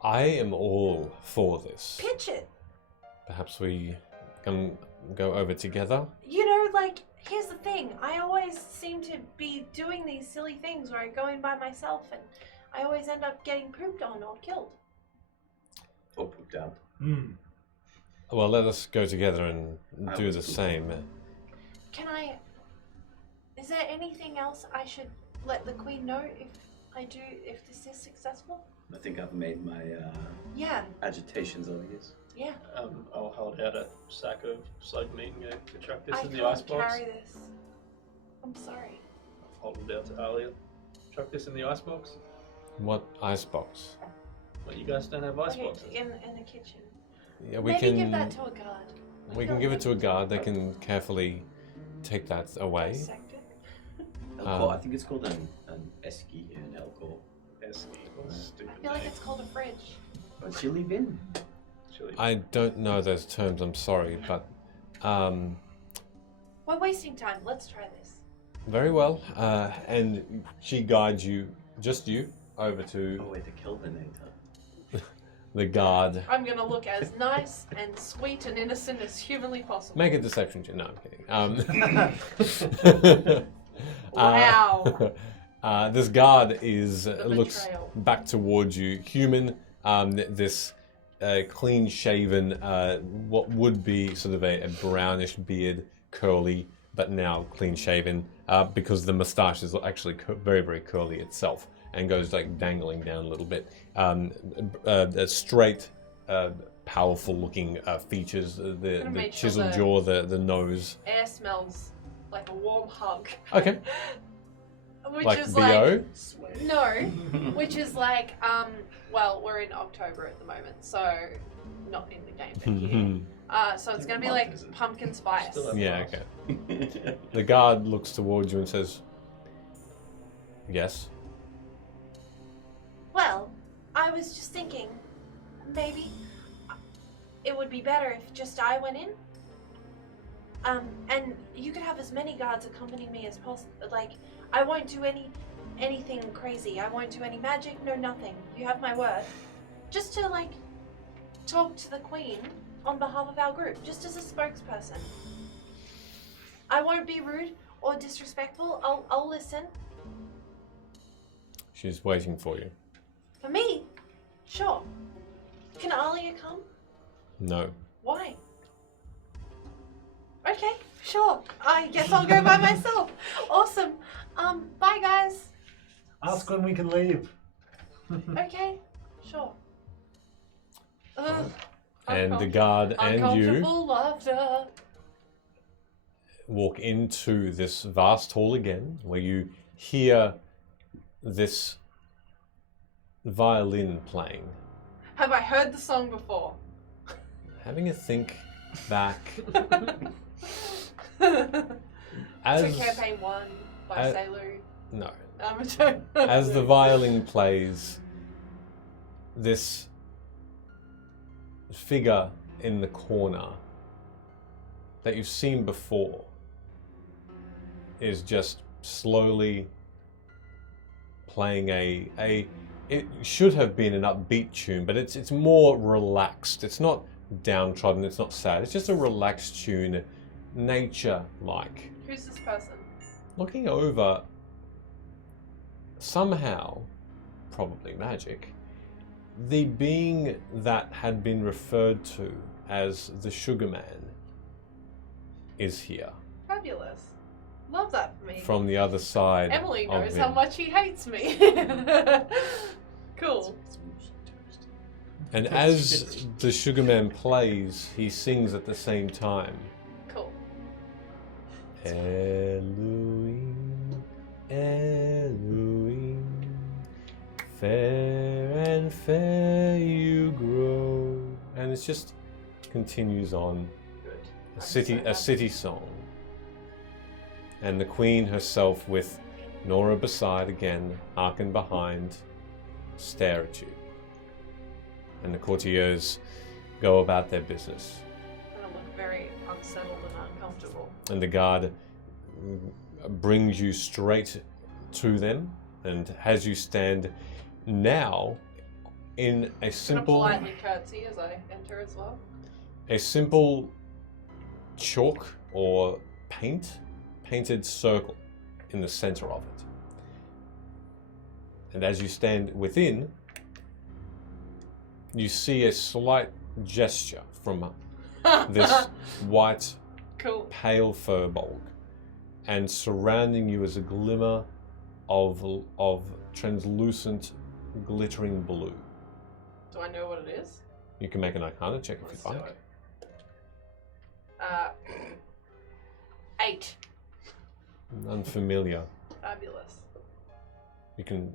I am all for this. Pitch it. Perhaps we can go over together. You know, like, here's the thing. I always seem to be doing these silly things where I go in by myself and I always end up getting pooped on or killed. Or pooped out. Well, let us go together and I do was the pooped. same. Can I... Is there anything else I should let the Queen know if this is successful? I think I've made my Yeah, agitations obvious. yeah. I'll hold out a sack of slug meat and go to chuck this I in the can't icebox. carry this. I'm sorry. Hold it out to Alia. Chuck this in the icebox. What icebox? Well, you guys don't have Okay, iceboxes. in the kitchen. Yeah, we Maybe can. give that to a guard. We can give it to a guard. They can carefully take that away. Dissect it. I think it's called an esky here in Elcor. Esky. Stupid I feel like name. it's called a fridge. A chili bin. Chili. I don't know those terms. I'm sorry, but We're wasting time. Let's try this. very well. And she guides you, just you, over Oh to wait, the Kelvinator. the guard. I'm gonna look as nice and sweet and innocent as humanly possible. Make a deception check. No, I'm kidding. Wow. This guard is The looks betrayal. back towards you, human. This clean-shaven, what would be sort of a brownish beard, curly, but now clean-shaven, because the moustache is actually very, very curly itself and goes like dangling down a little bit. Straight, powerful-looking features. The make sure chiseled the- jaw, the nose. Air smells like a warm hug. Okay. Which Like is BO? like no, which is like well, we're in October at the moment, so not in the game, but here. So it's gonna be What like is it? pumpkin spice. Still have Yeah, glass. okay. The guard looks towards you and says, "Yes." Well, I was just thinking, maybe it would be better if just I went in. And you could have as many guards accompany me as possible. Like, I won't do anything crazy. I won't do any magic, no nothing. You have my word. Just to, like, talk to the Queen on behalf of our group, just as a spokesperson. I won't be rude or disrespectful. I'll listen. She's waiting for you. For me? Sure. Can Alia come? No. Why? Okay, sure. I guess I'll go by myself. Awesome. Bye guys. Ask when we can leave. Okay, sure. And the guard and you Uncomfortable laughter. walk into this vast hall again, where you hear this violin playing. Have I heard the song before? Having a think back. So As campaign 1 by as- Sailor. no, I'm as the violin plays, this figure in the corner that you've seen before is just slowly playing a it should have been an upbeat tune, but it's more relaxed. It's not downtrodden, it's not sad. It's just a relaxed tune, nature-like. Who's this person? Looking over, somehow, probably magic, the being that had been referred to as the Sugar Man is here Fabulous. Love that for me. from the other side. Emily of knows him. how much he hates me. Cool. And as the Sugar Man plays, he sings at the same time. Cool. Elohim, Elohim, fair and fair you grow. And it just continues on. Good. A city song. And the Queen herself, with Nora beside again, hearken behind, stare at you. And the courtiers go about their business. I look very unsettled and uncomfortable. And the guard brings you straight to them and has you stand now in a Can simple I politely curtsy as I enter as well? chalk or painted circle in the center of it. And as you stand within, you see a slight gesture from this white, Cool. pale furbolg, and surrounding you is a glimmer of translucent, glittering blue. Do I know what it is? You can make an Arcana check if Let's you'd do like. it. 8. Unfamiliar. Fabulous. You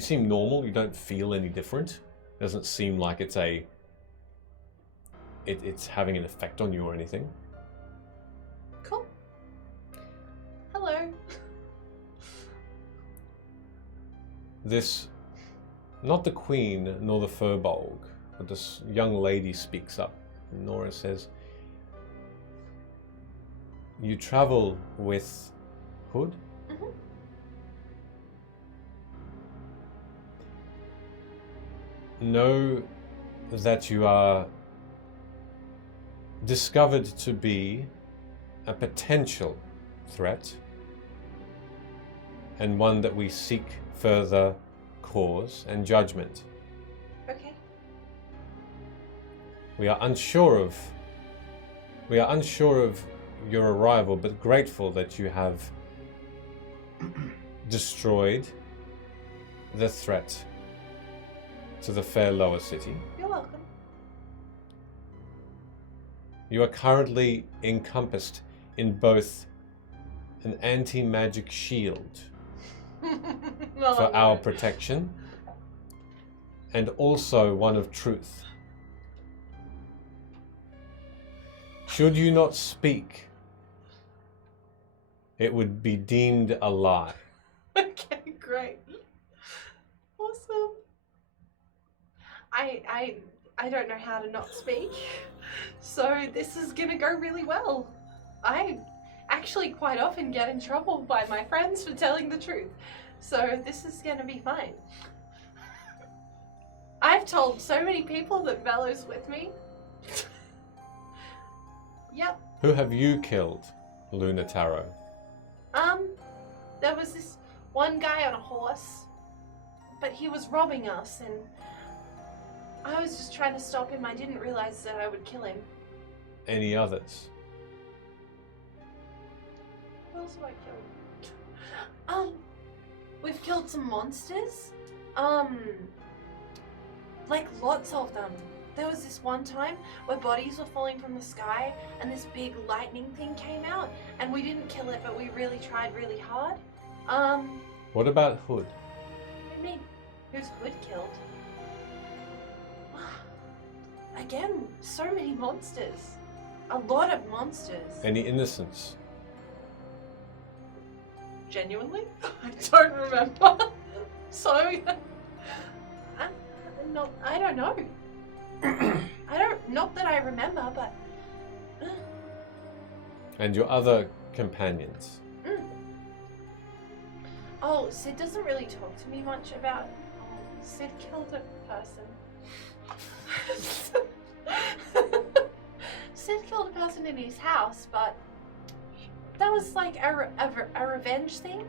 seem normal. You don't feel any different. It doesn't seem like it's having an effect on you or anything. Cool. Hello. This, not the Queen nor the Furbolg, but this young lady speaks up. Nora says, "You travel with Hood?" Mhm. Know that you are discovered to be a potential threat, and one that we seek further cause and judgment. Okay. We are unsure of your arrival, but grateful that you have destroyed the threat to the fair lower city. You're welcome. You are currently encompassed in both an anti-magic shield for our protection, and also one of truth. Should you not speak, it would be deemed a lie. Okay, great. Awesome. I don't know how to not speak, so this is gonna go really well. I actually quite often get in trouble by my friends for telling the truth, so this is gonna be fine. I've told so many people that Bella's with me. Yep. Who have you killed, Luna Tarot? There was this one guy on a horse, but he was robbing us, and I was just trying to stop him. I didn't realize that I would kill him. Any others? Who else have I killed? We've killed some monsters. Like lots of them. There was this one time where bodies were falling from the sky and this big lightning thing came out, and we didn't kill it, but we really tried really hard. What about Hood? I mean, Who's Hood killed? Again, so many monsters. A lot of monsters. Any innocents? Genuinely? I don't remember. So, I don't know. Not that I remember, but. And your other companions? Oh, Sid doesn't really talk to me much about. Sid killed a person. Sid killed a person in his house, but that was like a revenge thing.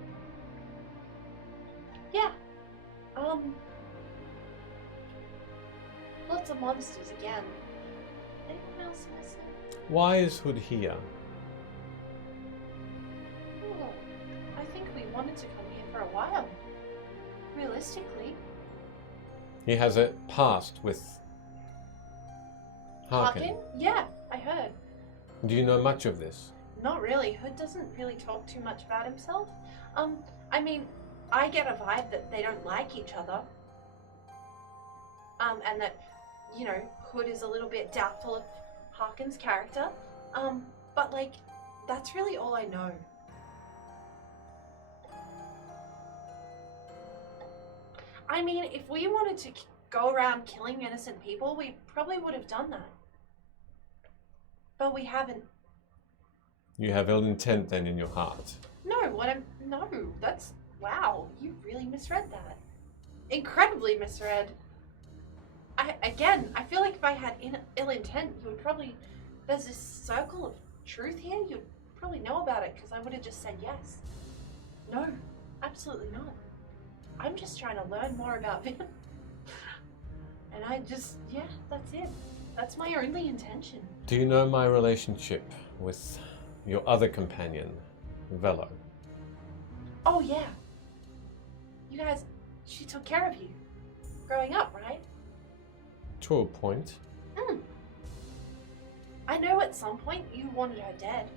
Yeah. Lots of monsters again. Anyone else missing? Why is Hood here? Oh, I think we wanted to come here for a while. Realistically. He has a past with Harkin. Yeah, I heard. Do you know much of this? Not really. Hood doesn't really talk too much about himself. I mean, I get a vibe that they don't like each other. And that, you know, Hood is a little bit doubtful of Harkin's character. But like, that's really all I know. I mean, if we wanted to go around killing innocent people, we probably would have done that. But we haven't. You have ill intent then in your heart. No, that's, wow, you really misread that. Incredibly misread. I feel like if I had ill intent, you would probably, there's this circle of truth here, you'd probably know about it, because I would have just said yes. No, absolutely not. I'm just trying to learn more about Vim. And yeah, that's it. That's my only intention. Do you know my relationship with your other companion, Velo? Oh yeah. You guys, she took care of you. Growing up, right? To a point. I know at some point you wanted her dead.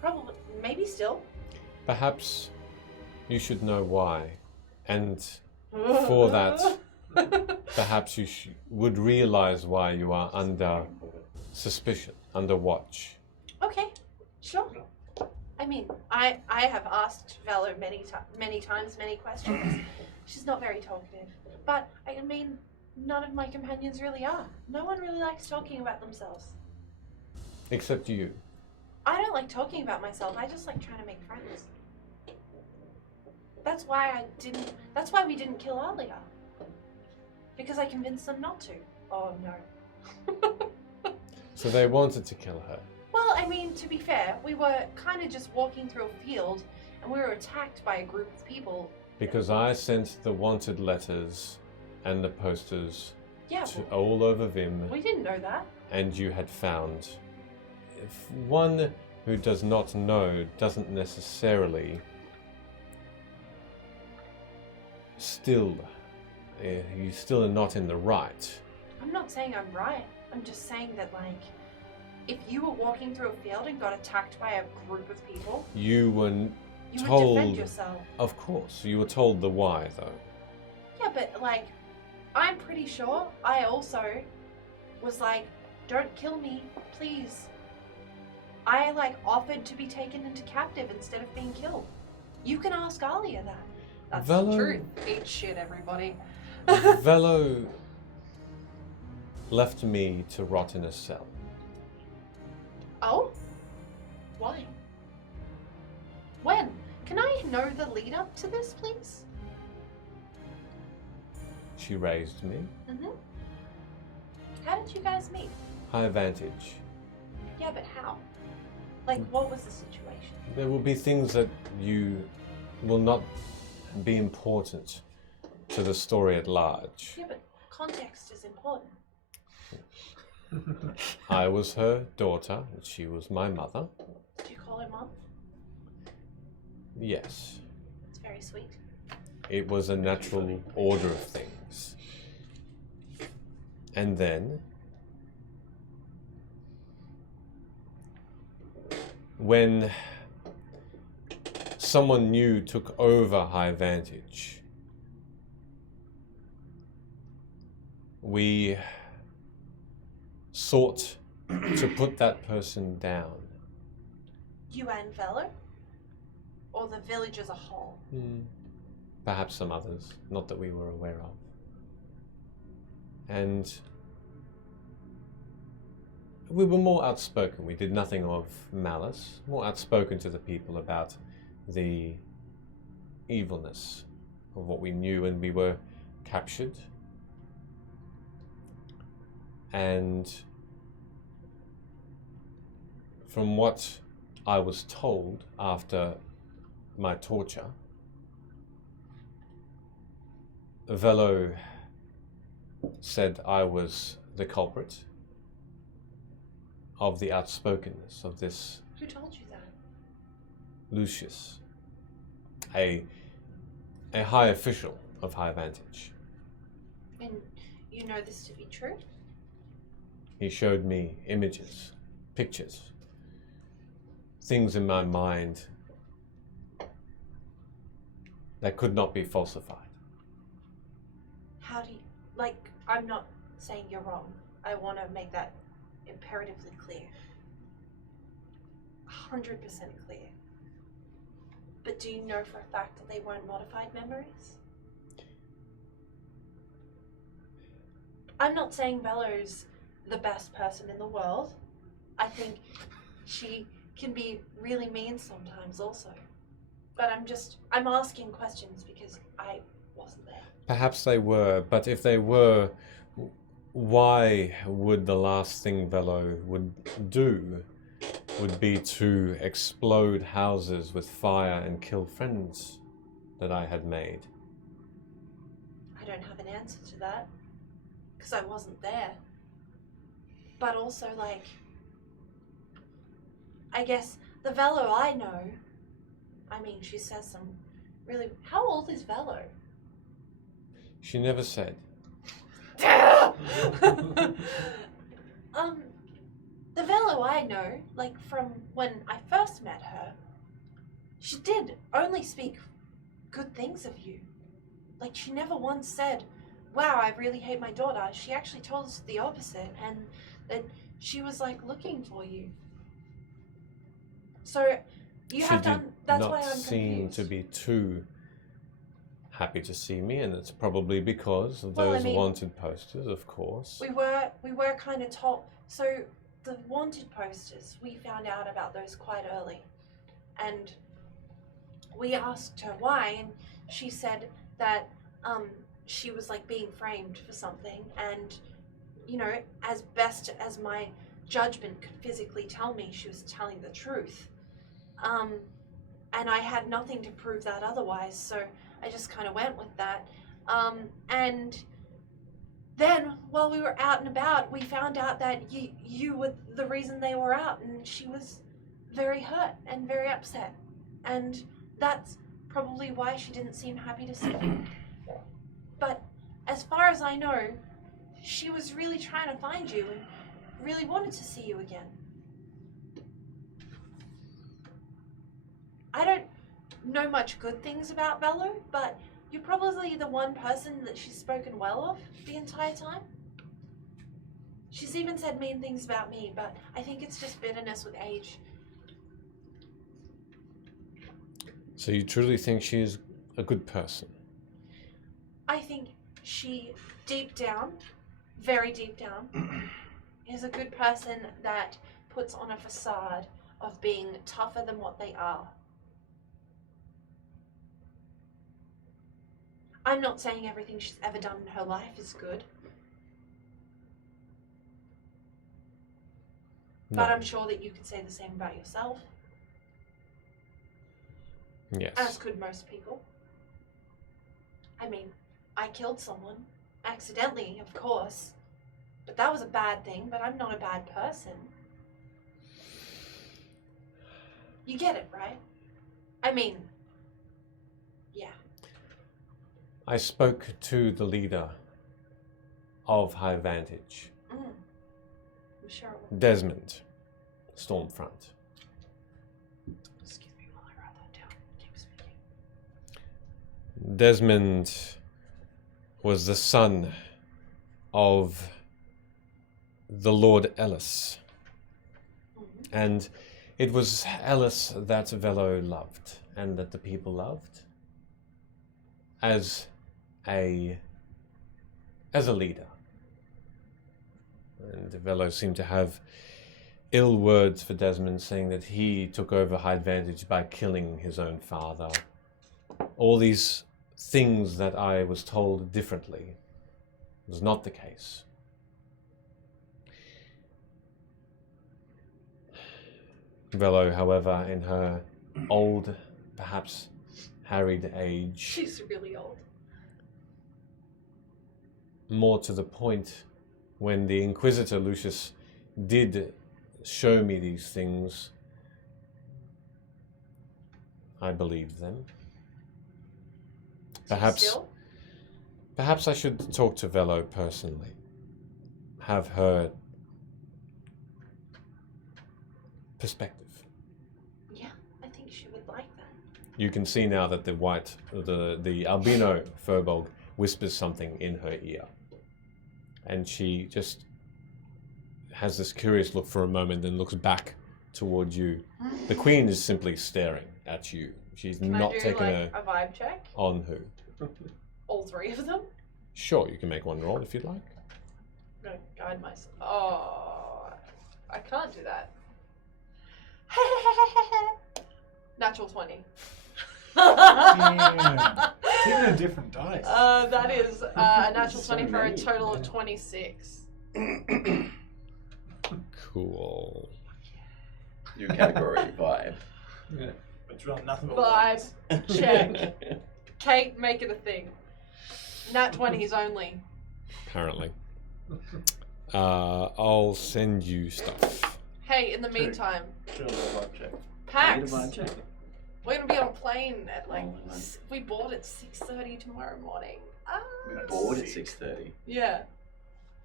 Probably, maybe still. Perhaps you should know why. And for that, perhaps you would realize why you are under suspicion, under watch. Okay, sure. I mean, I have asked Velo many times, many questions. She's not very talkative. But, I mean, none of my companions really are. No one really likes talking about themselves. Except you. I don't like talking about myself. I just like trying to make friends. That's why we didn't kill earlier. Because I convinced them not to. Oh no. So they wanted to kill her. Well, I mean, to be fair, we were kind of just walking through a field and we were attacked by a group of people. Because I sent the wanted letters and the posters Yeah, all over Vim, we didn't know that. and you had found. If one who does not know doesn't necessarily still, you still are not in the right. I'm not saying I'm right. I'm just saying that, like, if you were walking through a field and got attacked by a group of people, You were you told. would defend yourself. Of course, you were told the why, though. Yeah, but, like, I'm pretty sure I also was like, don't kill me, please. I, like, offered to be taken into captive instead of being killed. You can ask Alia that. That's Velo- the truth. Eat shit, everybody. Velo left me to rot in a cell. Oh? Why? When? Can I know the lead up to this, please? She raised me. Mm-hmm. How did you guys meet? High vantage. Yeah, but how? Like, what was the situation? There will be things that you will not be important to the story at large. Yeah, but context is important. I was her daughter, and she was my mother. Do you call her mom? Yes. It's very sweet. It was a natural order of things. And then, when someone new took over High Vantage, we sought to put that person down. You and Velo? Or the village as a whole? Perhaps some others, not that we were aware of. And we were more outspoken. We did nothing of malice, more outspoken to the people about the evilness of what we knew, and we were captured. And from what I was told after my torture, Velo said I was the culprit of the outspokenness of this Who told you that? Lucius, a high official of High Vantage. And you know this to be true? He showed me images, pictures, things in my mind that could not be falsified. How do you... Like, I'm not saying you're wrong. I want to make that imperatively clear. 100% clear. But do you know for a fact that they weren't modified memories? I'm not saying Velo's the best person in the world. I think she can be really mean sometimes also. But I'm asking questions because I wasn't there. Perhaps they were, but if they were, why would the last thing Velo would do would be to explode houses with fire and kill friends that I had made? I don't have an answer to that because I wasn't there. But also, like, I guess the Velo I know, I mean, she says some really... How old is Velo? She never said. The Velo I know, like from when I first met her, she did only speak good things of you. Like, she never once said, wow, I really hate my daughter. She actually told us the opposite, and that she was like looking for you. So you have done. That's why I'm confused. She did not seem to be too happy to see me, and it's probably because of those wanted posters, of course. We were kind of told. So the wanted posters, we found out about those quite early, and we asked her why, and she said that she was like being framed for something, and you know, as best as my judgment could physically tell me, she was telling the truth. And I had nothing to prove that otherwise, so I just kind of went with that. And then while we were out and about, we found out that you were the reason they were out, and she was very hurt and very upset. And that's probably why she didn't seem happy to see you. But as far as I know, she was really trying to find you and really wanted to see you again. I don't know much good things about Velo, but you're probably the one person that she's spoken well of the entire time. She's even said mean things about me, but I think it's just bitterness with age. So you truly think she's a good person? I think she, deep down, very deep down, is a good person that puts on a facade of being tougher than what they are. I'm not saying everything she's ever done in her life is good. No. But I'm sure that you could say the same about yourself. Yes. As could most people. I mean, I killed someone. Accidentally, of course. But that was a bad thing, but I'm not a bad person. You get it, right? I mean, yeah. I spoke to the leader of High Vantage, I'm sure it will. Desmond Stormfront. Excuse me while I write that down. Keep speaking. Desmond was the son of the Lord Ellis. And it was Ellis that Velo loved, and that the people loved as a leader. And Velo seemed to have ill words for Desmond, saying that he took over high advantage by killing his own father. All these things that I was told differently was not the case. Velo, however, in her old, perhaps harried age, She's really old. more to the point, when the Inquisitor Lucius did show me these things, I believed them. Still? Perhaps I should talk to Velo personally. Have her perspective. Yeah, I think she would like that. You can see now that the albino Furbolg whispers something in her ear. And she just has this curious look for a moment, then looks back towards you. The queen is simply staring at you. She's Can not I do taking like a vibe check? on who. All three of them? Sure, you can make one roll if you'd like. I'm gonna guide myself. Oh, I can't do that. Natural 20. Damn. It's even a different dice. That is a natural So 20 for a many, total of yeah. 26. Cool. New category, vibe. It's really nothing but Vibe. ones. Check. Kate, make it a thing. Nat 20s only. Apparently. I'll send you stuff. Hey, in the meantime, Sure, vibe check. PAX. Vibe check. We're gonna be on a plane at like, Oh, man. we board at 6:30 tomorrow morning. We board at 6:30. Yeah.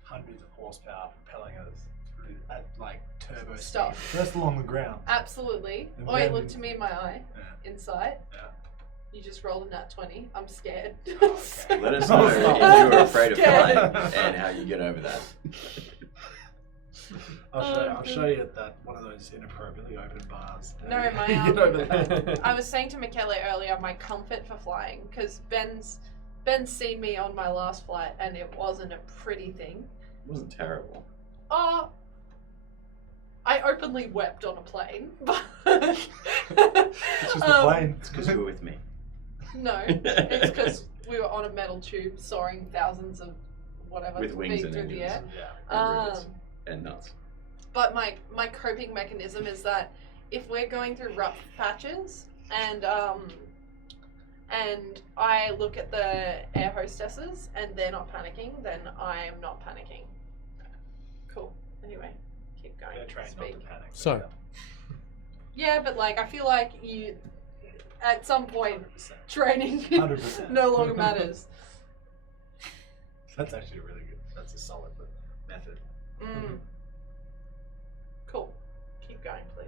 Hundreds of horsepower propelling us through at like turbo Stop. speed. First along the ground. Absolutely. And Oh, wait, then- look to me in my eye. Yeah. Insight. Yeah. You just rolled a nat 20. I'm scared. Okay. Let us know if you are afraid of Scared. flying and how you get over that. I'll show you at that one of those inappropriately open bars. No, my Get over that. I was saying to Michele earlier my comfort for flying, because Ben's seen me on my last flight and it wasn't a pretty thing. It wasn't terrible. Oh, I openly wept on a plane. But It's just the plane. It's because you were with me. No, it's because we were on a metal tube soaring thousands of whatever With wings feet and through the air. engines. Yeah. And rivets. And nuts. But my coping mechanism is that if we're going through rough patches and I look at the air hostesses and they're not panicking, then I am not panicking. Cool. Anyway, keep going. They're trained not to Speak. panic. So- Yeah, but like I feel like you at some point 100%. training 100%. no longer matters. That's actually really good. That's a solid method. Mm. Cool. Keep going, please.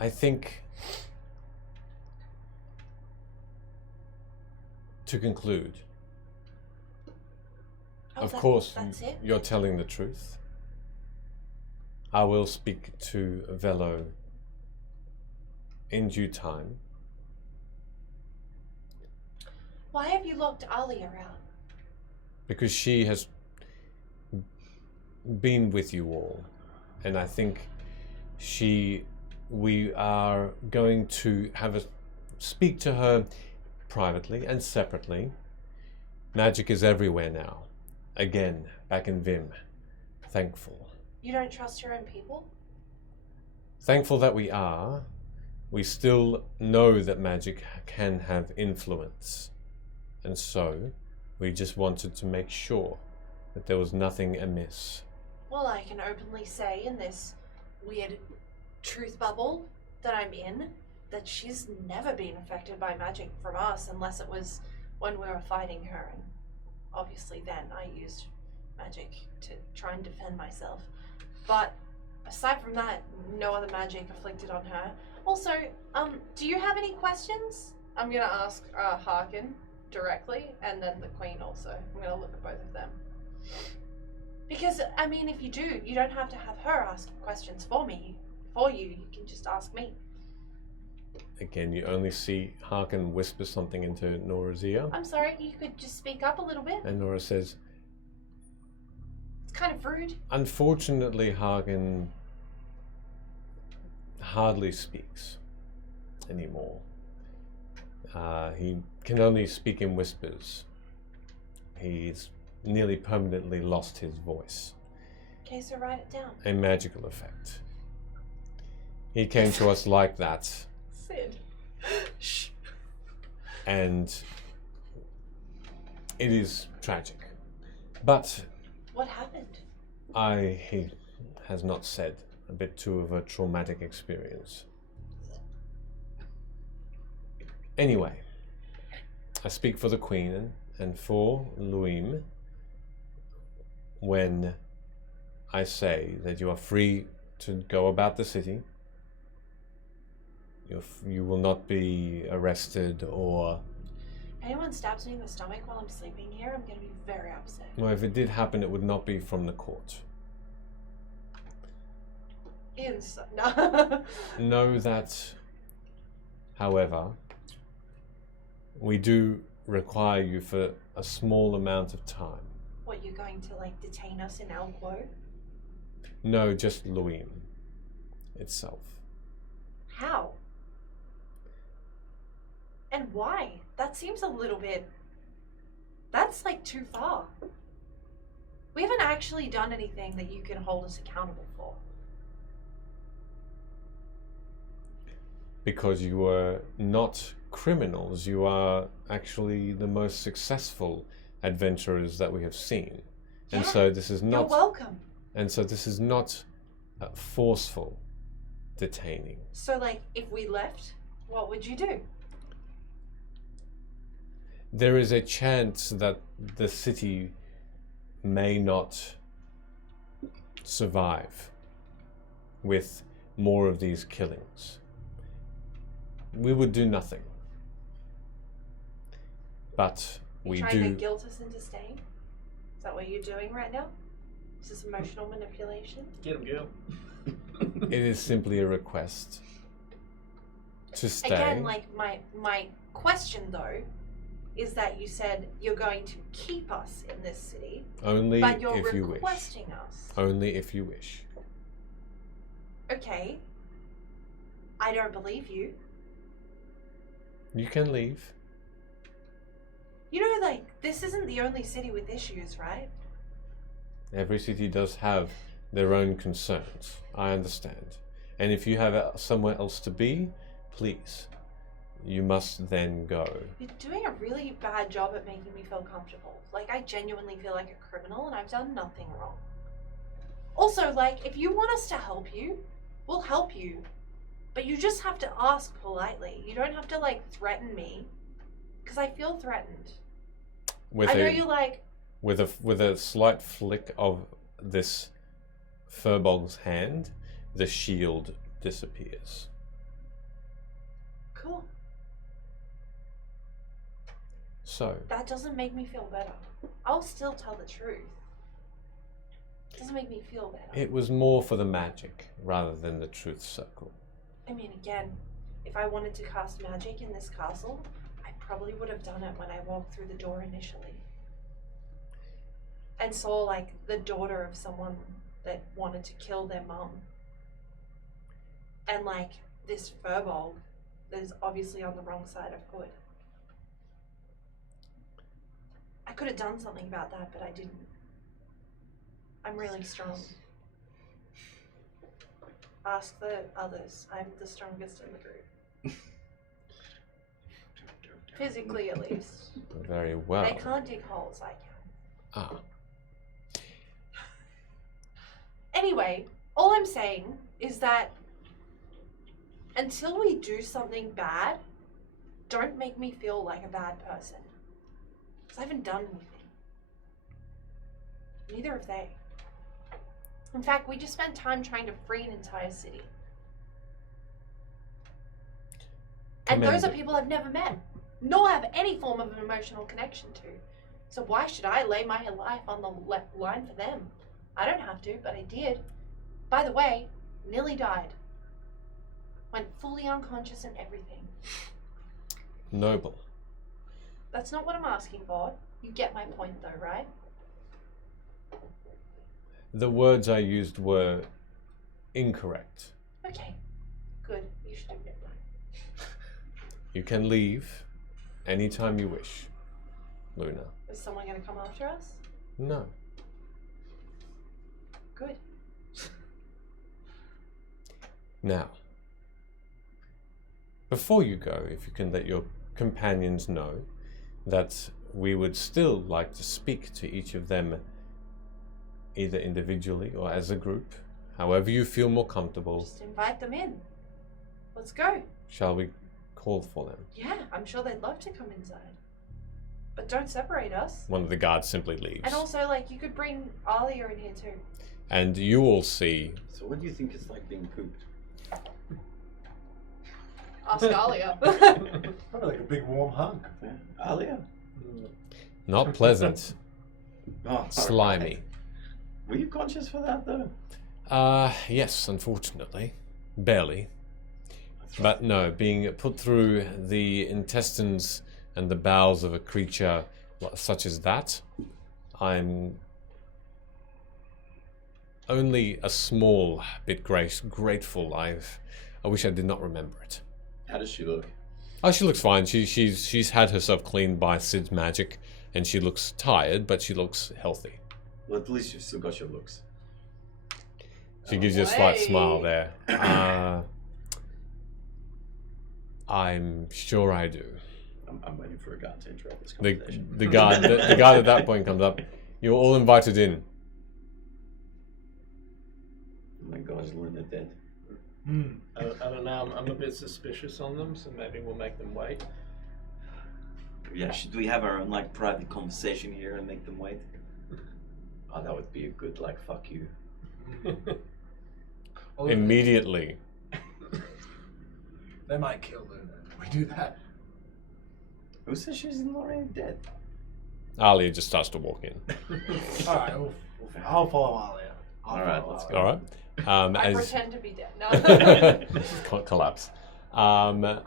I think, to conclude, of course, That's it? you're telling the truth. I will speak to Velo in due time. Why have you locked Alia out? Because she has been with you all, and I think we are going to have a speak to her privately and separately. Magic is everywhere now. Again, back in Vim. Thankful. You don't trust your own people? Thankful that we are. We still know that magic can have influence. And so, we just wanted to make sure that there was nothing amiss. Well, I can openly say in this weird truth bubble that I'm in that she's never been affected by magic from us unless it was when we were fighting her. And obviously then I used magic to try and defend myself. But aside from that, no other magic afflicted on her. Also, do you have any questions? I'm gonna ask Harkin directly, and then the queen also. I'm gonna look at both of them. Because, I mean, if you do, you don't have to have her ask questions for you. You can just ask me. Again, you only see Harkin whisper something into Nora's ear, I'm sorry, you could just speak up a little bit. and Nora says, It's kind of rude. unfortunately, Harkin hardly speaks anymore. He can only speak in whispers. He's nearly permanently lost his voice. Okay, so write it down. A magical effect. He came to us like that, Sid. Shh. and it is tragic. But What happened? he has not said, a bit too of a traumatic experience. Anyway, I speak for the Queen and for Luime when I say that you are free to go about the city. You will not be arrested or... If anyone stabs me in the stomach while I'm sleeping here, I'm going to be very upset. Well, if it did happen, it would not be from the court. No. Know that, however, we do require you for a small amount of time. What, you're going to, like, detain us in Alquo? No, just Luime itself. How? And why? That seems a little bit... That's, like, too far. We haven't actually done anything that you can hold us accountable for. Because you are not criminals, you are actually the most successful adventurers that we have seen. And Yeah, so this is You're not... welcome. And so this is not forceful detaining. So, like, if we left, what would you do? There is a chance that the city may not survive with more of these killings. We would do nothing. But we You're do... trying to guilt us into staying? Is that what you're doing right now? Is this emotional manipulation? Get him, go. It is simply a request to stay. Again, like, my question, though, is that you said you're going to keep us in this city, Only but you're if you wish. requesting us. Only if you wish. Okay. I don't believe you. You can leave. You know, like, this isn't the only city with issues, right? Every city does have their own concerns. I understand. And if you have somewhere else to be, please, you must then go. You're doing a really bad job at making me feel comfortable. Like, I genuinely feel like a criminal and I've done nothing wrong. Also, like, if you want us to help you, we'll help you. But you just have to ask politely. You don't have to, like, threaten me. Because I feel threatened. I know you're like... With a slight flick of this Furbolg's hand, the shield disappears. Cool. So, That doesn't make me feel better. I'll still tell the truth. It doesn't make me feel better. it was more for the magic rather than the truth circle. I mean, again, if I wanted to cast magic in this castle, I probably would have done it when I walked through the door initially. And saw, like, the daughter of someone that wanted to kill their mum. And, like, this Furbolg that is obviously on the wrong side of good. I could have done something about that, but I didn't. I'm really strong. Ask the others. I'm the strongest in the group. Physically, at least. Very well. They can't dig holes, I can. Ah, Anyway, all I'm saying is that until we do something bad, don't make me feel like a bad person. Because I haven't done anything. Neither have they. In fact, we just spent time trying to free an entire city. And those are Commander. people I've never met. nor have any form of an emotional connection to. So why should I lay my life on the line for them? I don't have to, but I did. By the way, nearly died. Went fully unconscious and everything. Noble. That's not what I'm asking for. You get my point though, right? The words I used were incorrect. Okay. Good. You should admit that. You can leave anytime you wish, Luna. Is someone gonna come after us? No. Good. Now, before you go, if you can let your companions know that we would still like to speak to each of them either individually or as a group, however you feel more comfortable. Just invite them in. Let's go. Shall we call for them? Yeah, I'm sure they'd love to come inside. But don't separate us. One of the guards simply leaves. And also, like, you could bring Alia in here too. And you all see So what do you think it's like being pooped? Ask Alia. Probably like a big warm hug. Yeah. Alia? not pleasant, Oh, slimy. alright. Were you conscious for that though? Yes, unfortunately. Barely. But no, being put through the intestines and the bowels of a creature such as that, I'm only a small bit grateful. I wish I did not remember it. How does she look? Oh, she looks fine. She's had herself cleaned by Sid's magic, and she looks tired, but she looks healthy. Well, at least you've still got your looks. She gives you a slight Way. smile there. I'm sure I do. I'm waiting for a guard to interrupt this The conversation. the guard at that point comes up. You're all invited in. Oh my God, is Luna dead? I don't know. I'm a bit suspicious on them, so maybe we'll make them wait. Yeah, should we have our own like private conversation here and make them wait? Oh, that would be a good like fuck you. Well, Immediately, They might kill Luna if we do that. Who says she's not already dead? Alia just starts to walk in. Alright, I'll follow Alia. Alright, let's go. All right. I As pretend to be dead. No. collapse. Oh no.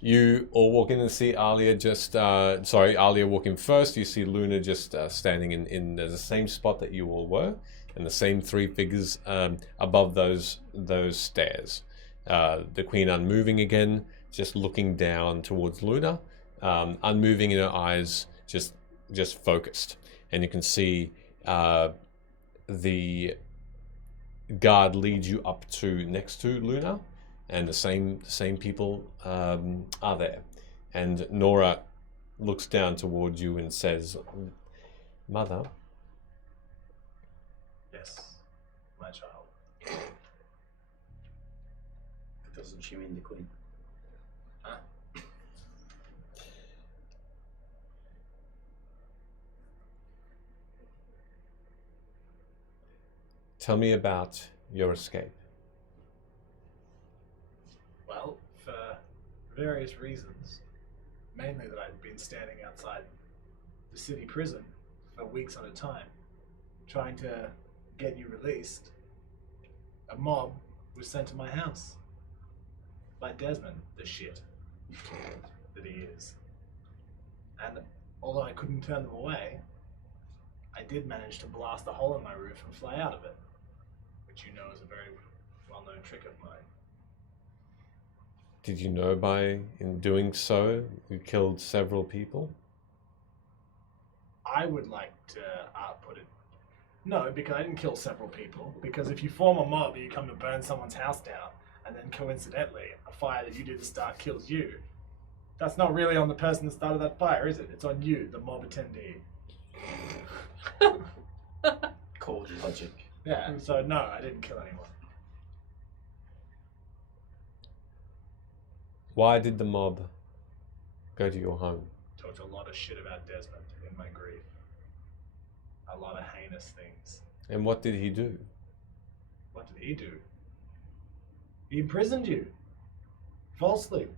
You all walk in and see Alia Alia walking first. You see Luna just standing in the same spot that you all were, and the same three figures above those stairs. The queen unmoving again, just looking down towards Luna, unmoving in her eyes, just focused. And you can see the guard leads you up to next to Luna, and the same people are there. And Nora looks down towards you and says, "Mother." Yes, my child. Doesn't she mean the queen? Huh? Tell me about your escape. Well, for various reasons, mainly that I'd been standing outside the city prison for weeks at a time, trying to get you released, a mob was sent to my house by Desmond, the shit that he is. And although I couldn't turn them away, I did manage to blast a hole in my roof and fly out of it, which you know is a very well-known trick of mine. Did you know in doing so, you killed several people? I would like to put it. No, because I didn't kill several people. Because if you form a mob, you come to burn someone's house down, and then coincidentally, a fire that you did to start kills you. That's not really on the person that started that fire, is it? It's on you, the mob attendee. Cold logic. Yeah, so no, I didn't kill anyone. Why did the mob go to your home? Talked a lot of shit about Desmond in my grief. A lot of heinous things. And what did he do? What did he do? He imprisoned you. Falsely.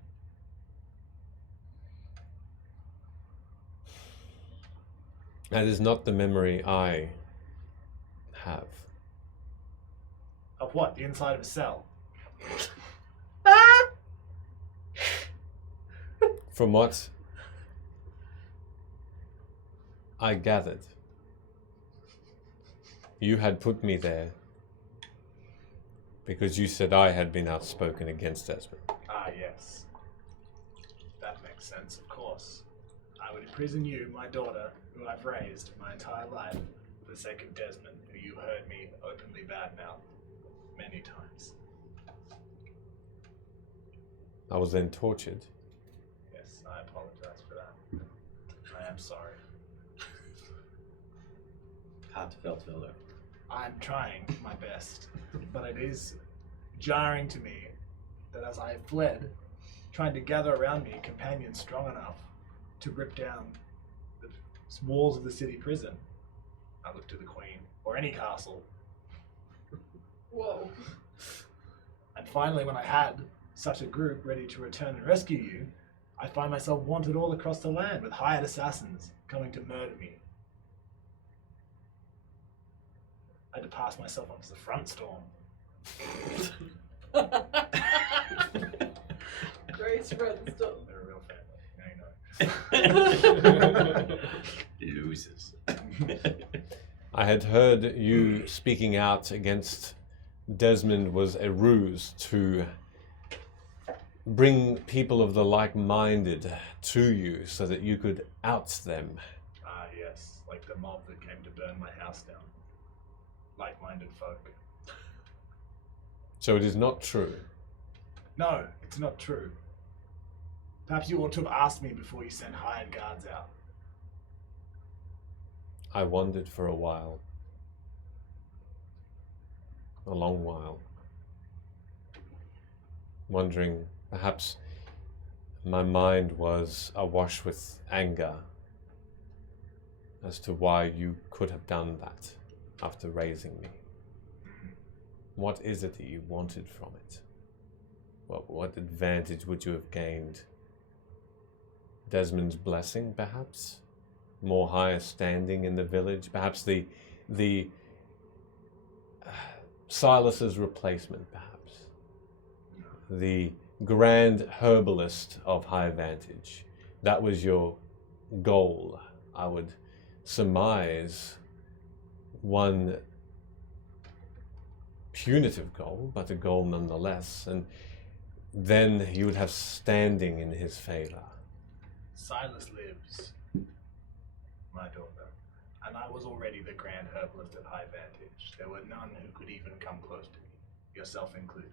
That is not the memory I have. Of what? The inside of a cell? From what I gathered, you had put me there because you said I had been outspoken against Desmond. Ah, yes. That makes sense, of course. I would imprison you, my daughter, who I've raised my entire life, for the sake of Desmond, who you heard me openly badmouth many times. I was then tortured. Yes, I apologize for that. I am sorry. Heartfelt fellow. I'm trying my best, but it is jarring to me that as I fled, trying to gather around me companions strong enough to rip down the walls of the city prison, I look to the Queen, or any castle. Whoa. And finally, when I had such a group ready to return and rescue you, I find myself wanted all across the land with hired assassins coming to murder me. I had to pass myself onto the front storm. Grace Redstone. They're a real family. Now you know. Losers. I had heard you speaking out against Desmond was a ruse to bring people of the like-minded to you so that you could out them. Ah, yes, like the mob that came to burn my house down. Like-minded folk. So it is not true. No, it's not true. Perhaps you ought to have asked me before you sent hired guards out. I wondered for a while. A long while. Wondering, perhaps my mind was awash with anger as to why you could have done that after raising me. What is it that you wanted from it? What advantage would you have gained? Desmond's blessing, perhaps? More higher standing in the village? Perhaps the Silas's replacement, perhaps? The grand herbalist of high vantage. That was your goal. I would surmise one punitive goal, but a goal nonetheless. And then you would have standing in his favor. Silas lives, my daughter, and I was already the grand herbalist of high vantage. There were none who could even come close to me, yourself included.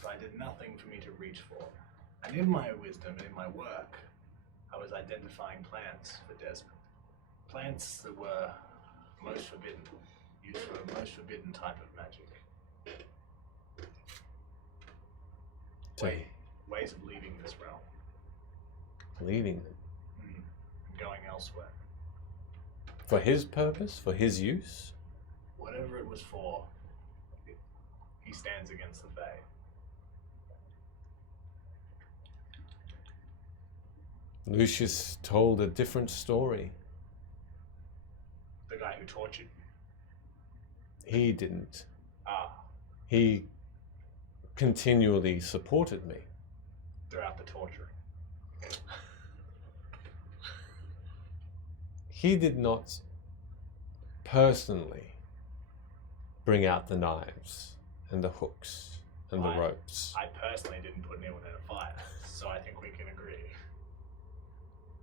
So I did nothing for me to reach for. And in my wisdom and in my work, I was identifying plants for Desmond. Plants that were most forbidden, used for a most forbidden type of magic. Ways of leaving this realm. Leaving them. And going elsewhere. For his purpose? For his use? Whatever it was for, he stands against the Fae. Lucius told a different story. The guy who tortured you. He didn't. Ah, He continually supported me. throughout the torturing. He did not personally bring out the knives and the hooks and the ropes. I personally didn't put anyone in a fire, so I think we can agree.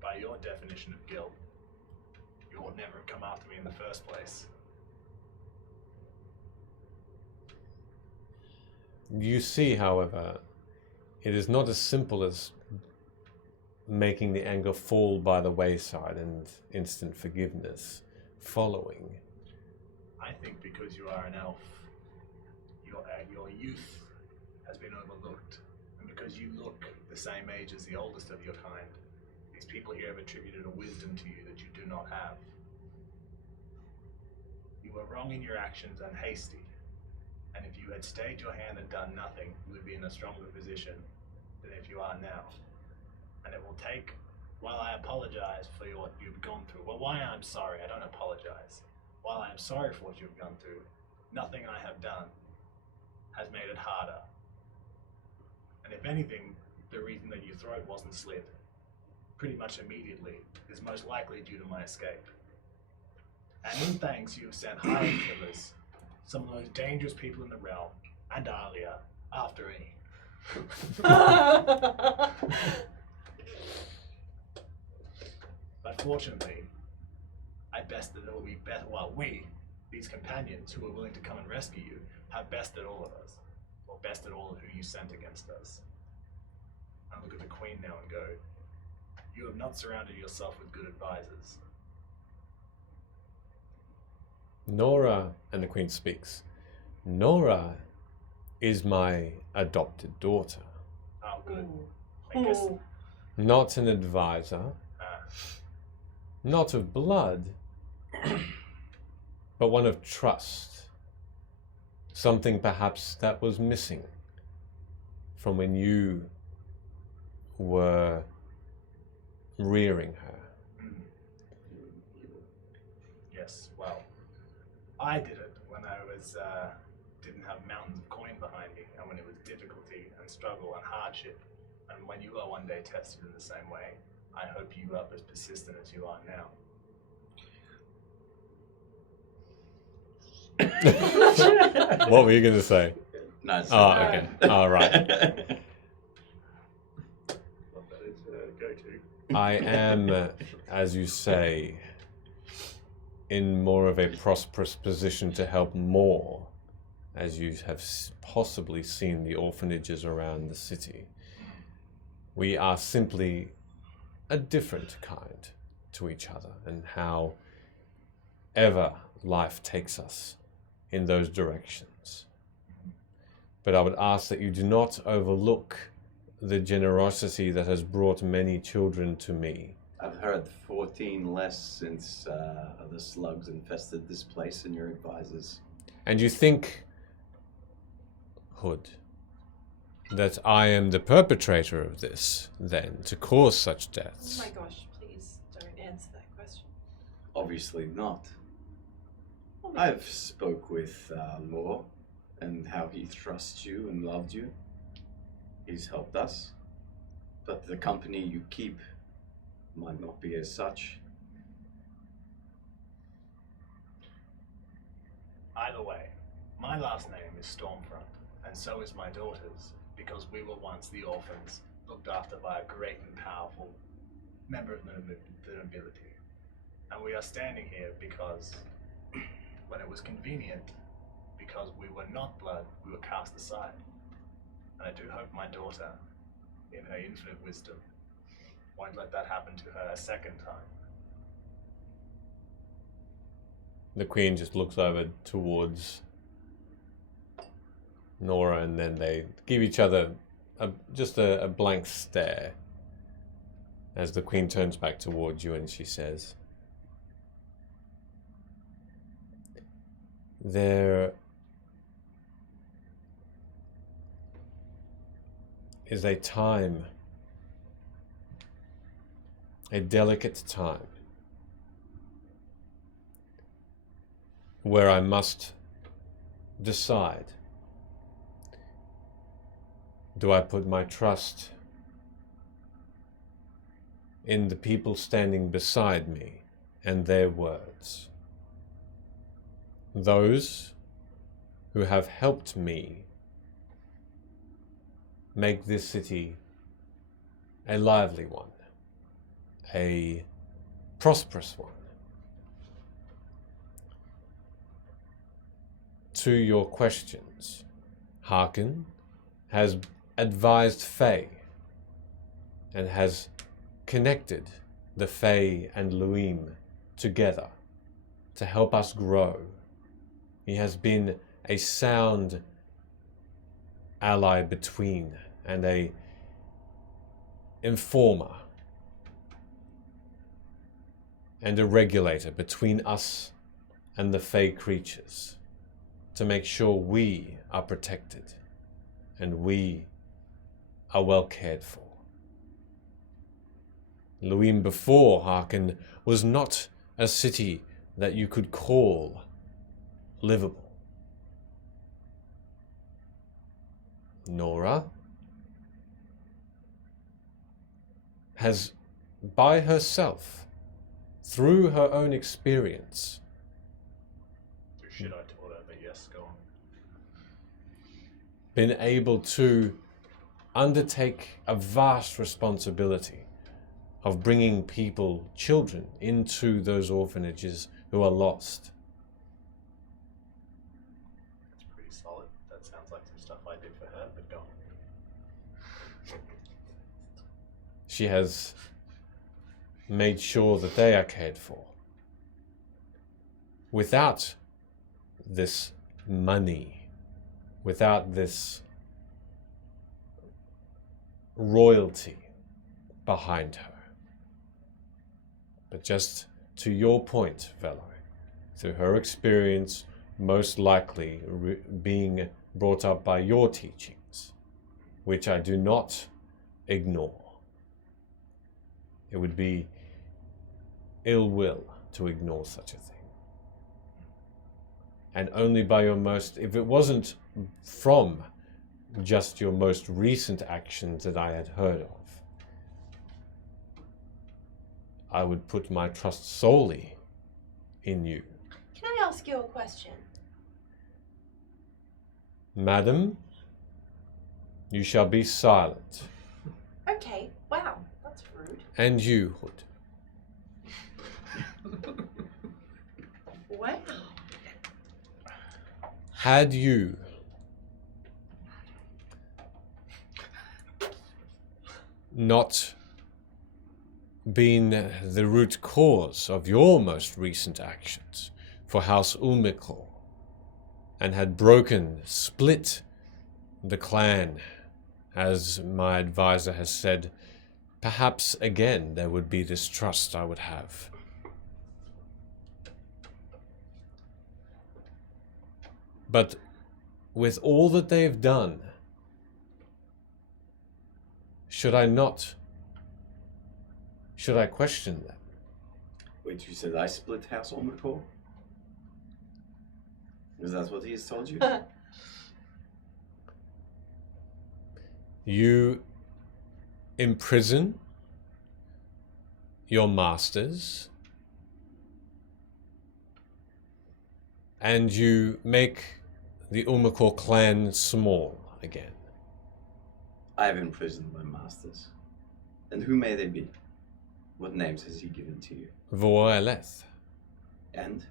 By your definition of guilt, you would never have come after me in the first place. You see, however, it is not as simple as making the anger fall by the wayside and instant forgiveness following. I think because you are an elf, your youth has been overlooked, and because you look the same age as the oldest of your kind, these people here have attributed a wisdom to you that you do not have. You were wrong in your actions and hasty, and if you had stayed your hand and done nothing, you would be in a stronger position than if you are now. And it will take while I apologize for what you've gone through, well, why I'm sorry, I don't apologize. While I am sorry for what you've gone through, nothing I have done has made it harder. And if anything, the reason that your throat wasn't slit pretty much immediately is most likely due to my escape. And in thanks, you have sent hired killers, some of the most dangerous people in the realm, and Alia, after me. But fortunately, I bested it will be better. Well, we, these companions who are willing to come and rescue you, have bested all of us, or bested all of who you sent against us. I look at the Queen now and go, you have not surrounded yourself with good advisors. Nora, and the Queen speaks, Nora is my adopted daughter, Oh, good. I guess. not an advisor, not of blood, but one of trust. Something perhaps that was missing from when you were rearing her. Yes, well, I did it when I was didn't have mountains of coin behind me, and when it was difficulty and struggle and hardship, and when you are one day tested in the same way, I hope you are as persistent as you are now. What were you going to say? No, it's Oh, okay. All right. Well, that is go-to. I am, as you say, in more of a prosperous position to help more, as you have possibly seen the orphanages around the city. We are simply a different kind to each other, and how ever life takes us in those directions. But I would ask that you do not overlook the generosity that has brought many children to me. I've heard 14 less since the slugs infested this place and your advisors. And you think, Hood, that I am the perpetrator of this, then, to cause such Oh deaths? my gosh, please don't answer that question. Obviously not. Oh, I've spoke with Law and how he trusts you and loved you. He's helped us. But the company you keep might not be as such. Either way, my last name is Stormfront, and so is my daughter's, because we were once the orphans, looked after by a great and powerful member of the nobility. And we are standing here because, when it was convenient, because we were not blood, we were cast aside. And I do hope my daughter, in her infinite wisdom, won't let that happen to her a second time. The Queen just looks over towards Nora, and then they give each other just a blank stare as the Queen turns back towards you and she says, there is a time, a delicate time, where I must decide. Do I put my trust in the people standing beside me and their words? Those who have helped me make this city a lively one, a prosperous one. To your questions, Harkin has advised Faye and has connected the Fae and Luime together to help us grow. He has been a sound ally between and a informer and a regulator between us and the Fae creatures to make sure we are protected and we are well cared for. Luime before Harkin was not a city that you could call livable. Nora has, by herself, through her own experience, Through shit I taught her, but yes, go on. been able to undertake a vast responsibility of bringing people, children, into those orphanages who are lost. That's pretty solid. That sounds like some stuff I did for her, but go on. She has made sure that they are cared for. Without this money, without this royalty behind her. But just to your point, Velo, through her experience, most likely being brought up by your teachings, which I do not ignore. It would be ill will to ignore such a thing. And only by your most, if it wasn't from just your most recent actions that I had heard of, I would put my trust solely in you. Can I ask you a question? Madam, you shall be silent. Okay, wow, that's rude. And you, Hood. Wow. Had you not been the root cause of your most recent actions for House Ulmikul and had split the clan, as my advisor has said, perhaps again there would be this trust I would have. But with all that they've done, should I question them? Wait, you said I split House Omicor? Is that what he has told you? You imprison your masters, and you make the Umakor clan small again. I have imprisoned my masters. And who may they be? What names has he given to you? Voeleth, And?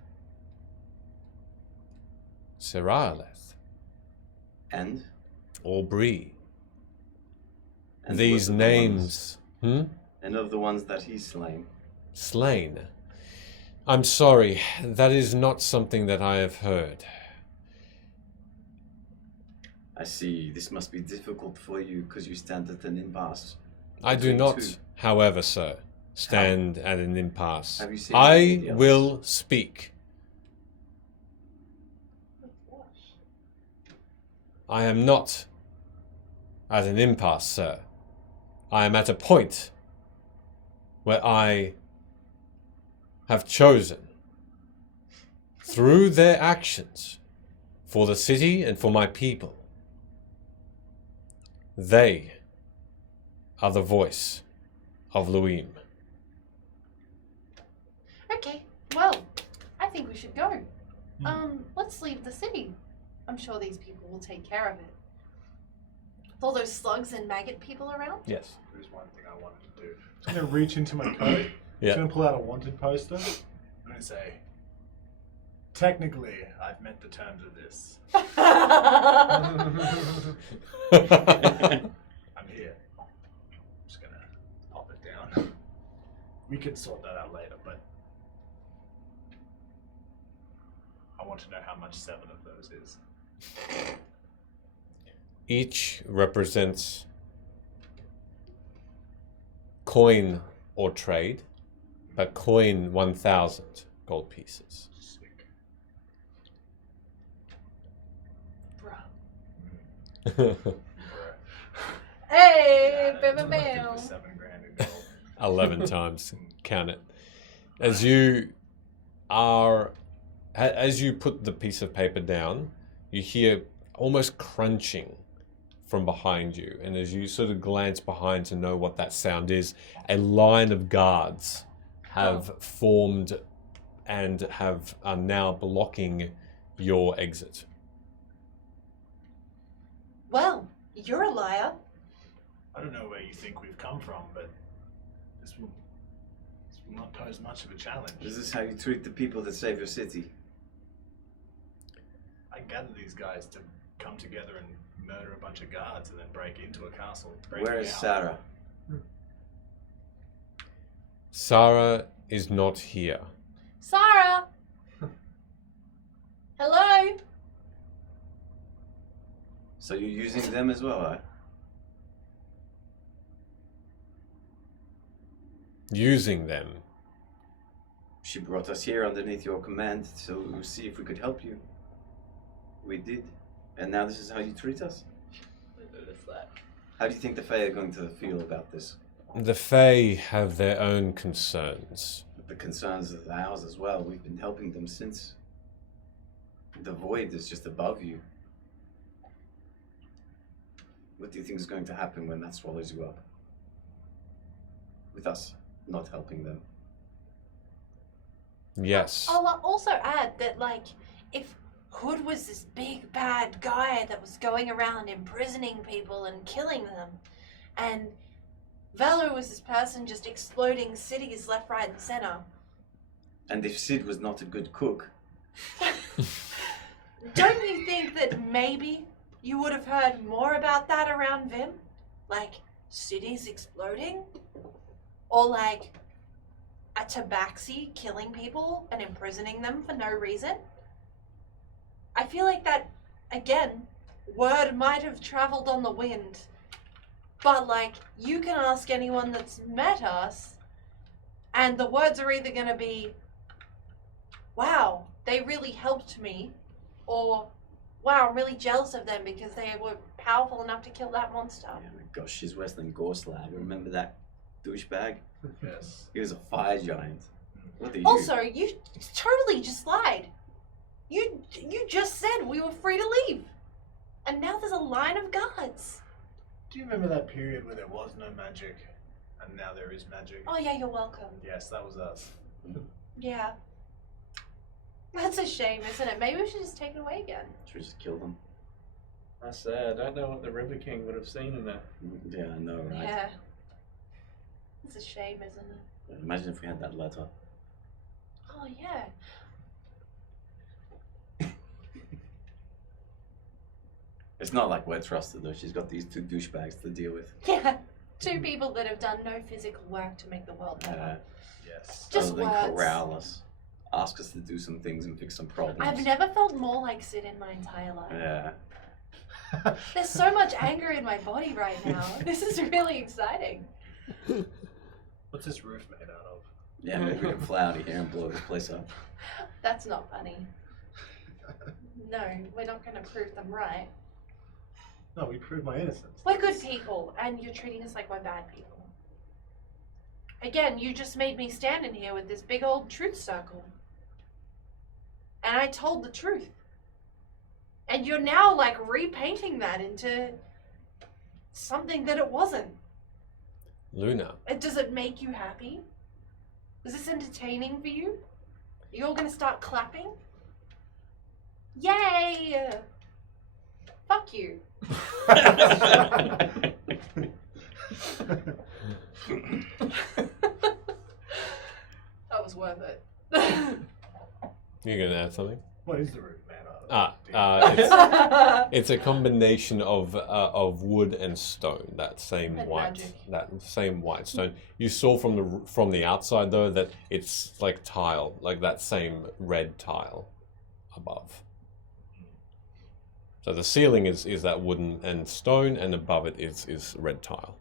Seraleth, And? Aubrey. And These what of the names. And of the ones that he's slain. Slain. I'm sorry, that is not something that I have heard. I see. This must be difficult for you because you stand at an impasse. I do Between not, two. however, sir, stand at an impasse. Have you seen I anybody else? will speak. I am not at an impasse, sir. I am at a point where I have chosen, through their actions, for the city and for my people, they are the voice of Luime. Okay, well, I think we should go. Let's leave the city. I'm sure these people will take care of it. With all those slugs and maggot people around? Yes. There's one thing I wanted to do. I'm going to reach into my coat. Yeah. I'm going to pull out a wanted poster. I'm going to say, technically, I've met the terms of this. I'm here. I'm just going to pop it down. We can sort that out later, but I want to know how much 7 of those is. Each represents coin or trade, but coin 1,000 gold pieces. Sick. Hey, Yeah, bam, it's bam, worth it bam. for 7 grand in gold. 11 times. Count it. As you put the piece of paper down, you hear almost crunching from behind you. And as you sort of glance behind to know what that sound is, a line of guards have formed and are now blocking your exit. Well, you're a liar. I don't know where you think we've come from, but this will not pose much of a challenge. This is how you treat the people that save your city. I gathered these guys to come together and murder a bunch of guards and then break into a castle. Where is Sarah? Sarah is not here. Sarah! Hello? So you're using them as well, eh? Using them. She brought us here underneath your command to see if we could help you. We did. And now this is how you treat us? I noticed that. How do you think the Fae are going to feel about this? The Fae have their own concerns. The concerns of ours as well. We've been helping them since. The void is just above you. What do you think is going to happen when that swallows you up? With us not helping them. Yes. I'll also add that, like, if Hood was this big bad guy that was going around imprisoning people and killing them, and Velo was this person just exploding cities left, right, and center. And if Sid was not a good cook, Don't you think that maybe you would have heard more about that around Vim? Like, cities exploding? Or like, a tabaxi killing people and imprisoning them for no reason? I feel like that, again, word might have traveled on the wind. But like, you can ask anyone that's met us, and the words are either going to be, wow, they really helped me, or wow, I'm really jealous of them because they were powerful enough to kill that monster. oh my gosh, she's wrestling Gorslag. Remember that douchebag? Yes. He was a fire giant. What are you? Also, you totally just lied. You just said we were free to leave. And now there's a line of guards. Do you remember that period where there was no magic and now there is magic? Oh yeah, you're welcome. Yes, that was us. Yeah. That's a shame, isn't it? Maybe we should just take it away again. Should we just kill them? That's sad. I don't know what the River King would have seen in that. Yeah, I know, right? Yeah. It's a shame, isn't it? Imagine if we had that letter. Oh yeah. It's not like we're trusted though. She's got these two douchebags to deal with. Yeah. Two people that have done no physical work to make the world better. Yes. Just Other than words. corral us, ask us to do some things and fix some problems. I've never felt more like Sid in my entire life. Yeah. There's so much anger in my body right now. This is really exciting. What's this roof made out of? Yeah, maybe we can fly out of here and blow this place up. That's not funny. No, we're not going to prove them right. No, we proved my innocence. We're good people, and you're treating us like we're bad people. Again, you just made me stand in here with this big old truth circle. And I told the truth. And you're now, like, repainting that into something that it wasn't. Luna. Does it make you happy? Is this entertaining for you? You're gonna start clapping? Yay! Fuck you. That was worth it. You're gonna add something? What is the roof made out of? It's a combination of wood and stone. That same And white, magic. that same white stone. You saw from the outside though that it's like tile, like that same red tile above. So the ceiling is that wooden and stone, and above it is red tile.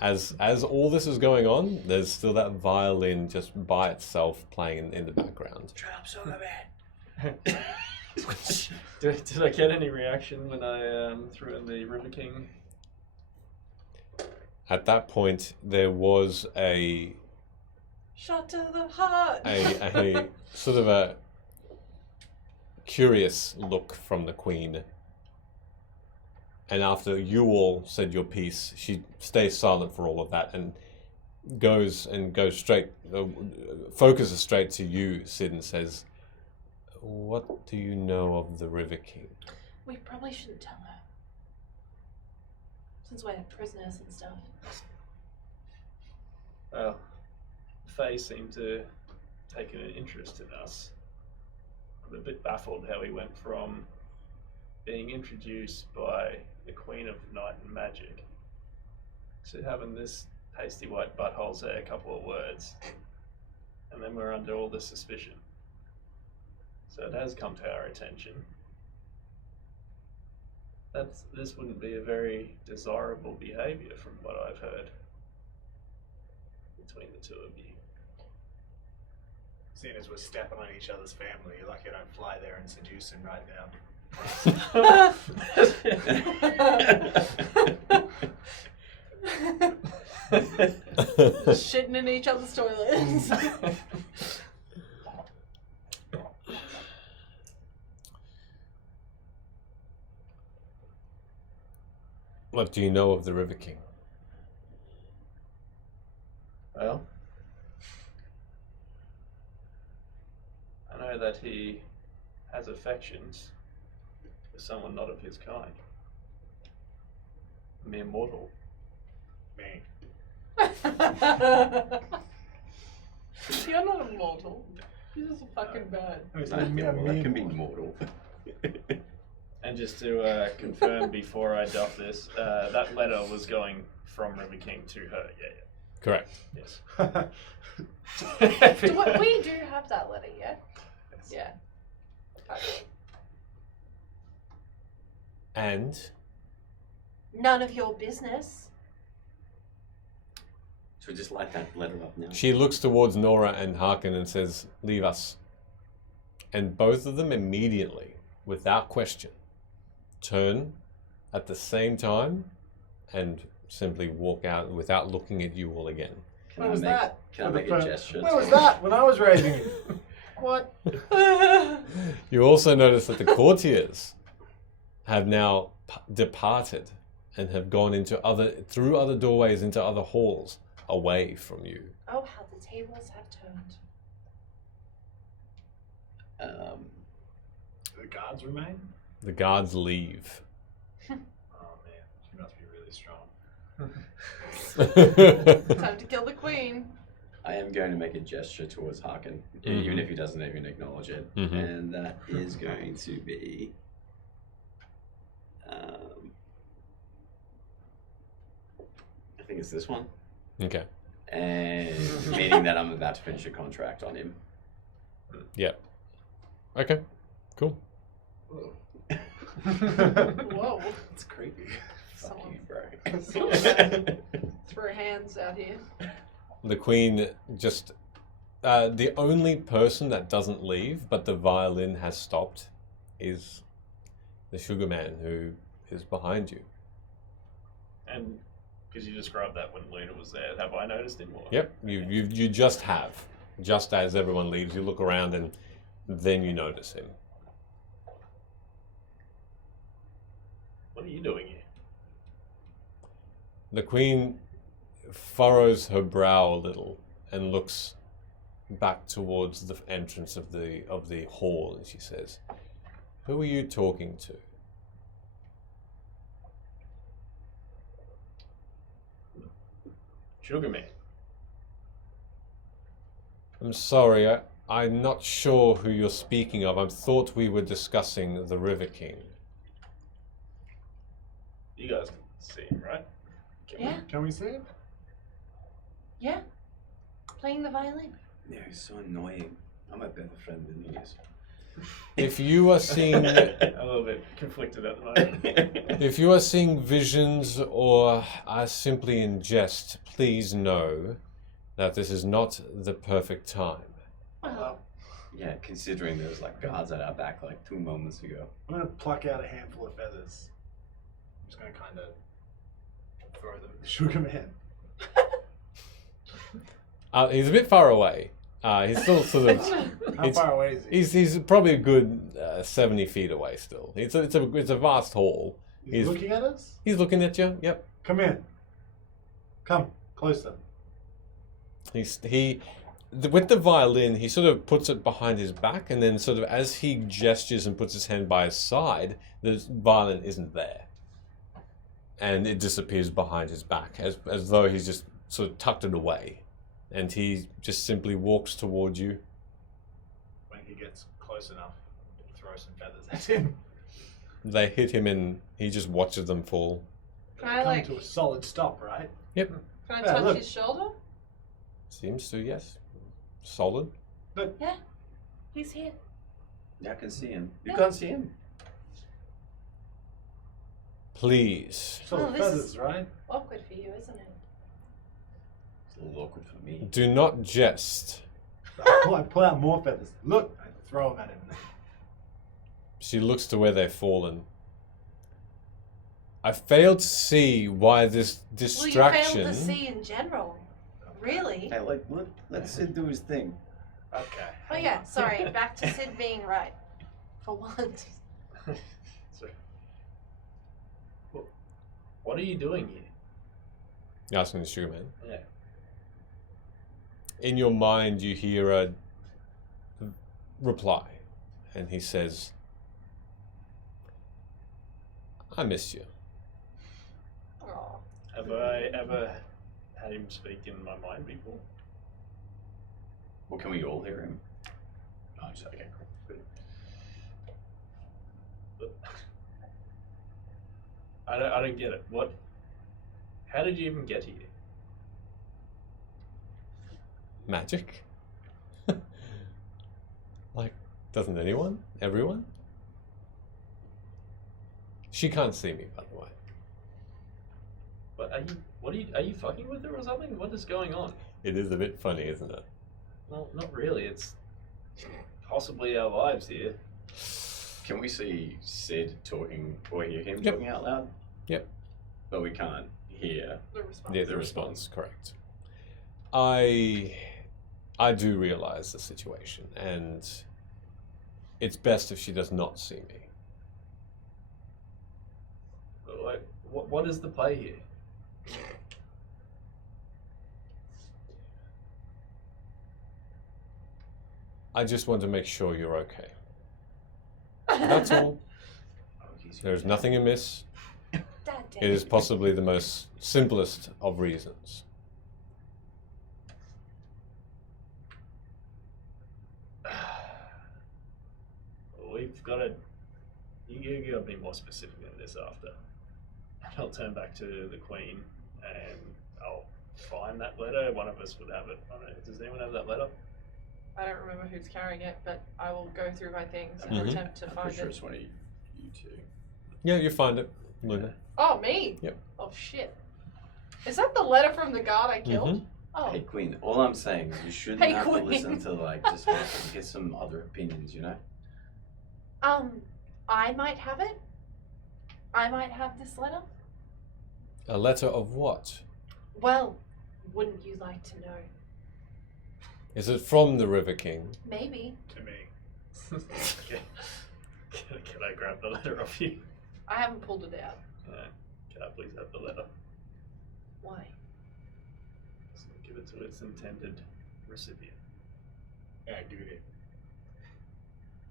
As all this is going on, there's still that violin just by itself playing in the background. Shut up, son of a Did I get any reaction when I threw in the River King? At that point, there was a Shot to the heart. a sort of a curious look from the Queen. And after you all said your piece, she stays silent for all of that and goes straight, focuses straight to you, Sid, and says, "What do you know of the River King?" We probably shouldn't tell her. Since we're prisoners and stuff. Well, Faye seemed to take an interest in us. I'm a bit baffled how he went from being introduced by the Queen of Night and Magic to having this pasty white butthole say a couple of words, and then we're under all this suspicion. So it has come to our attention. This wouldn't be a very desirable behaviour from what I've heard between the two of you. Seeing as we're stepping on each other's family, you're lucky I don't fly there and seduce him right now. Shitting in each other's toilets. What do you know of the River King? Well, I know that he has affections for someone not of his kind. A mere mortal. Me. You're not immortal. You're just a fucking bird. That can be mortal. And just to confirm before I doff this, that letter was going from River King to her. Yeah. Correct. Yes. We do have that letter, yeah? Yeah. Okay. And None of your business. So just light that letter up now. she looks towards Nora and Harkin and says, "Leave us." And both of them immediately, without question, turn at the same time and simply walk out without looking at you all again. When was that? Can I make a gesture? When was that? When I was raising him. What? You also notice that the courtiers have now departed and have gone into through other doorways into other halls away from you. Oh, how the tables have turned. The guards remain? The guards leave. Oh man, she must be really strong. Time to kill the queen. I am going to make a gesture towards Harkin, even if he doesn't even acknowledge it. Mhm. And that is going to be... I think it's this one. Okay. And meaning that I'm about to finish a contract on him. Yeah. Okay. Cool. Whoa. It's creepy. Fuck Someone you, bro. threw hands out here. The queen just... the only person that doesn't leave, but the violin has stopped, is the sugar man who is behind you. And because you described that when Luna was there, have I noticed him more? Yep, you just have. Just as everyone leaves, you look around and then you notice him. What are you doing here? The queen furrows her brow a little and looks back towards the entrance of the hall, and she says, "Who are you talking to?" Sugar Man. I'm sorry, I'm not sure who you're speaking of. I thought we were discussing the River King. You guys can see him, right? Yeah, Can we see it? yeah. Playing the violin. Yeah, he's so annoying. I'm a better friend than he is. If you are seeing A little bit conflicted at the moment. if you are seeing visions or are simply in jest, please know that this is not the perfect time. Oh, Yeah, considering there was like guards at our back like 2 moments ago. I'm gonna pluck out a handful of feathers. I'm just gonna kind of throw them at the sugar man. He's a bit far away. He's still sort of. How It's- far away is he? He's probably a good 70 feet away still. It's a vast hall. He's he's- looking at us? He's looking at you. Yep. Come in. Come, closer. With the violin, he sort of puts it behind his back, and then sort of as he gestures and puts his hand by his side, the violin isn't there, and it disappears behind his back, as though he's just sort of tucked it away, and he just simply walks towards you. When he gets close enough, throw some feathers at him. They hit him, and he just watches them fall. Can I, Come like- to a solid stop, right? Yep. Can I Yeah, touch look. his shoulder? Seems to, yes. Solid. Yeah, he's here. Yeah, I can see him. You Yeah. can't see him. Please, Solid Oh, this feathers, is- right? Awkward for you, isn't it? It's a little awkward for me. do not jest. I pull out more feathers. Look, I throw them at him. She looks to where they've fallen. I fail to see why this Well, distraction. you failed to see in general. Really? Hey, like, let Sid do his thing. Okay. Oh yeah, sorry. Back to Sid being right. For once. So, what are you doing here? You're asking the sugar man. Yeah. In your mind, you hear a reply, and he says, "I missed you." Aw. Have I ever had him speak in my mind before? Well, can we all hear him? No, just okay, cool. Good. But I don't get it. What? How did you even get here? Magic? Like, doesn't anyone? Everyone? She can't see me, by the way. But are you fucking with her or something? What is going on? It is a bit funny, isn't it? Well, not really. It's possibly our lives here. Can we see Sid talking or hear him Yep. talking out loud? Yep. But we can't hear. The response. Yeah, the response, correct. I do realize the situation, and it's best if she does not see me. Like, what is the play here? I just want to make sure you're okay. That's all. Oh, he's There's nothing amiss. Dad, damn It is possibly the most simplest of reasons. We've got to. You got to be more specific than this after. And I'll turn back to the Queen and I'll find that letter. One of us would have it. I don't know. Does anyone have that letter? I don't remember who's carrying it, but I will go through my things and Mhm. attempt to I'm find pretty sure it. it's one of you two. Yeah, you find it, Luime. Oh, me? Yep. Oh, shit. Is that the letter from the guard I killed? Mhm. Oh. Hey Queen, all I'm saying is you shouldn't Hey, have Queen. to listen to like just get some other opinions, you know? I might have it. I might have this letter. A letter of what? Well, wouldn't you like to know? Is it from the River King? Maybe. To me. Can I grab the letter off you? I haven't pulled it out. Can I please have the letter? Why? So give it to its intended recipient. Yeah, give it in.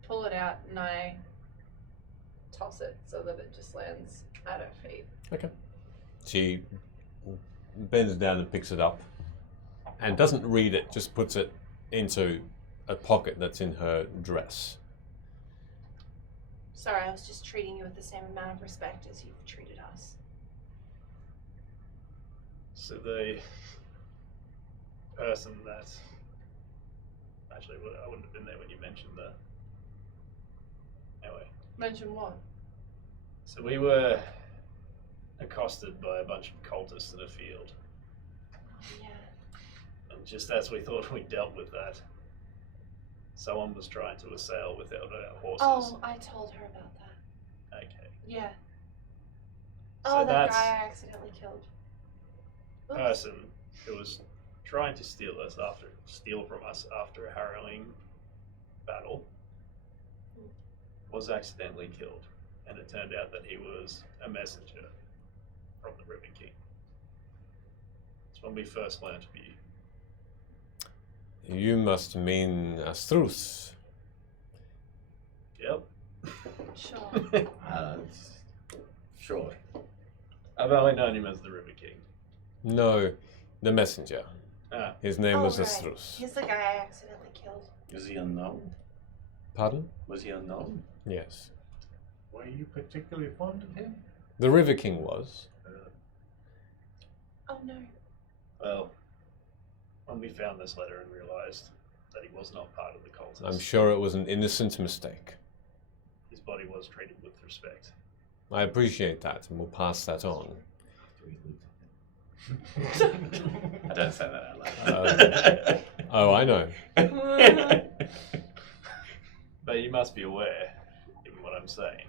Pull it out and I toss it so that it just lands at her feet. Okay. She bends down and picks it up and doesn't read it, just puts it into a pocket that's in her dress. Sorry, I was just treating you with the same amount of respect as you've treated us. So the person that actually I wouldn't have been there when you mentioned that. Anyway, Mention what? so we were accosted by a bunch of cultists in a field, Yeah. and just as we thought we dealt with that, someone was trying to assail without our horses. Oh, I told her about that. Okay. Yeah. So Oh, that that's guy I accidentally killed. Oops. person who was trying to steal from us after a harrowing battle was accidentally killed, and it turned out that he was a messenger from the River King. That's when we first learned of you. You must mean Astrus. Yep. Sure. Sure. I've only known him as the River King. No, the messenger. Ah, His name Oh, was right. Astrus. He's the guy I accidentally killed. Was he unknown? Pardon? Was he unknown? Yes. Were you particularly fond of him? The River King was. Oh no. well, when we found this letter and realised that he was not part of the cultists, I'm sure it was an innocent mistake. his body was treated with respect. I appreciate that, and we'll pass that on. I don't say that out loud. Oh, I know. But you must be aware, given what I'm saying,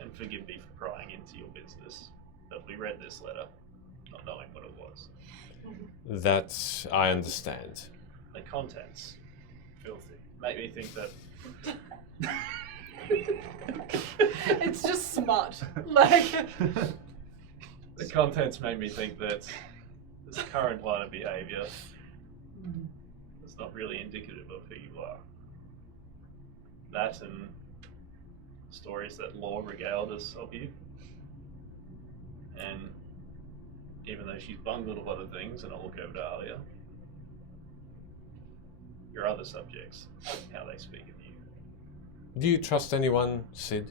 and forgive me for prying into your business, that we read this letter, not knowing what it was. That I understand. The contents, filthy, make me think that It's just smut. Like, the contents made me think that this current line of behaviour is not really indicative of who you are. That and stories that Law regaled us of you. And even though she's bungled a lot of things, and I'll look over to Alia, your other subjects, how they speak of you. Do you trust anyone, Sid?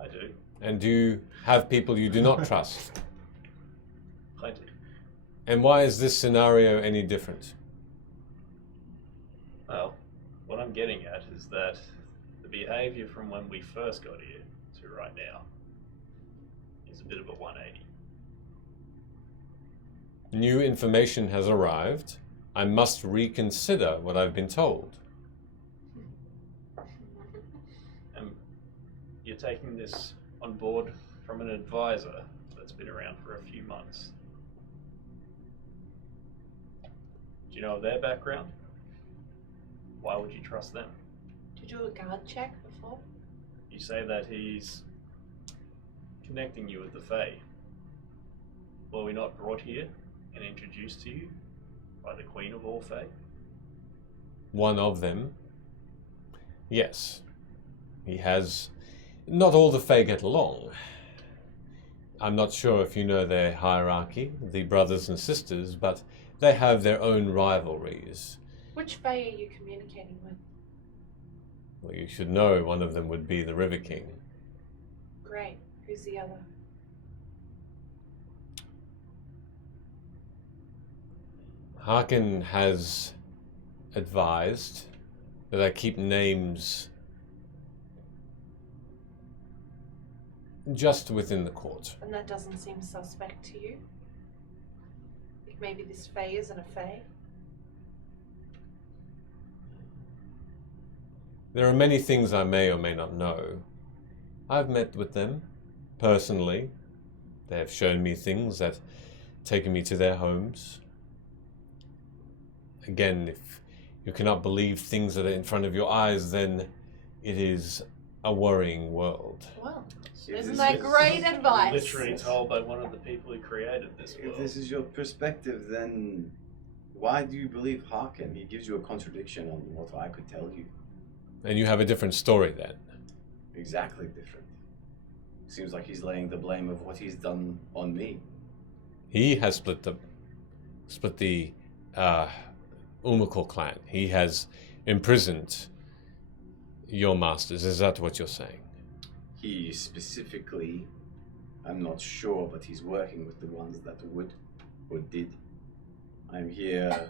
I do. And do you have people you do not trust? Plenty. And why is this scenario any different? Well, what I'm getting at is that the behaviour from when we first got here to right now is a bit of a 180. New information has arrived. I must reconsider what I've been told. And you're taking this on board from an advisor that's been around for a few months. Do you know their background? Why would you trust them? Did you do a guard check before? You say that he's connecting you with the Fae. Were we not brought here and introduced to you by the Queen of all Fae? One of them. Yes. He has... Not all the Fae get along. I'm not sure if you know their hierarchy, the brothers and sisters, but they have their own rivalries. Which Fae are you communicating with? Well, you should know one of them would be the River King. Great. Who's the other? Harkin has advised that I keep names just within the court. And that doesn't seem suspect to you? Like maybe this Fae isn't a Fae? There are many things I may or may not know. I've met with them personally. They have shown me things that taken me to their homes. Again, if you cannot believe things that are in front of your eyes, then it is a worrying world. Well, If isn't this that is- great advice? Literally told by one of the people who created this If world. this is your perspective, then why do you believe Harkin? He gives you a contradiction on what I could tell you. And you have a different story then. Exactly different. Seems like he's laying the blame of what he's done on me. He has split the Umakor clan. He has imprisoned your masters. Is that what you're saying? He specifically, I'm not sure, but he's working with the ones that would or did. I'm here,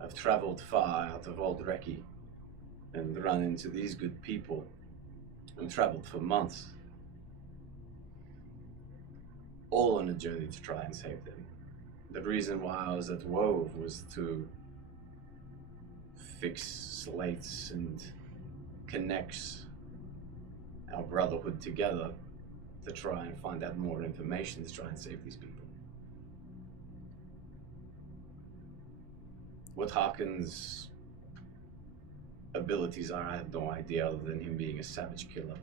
I've traveled far out of Old Reki and run into these good people and traveled for months. All on a journey to try and save them. The reason why I was at Wove was to fix slates and connects our brotherhood together to try and find out more information to try and save these people. What Harkin's abilities are, I have no idea other than him being a savage killer.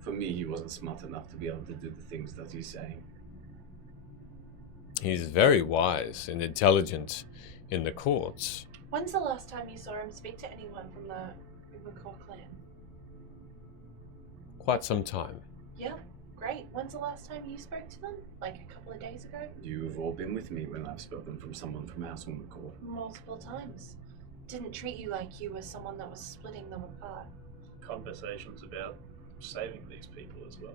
For me, he wasn't smart enough to be able to do the things that he's saying. He's very wise and intelligent in the courts. When's the last time you saw him speak to anyone from the Ubercore clan? Quite some time. Yeah, great. When's the last time you spoke to them? Like a couple of days ago? You've all been with me when I've spoken from someone from House Womancore. Multiple times. Didn't treat you like you were someone that was splitting them apart. Conversations about saving these people as well.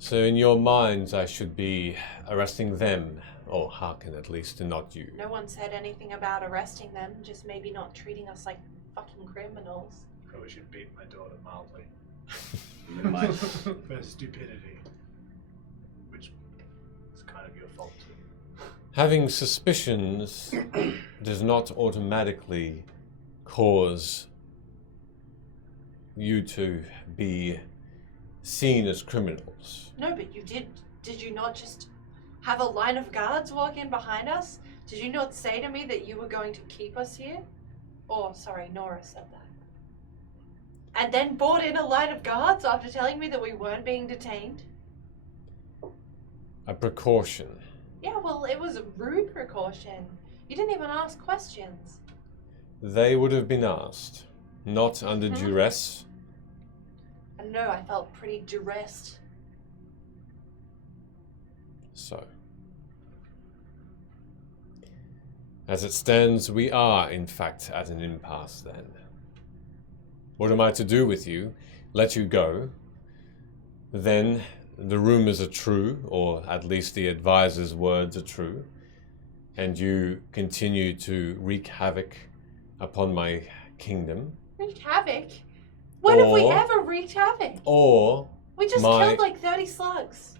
So in your minds, I should be arresting them, or Harkin at least, and not you. No one said anything about arresting them, just maybe not treating us like fucking criminals. Probably should beat my daughter mildly You might. for stupidity, which is kind of your fault too. Having suspicions does not automatically cause you to be seen as criminals. No, but you did. Did you not just have a line of guards walk in behind us? Did you not say to me that you were going to keep us here? Oh, sorry, Nora said that. And then brought in a line of guards after telling me that we weren't being detained? A precaution. Yeah, well, it was a rude precaution. You didn't even ask questions. They would have been asked, not under duress. I don't know, I felt pretty duressed. So, as it stands, we are, in fact, at an impasse then. What am I to do with you? Let you go? Then the rumors are true, or at least the advisor's words are true, and you continue to wreak havoc upon my kingdom. Wreaked havoc? When have we Or- ever wreaked havoc? Or, We just my- killed like 30 slugs.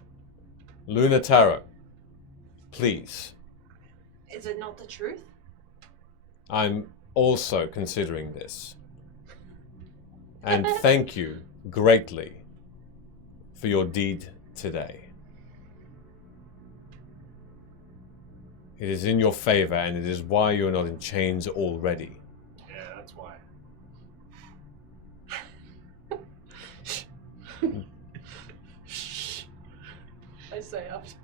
Luna Tarot, please. Is it not the truth? I'm also considering this. And thank you greatly for your deed today. It is in your favor, and it is why you're not in chains already. Yeah, that's why. I say after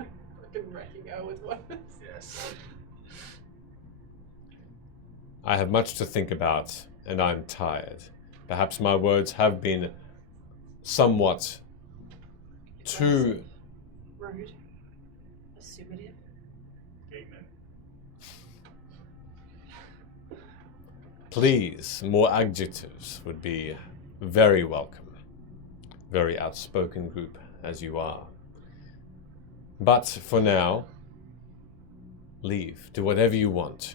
fucking wrecking her with words. Yes. I have much to think about, and I'm tired. Perhaps my words have been somewhat too... Rude. Assumative. Ignorant. Please, more adjectives would be very welcome. Very outspoken group as you are. But for now, leave. Do whatever you want.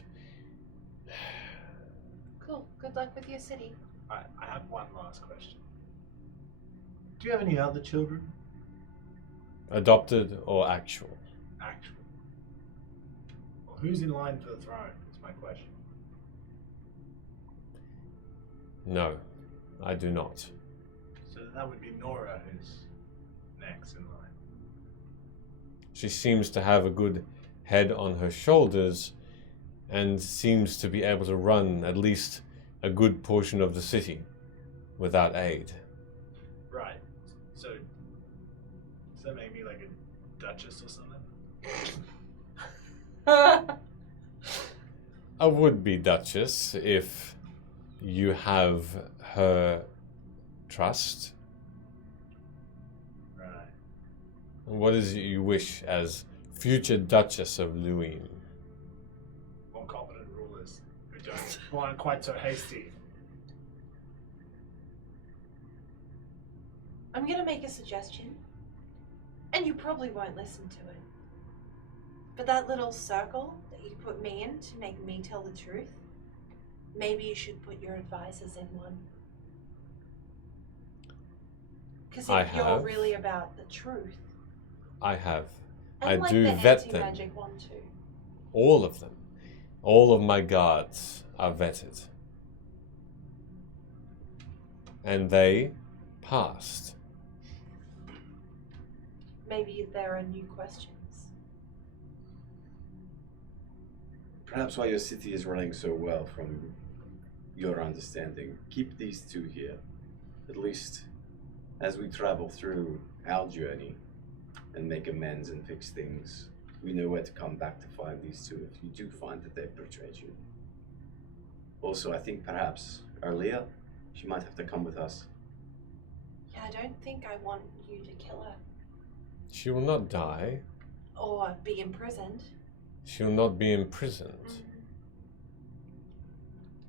Cool. Good luck with your city. I have one last question. Do you have any other children? Adopted or actual? Actually. Well, who's in line for the throne is my question. No, I do not. So that would be Nora who's next in line. She seems to have a good head on her shoulders and seems to be able to run at least a good portion of the city without aid. Right. So does that make me like a duchess or something? A would-be duchess if you have her trust. Right. What is it you wish as future Duchess of Luime? More competent rulers who aren't quite so hasty. I'm gonna make a suggestion. And you probably won't listen to it. But that little circle that you put me in to make me tell the truth, maybe you should put your advisors in one. Because I if you're have. really about the truth, I have And I like do the vet them. anti-magic one too. All of them. All of my guards are vetted. And they passed. Maybe there are new questions. Perhaps why your city is running so well from your understanding. Keep these two here. At least as we travel through our journey and make amends and fix things, we know where to come back to find these two if you do find that they've betrayed you. Also, I think perhaps Arlia, she might have to come with us. Yeah, I don't think I want you to kill her. She will not die. Or be imprisoned. She will not be imprisoned.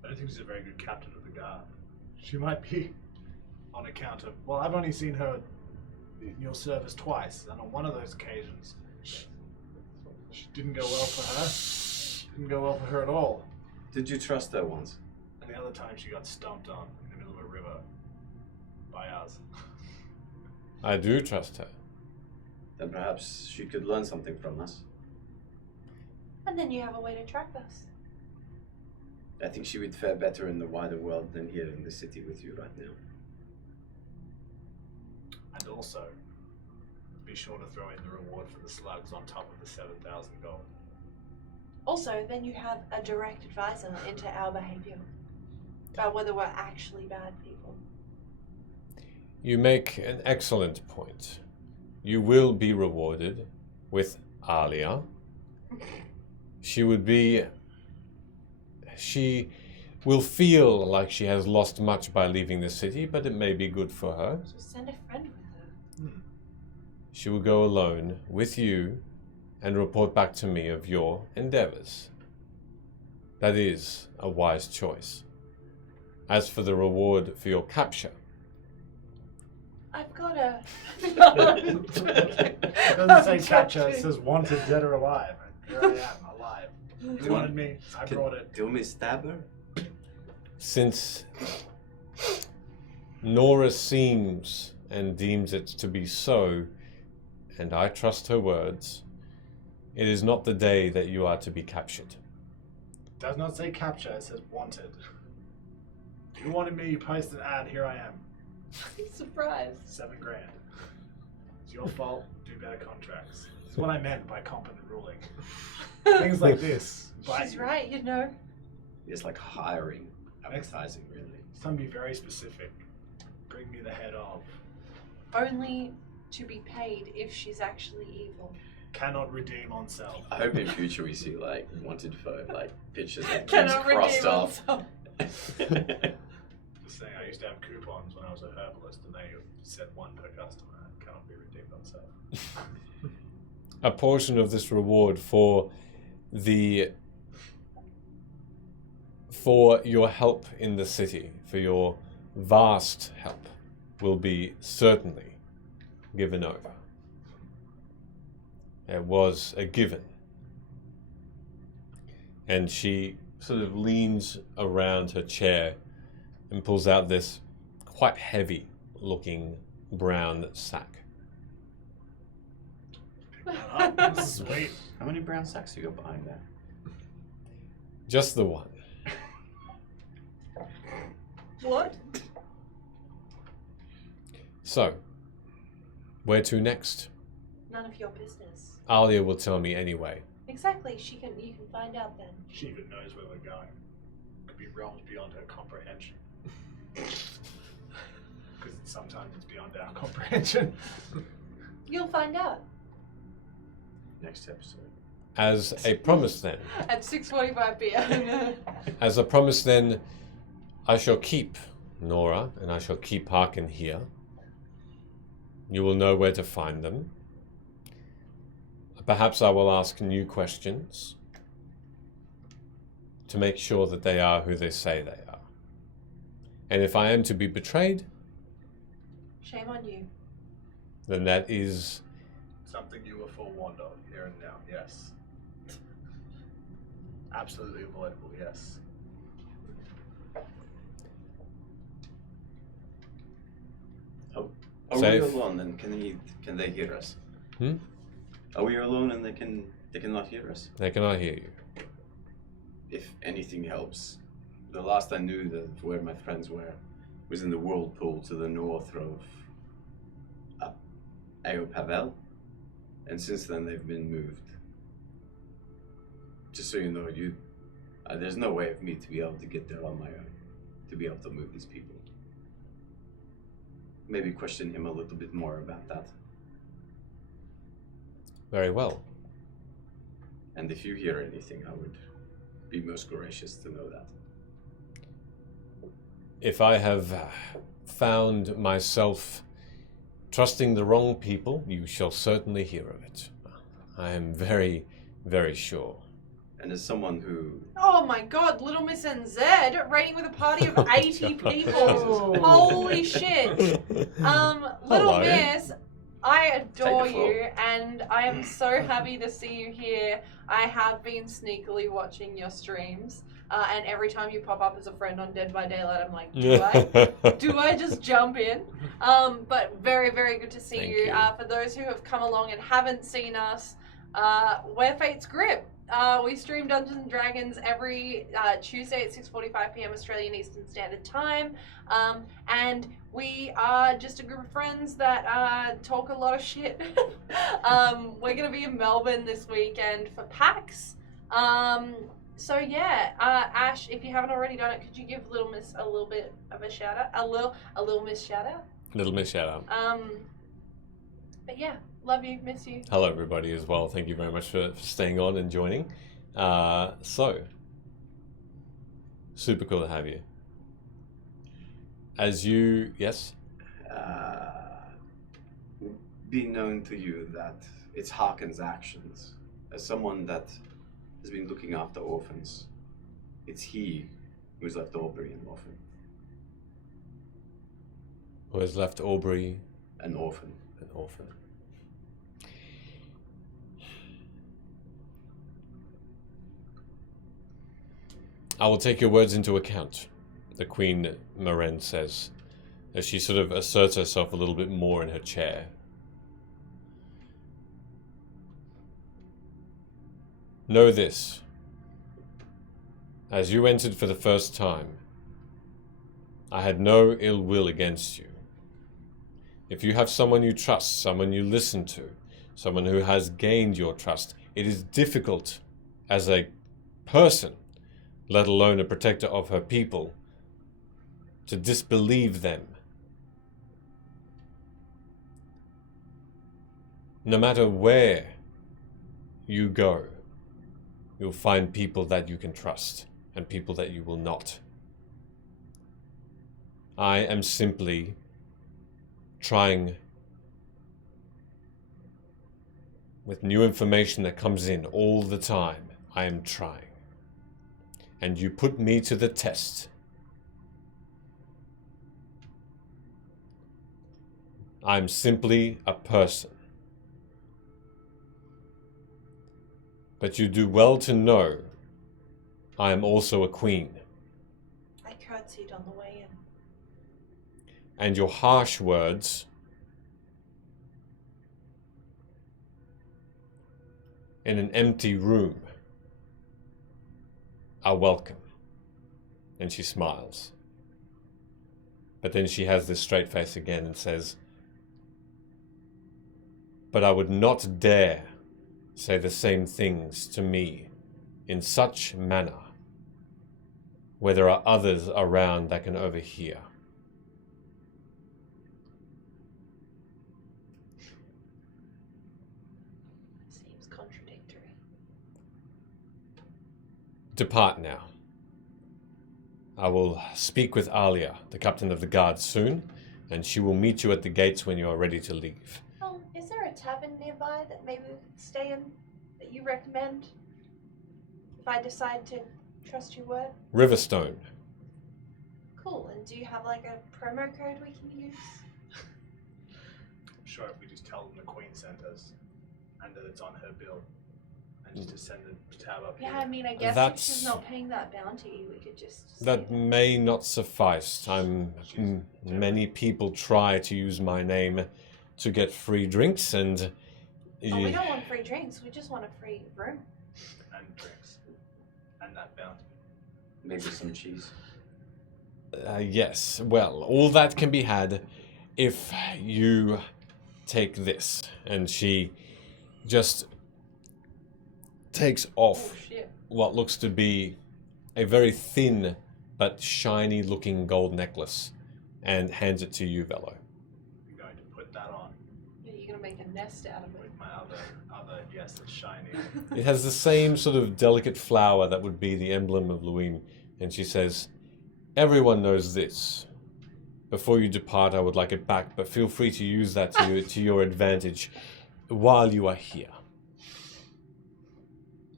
I don't think she's a very good captain of the guard. She might be on account of... Well, I've only seen her in your service twice, and on one of those occasions, she didn't go well for her. Didn't go well for her at all. Did you trust her once? And the other time she got stomped on in the middle of a river by us. I do trust her. Then perhaps she could learn something from us. And then you have a way to track us. I think she would fare better in the wider world than here in the city with you right now. And also, be sure to throw in the reward for the slugs on top of the 7,000 gold. Also, then you have a direct advisor into our behavior. About whether we're actually bad people. You make an excellent point. You will be rewarded with Alia. She will feel like she has lost much by leaving the city, but it may be good for her. So send a friend with her. She will go alone with you and report back to me of your endeavors. That is a wise choice. As for the reward for your capture, I've got a... It doesn't say capture, it says wanted, dead or alive. And here I am, alive. You wanted me, I brought it. Do me stab her? since Nora seems and deems it to be so, and I trust her words, it is not the day that you are to be captured. It does not say capture, it says wanted. You wanted me, you posted an ad, here I am. Surprise. $7 grand. It's your fault, do better contracts. This is what I meant by competent ruling. Things like this. She's right, you know. It's like hiring, advertising, really. It's time to be very specific. Bring me the head of. Only to be paid if she's actually evil. Cannot redeem on sale. I hope in future we see like wanted for like pictures of names Cannot crossed redeem off. Just saying, I used to have coupons when I was a herbalist, and they said one per customer. Cannot be redeemed on sale. A portion of this reward for your help in the city, for your vast help, will be certainly given over. It was a given. And she sort of leans around her chair and pulls out this quite heavy looking brown sack. Sweet. How many brown sacks you got behind there? Just the one. What? So, where to next? None of your business. Alia will tell me anyway. Exactly, you can find out then. She even knows where we're going. Could be realms beyond her comprehension. Because sometimes it's beyond our comprehension. You'll find out. Next episode. As a promise then, At 6:45 p.m. as a promise then, I shall keep Nora and I shall keep Harkin here. You will know where to find them. Perhaps I will ask new questions to make sure that they are who they say they are. And if I am to be betrayed, Shame on you. then that is Something you were forewarned of here and now, yes. Absolutely avoidable, yes. Are Safe. we alone then? Can they hear us? Are we alone and they cannot hear us? They cannot hear you. If anything helps, the last I knew that where my friends were was in the whirlpool to the north of Aopavel, and since then they've been moved. Just so you know, there's no way of me to be able to get there on my own, to be able to move these people. Maybe question him a little bit more about that. Very well. And if you hear anything, I would be most gracious to know that. If I have found myself trusting the wrong people, you shall certainly hear of it. I am very, very sure. And as someone who... Oh my god, Little Miss NZ, raiding with a party of 80 people. Holy shit. Little Hello. Miss, I adore Take the floor. you, and I am so happy to see you here. I have been sneakily watching your streams, and every time you pop up as a friend on Dead by Daylight, I'm like, do I just jump in? But very, very good to see Thank you. you. For those who have come along and haven't seen us, we're Fate's Grip. We stream Dungeons and Dragons every Tuesday at 6:45 p.m. Australian Eastern Standard Time, and we are just a group of friends that talk a lot of shit. We're gonna be in Melbourne this weekend for PAX. So yeah, Ash, if you haven't already done it, could you give Little Miss a little bit of a shout out, a little Miss shout out? Little Miss shout out. But yeah, love you, miss you. Hello, everybody, as well. Thank you very much for staying on and joining. So, super cool to have you. As you, yes? Be known to you that it's Harkin's actions. As someone that has been looking after orphans, it's he who's left Aubrey an orphan. Who has left Aubrey An orphan. an orphan? I will take your words into account, the Queen Maren says, as she sort of asserts herself a little bit more in her chair. Know this. As you entered for the first time, I had no ill will against you. If you have someone you trust, someone you listen to, someone who has gained your trust, it is difficult as a person, let alone a protector of her people, to disbelieve them. No matter where you go, you'll find people that you can trust and people that you will not. I am simply trying, with new information that comes in all the time, I am trying. And you put me to the test. I'm simply a person. But you do well to know I am also a queen. I curtsied on the way in. And your harsh words in an empty room are welcome. And she smiles. But then she has this straight face again and says, but I would not dare say the same things to me in such manner where there are others around that can overhear. Seems contradictory. Depart now. I will speak with Alia, the captain of the guard, soon, and she will meet you at the gates when you are ready to leave. Is there a tavern nearby that maybe we could stay in that you recommend? If I decide to trust your word? Riverstone. Cool. And do you have like a promo code we can use? I'm sure if we just tell them the Queen sent us and that it's on her bill and just to send the tab up Yeah, here. I mean, I guess That's- if she's not paying that bounty, we could just. That may not suffice. Many people try to use my name to get free drinks, and Oh, we don't want free drinks. We just want a free room. And drinks. And that bounty. Maybe some cheese. Yes, well, all that can be had if you take this. And she just takes off Oh shit. what looks to be a very thin but shiny looking gold necklace and hands it to you, Velo. I'm going to put that on Yeah, you're gonna make a nest out of it. with my other yes, it's shiny. It has the same sort of delicate flower that would be the emblem of Luime. And she says, everyone knows this. Before you depart, I would like it back, but feel free to use that to your advantage while you are here.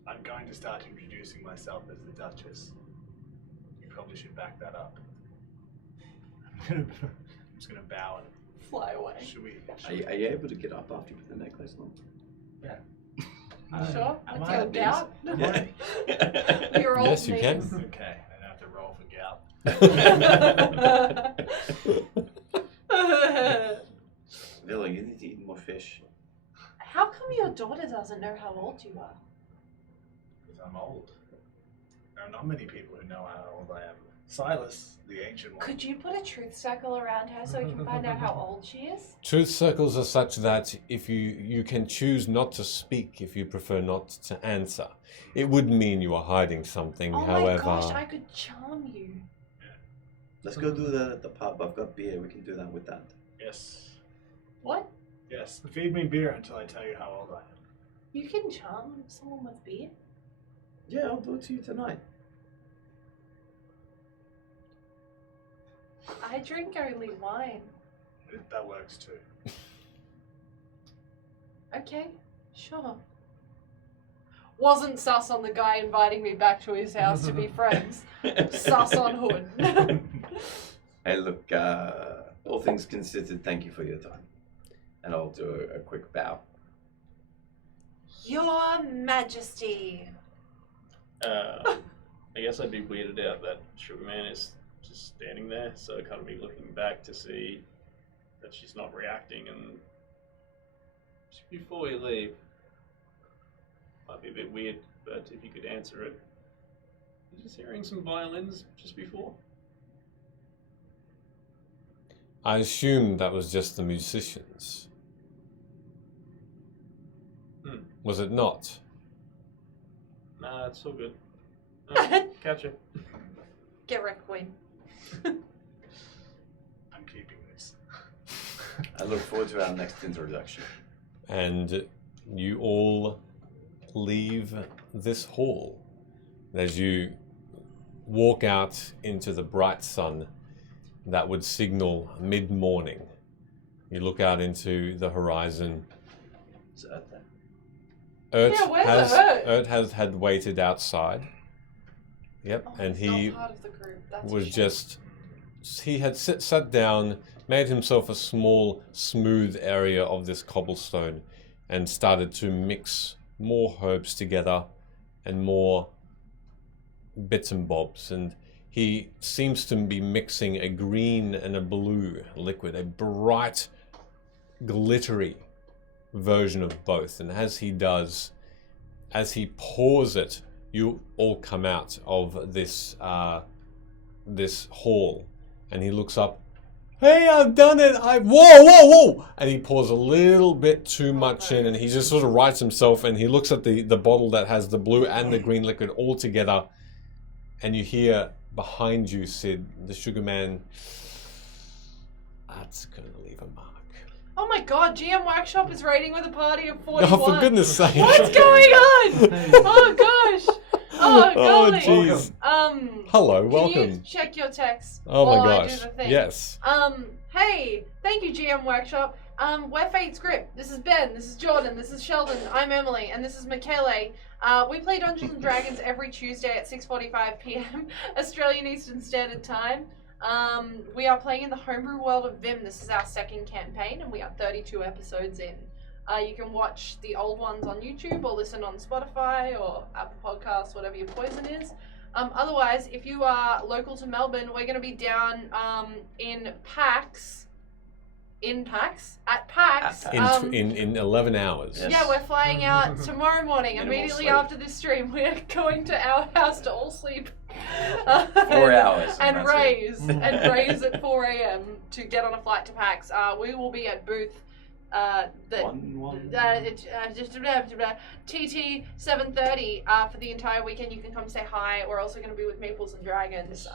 I'm going to start introducing myself as the Duchess. You probably should back that up. I'm just gonna bow and Fly away. should we? Are you able to get up after you put the necklace on? Sure. Am With I your at gout. Yeah. Your old Yes, you can. knees. Okay, I don't have to roll for gout. Villa, you need to eat more fish. How come your daughter doesn't know how old you are? Because I'm old. There are not many people who know how old I am. Silas, the ancient one. Could you put a truth circle around her so we can find out how old she is? Truth circles are such that if you can choose not to speak if you prefer not to answer. It would mean you are hiding something, Oh however. my gosh, I could charm you. Let's go do the pub. I've got beer. We can do that with that. Yes. What? Yes. Feed me beer until I tell you how old I am. You can charm someone with beer? Yeah, I'll do it to you tonight. I drink only wine. That works too. Okay, sure. Wasn't sus on the guy inviting me back to his house to be friends. Sus on Hood. Hey, look, all things considered, thank you for your time. And I'll do a quick bow. Your Majesty. I guess I'd be weirded out that Sugarman is just standing there, so I'd kind of be looking back to see that she's not reacting. And just before we leave, might be a bit weird, but if you could answer it, was just hearing some violins just before? I assumed that was just the musicians. Was it not? Nah, it's all good. Catch you. Get wrecked, Queen. I'm keeping this. I look forward to our next introduction. And you all leave this hall. As you walk out into the bright sun that would signal mid-morning, you look out into the horizon. Is that there? Yeah, where's Ert? Ert has had waited outside. Yep, Oh, and he's he not part of the group. That's a was shame. just, he had sat down, made himself a small, smooth area of this cobblestone, and started to mix more herbs together and more bits and bobs. And he seems to be mixing a green and a blue liquid, a bright, glittery version of both. And as he does, as he pours it, you all come out of this this hall, and he looks up. Hey, I've done it! Whoa! And he pours a little bit too much in, and he just sort of rights himself, and he looks at the bottle that has the blue and the green liquid all together, and you hear behind you, Sid, the sugar man. That's gonna leave a mark. Oh my god, GM Workshop is rating with a party of 41. Oh, for goodness sake! What's going on? Oh gosh. Oh Oh, golly. jeez. Hello, Can welcome. you check your text Oh my while gosh. I do the thing? Yes. Hey, thank you, GM Workshop. We're Fate's Grip. This is Ben. This is Jordan. This is Sheldon. I'm Emily, and this is Michele. We play Dungeons and Dragons every Tuesday at 6:45 p.m. Australian Eastern Standard Time. We are playing in the homebrew world of Vim. This is our second campaign, and we are 32 episodes in. You can watch the old ones on YouTube or listen on Spotify or Apple Podcasts, whatever your poison is. Otherwise, if you are local to Melbourne, we're going to be down in PAX in PAX. At PAX. In 11 hours. Yes. Yeah, we're flying out tomorrow morning. Minimal Immediately sleep. after this stream, we're going to our house to all sleep. 4 hours. And that's it. raise at 4 a.m. to get on a flight to PAX. We will be at booth TT 7:30 for the entire weekend. You can come say hi. We're also going to be with Meeples and Dragons,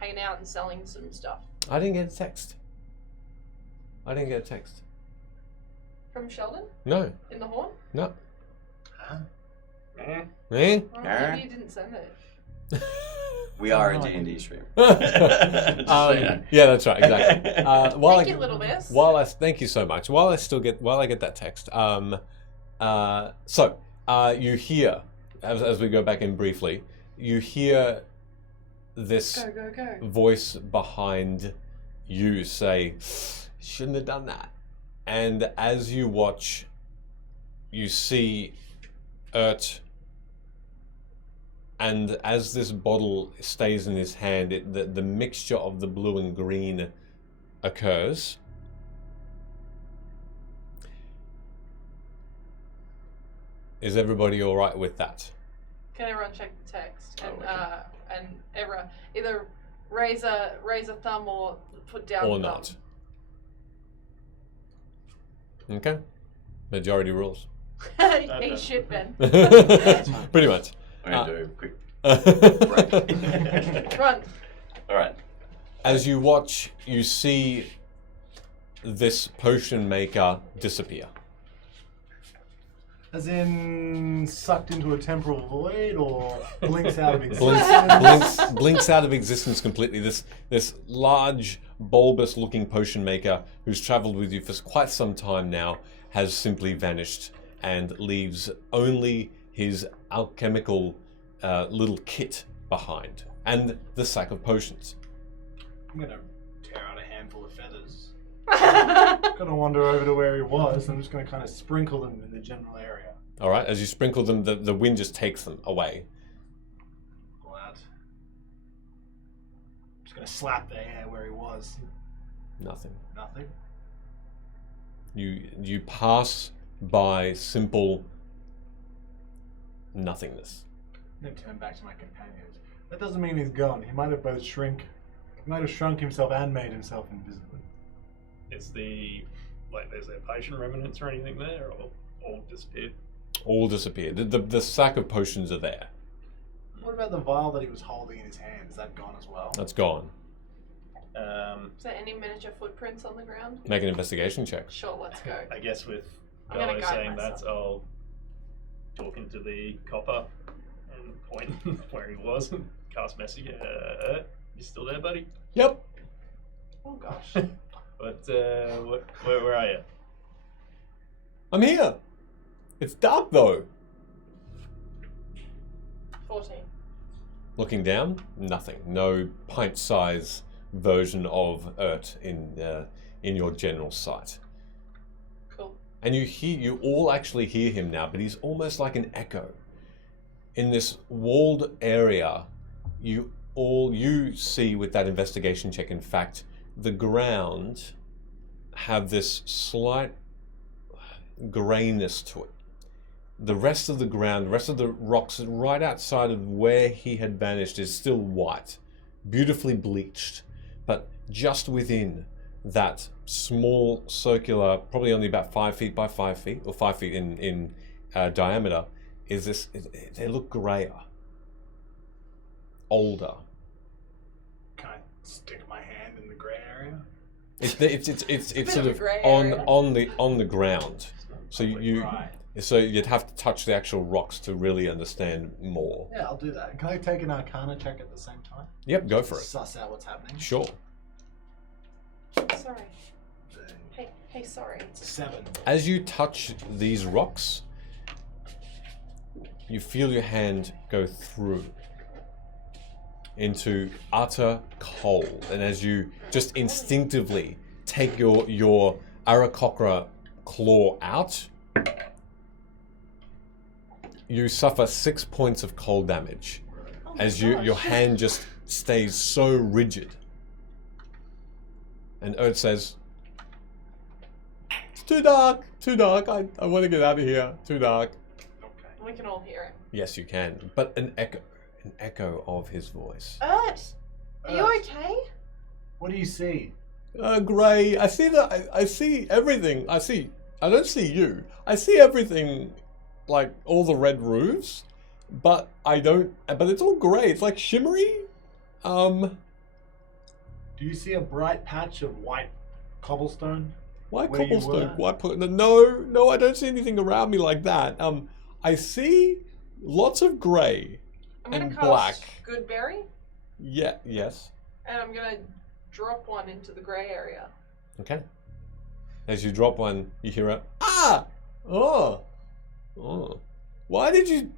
hanging out and selling some stuff. I didn't get a text. From Sheldon No. in the horn. No. Eh? Eh? Oh, maybe you didn't send it. We are a D&D stream. Yeah, that's right, exactly. Thank you, little miss. Thank you so much. While I get that text, you hear as we go back in briefly, you hear this Go. voice behind you say, "Shouldn't have done that." And as you watch, you see Ert. And as this bottle stays in his hand, the mixture of the blue and green occurs. Is everybody all right with that? Can everyone check the text and okay. and everyone either raise a thumb or put down Or a not? thumb. Okay. Majority rules. Eat shit, Ben. Pretty much. I'm going to do a quick break. Run. All right. As you watch, you see this potion maker disappear. As in sucked into a temporal void, or blinks out of Blinks, existence? blinks out of existence completely. This large, bulbous-looking potion maker who's travelled with you for quite some time now has simply vanished and leaves only his alchemical little kit behind and the sack of potions. I'm gonna tear out a handful of feathers. Gonna wander over to where he was. I'm just gonna kind of sprinkle them in the general area. All right, as you sprinkle them, the wind just takes them away. Go out. Just gonna slap the air where he was. Nothing. Nothing. You pass by simple nothingness. I'm gonna turn back to my companions. That doesn't mean he's gone. He might have both shrunk himself and made himself invisible. Is there's there potion remnants or anything there, or all disappeared? All disappeared. The sack of potions are there. What about the vial that he was holding in his hand? Is that gone as well? That's gone. Is there any miniature footprints on the ground? Make an investigation check. Sure, let's go. I guess with I'm gonna Bello guide saying myself. that, I'll talk into the copper and point where he was and cast message. You still there, buddy? Yep. Oh gosh. But where are you? I'm here. It's dark though. 14. Looking down, nothing. No pint-size version of Ert in your general sight. Cool. And you all actually hear him now, but he's almost like an echo. In this walled area, you see with that investigation check, in fact, the ground have this slight grayness to it. The rest of the ground, the rest of the rocks right outside of where he had vanished is still white, beautifully bleached. But just within that small circular, probably only about 5 feet by 5 feet, or 5 feet in diameter, is this, they look grayer, older. Can I stick my hand in the grey area? It's bit sort of a of grey on area. on the ground. So Right. so you'd have to touch the actual rocks to really understand more. Yeah, I'll do that. Can I take an Arcana check at the same time? Yep, go for it. Suss out what's happening. Sure. Sorry. Hey, sorry. 7. As you touch these rocks, you feel your hand go through into utter cold, and as you just instinctively take your Aarakocra claw out, you suffer 6 points of cold damage as your hand just stays so rigid. And Erd says, too dark. Too dark. I want to get out of here. Too dark. Okay. We can all hear it. Yes, you can. But an echo of his voice. Ert, are you okay? What do you see? Gray. I see that. I see everything. I don't see you. I see everything, like all the red roofs, but I don't. But it's all grey. It's like shimmery. Do you see a bright patch of white cobblestone? White Where you cobblestone. were? White. No. I don't see anything around me like that. I see lots of grey I'm gonna and cast black. Goodberry, Yeah. Yes. and I'm gonna drop one into the grey area. Okay. As you drop one, you hear a ah! Oh! Why did you...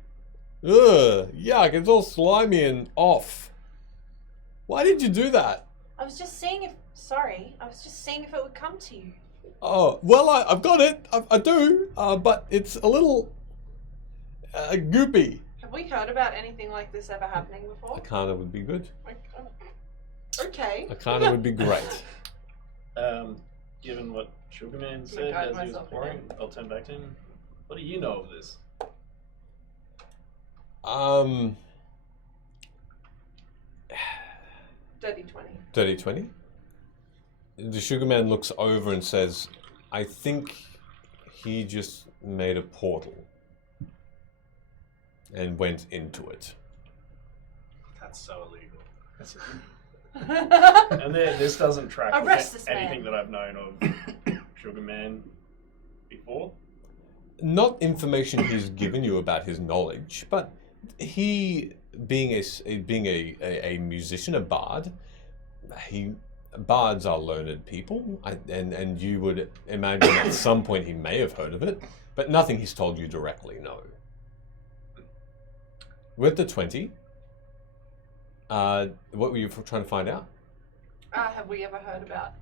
Ugh! Yuck, it's all slimy and off. Why did you do that? I was just seeing if. Sorry, I was just seeing if it would come to you. Oh, well, I've got it. I do, but it's a little... goopy. Have we heard about anything like this ever happening before? Arcana would be good. Okay. Arcana would be great. Given what Sugarman guide said as he was myself pouring, again. I'll turn back to him. What do you know of this? Dirty 20. Dirty 20. The sugar man looks over and says, I think he just made a portal and went into it. That's so illegal. And this doesn't track with Arrest this anything man. that I've known of Sugarman before. Not information he's given you about his knowledge, but he, being a musician, a bard, bards are learned people, and you would imagine at some point he may have heard of it, but nothing he's told you directly, no. With the 20, what were you trying to find out? Have we ever heard about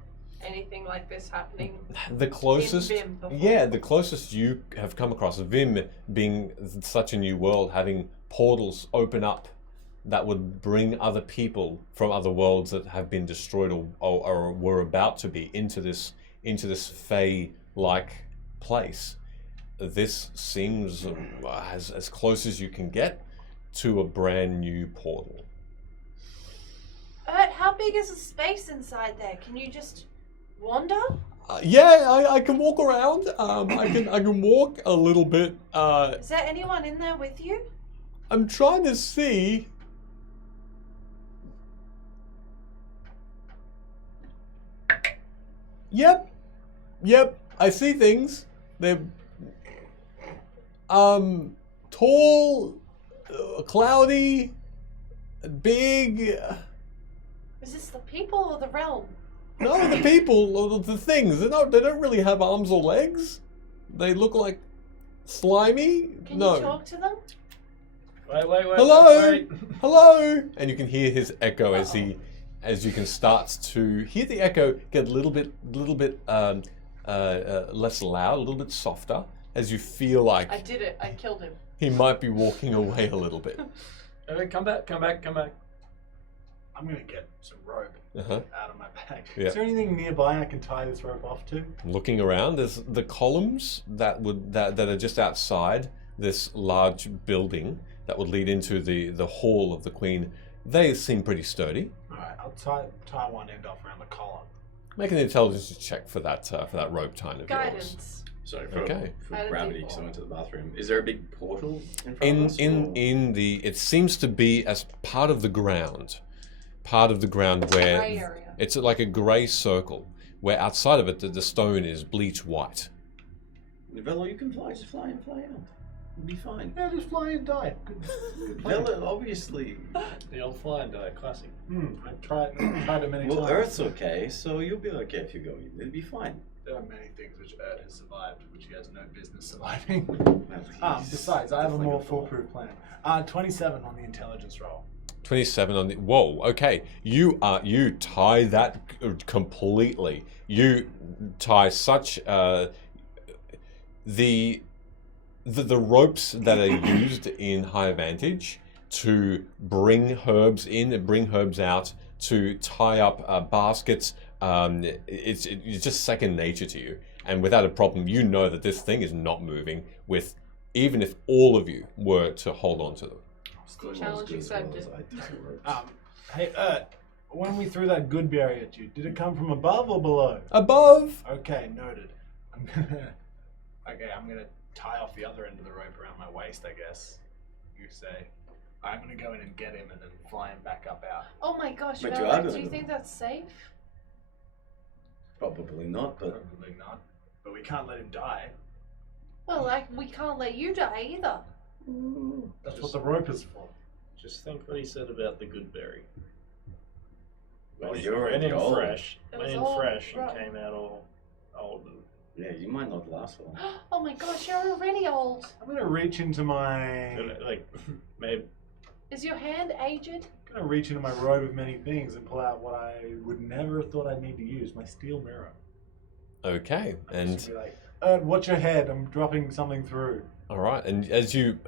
anything like this happening? The closest, In Vim before? yeah, the closest you have come across, Vim being such a new world, having portals open up that would bring other people from other worlds that have been destroyed or were about to be into this Fey-like place. This seems as close as you can get to a brand new portal. Ert, how big is the space inside there? Can you just wander? Yeah, I can walk around. I can walk a little bit. Is there anyone in there with you? I'm trying to see. Yep. I see things. They're tall, cloudy, big. Is this the people or the realm? No, the people, or the things. They don't really have arms or legs. They look like slimy. Can no. you talk to them? Wait. Hello? Wait. Hello, and you can hear his echo as you can start to hear the echo get a little bit less loud, a little bit softer, as you feel like I did it. I killed him. he might be walking away a little bit. Okay, come back. I'm gonna get some rope Uh-huh. out of my bag. Yeah. Is there anything nearby I can tie this rope off to? Looking around, there's the columns that are just outside this large building that would lead into the hall of the Queen. They seem pretty sturdy. Alright, I'll tie one end off around the collar. Make an intelligence check for that rope tying of yours. Guidance. Sorry, Okay. for Add a gravity, D4. because I went to the bathroom. Is there a big portal in front of us? It seems to be as part of the ground where Grey area. it's like a grey circle where outside of it the stone is bleach white. Velo, you can fly. Just fly in, fly out. You'll be fine. Yeah, just fly and die. Good plan. Velo, obviously. The old fly and die, classic. I've tried it many Well, times. Earth's okay, so you'll be okay if you go in. It'll be fine. There are many things which Earth has survived, which he has no business surviving. Well, he's Besides, I have a definitely more got the wall. foolproof plan. 27 on the intelligence roll. 27 on the... Whoa, okay. You tie that completely. You tie such... The ropes that are used in High Vantage to bring herbs in and bring herbs out, to tie up baskets, it's just second nature to you. and without a problem, you know that this thing is not moving. Even if all of you were to hold on to them. Still not as Challenge good as well accepted. as I do ropes. Hey, when we threw that good berry at you, did it come from above or below? Above. Okay, noted. I'm gonna tie off the other end of the rope around my waist, I guess. You say. I'm gonna go in and get him and then fly him back up out. Oh my gosh, But you Bella, are do gonna you do think that's safe? Probably not, but Probably not. But we can't let him die. Well, like, we can't let you die either. That's what the rope is for. Just think what he said about the good berry. well, Went you're went already in old. fresh, It went was in all fresh, and right. came out all old. And Yeah, you might not last long. Oh my gosh, you're already old. I'm gonna reach into my like maybe Is your hand aged? robe of many things and pull out what I would never have thought I'd need to use, my steel mirror. Okay, And and be like, watch your head, I'm dropping something through. all right, and as you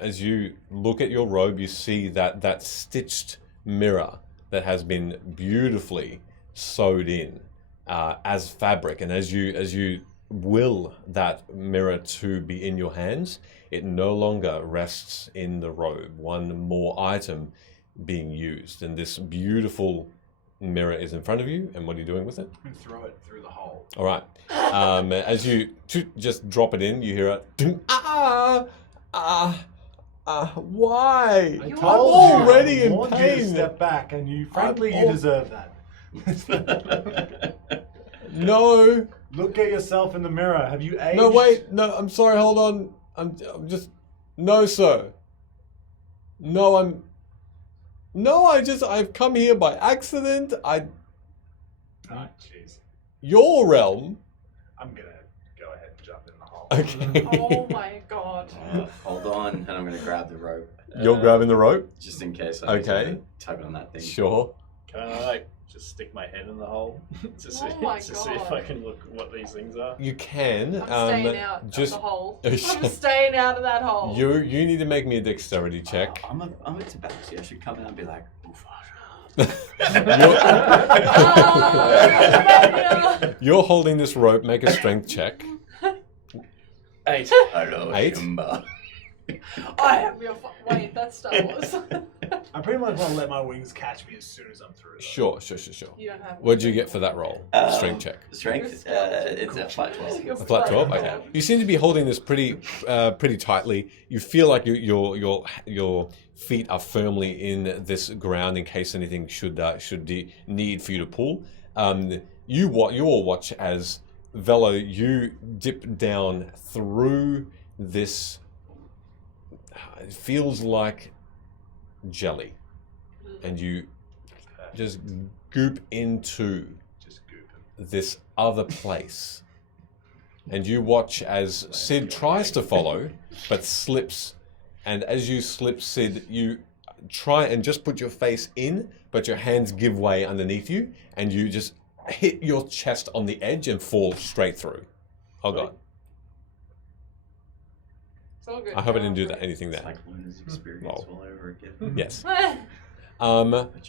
look at your robe, you see that stitched mirror that has been beautifully sewed in as fabric, and as you will that mirror to be in your hands, it no longer rests in the robe. One more item being used, and this beautiful mirror is in front of you. And what are you doing with it? And throw it through the hole. All right. As you just drop it in, you hear a ding, why? I You told are you, already I in warned you to pain. step back, and frankly, I'm you al- deserve that. No, Look at yourself in the mirror. Have you aged? no, wait, no. I'm sorry. Hold on. I'm just. No, sir. No, I've come here by accident. Oh, jeez. Your realm. I'm gonna go ahead and jump in the hole. Okay. Oh my god. Hold on, and I'm gonna grab the rope You're grabbing the rope. just in case I need Okay. to tug on that thing. Sure. can I like just stick my head in the hole to see Oh my to see if God. I can look what these things are. You can. I'm staying out of just the hole. I'm staying out of that hole. you need to make me a dexterity check. I'm a tabaxi. I should come out and be like, oof. You're holding this rope. Make a strength check. 8. Hello, 8? Shumba. I am your wait, that's Star Wars. I pretty much want to let my wings catch me as soon as I'm through. Sure. You don't have What'd you get for that roll? Strength check. Strength? It's a flat 12. You're A flat 12. Okay. You seem to be holding this pretty tightly. You feel like your feet are firmly in this ground in case anything should need for you to pull. You all watch as Velo, you dip down through this. It feels like jelly, and you just goop into Just goop. this other place. And you watch as Sid tries to follow, but slips. And as you slip, Sid, you try and just put your face in, but your hands give way underneath you, and you just hit your chest on the edge and fall straight through. Oh god. It's all good. I hope I didn't do that anything It's there. like Luna's experience Roll. all over again. Yes. But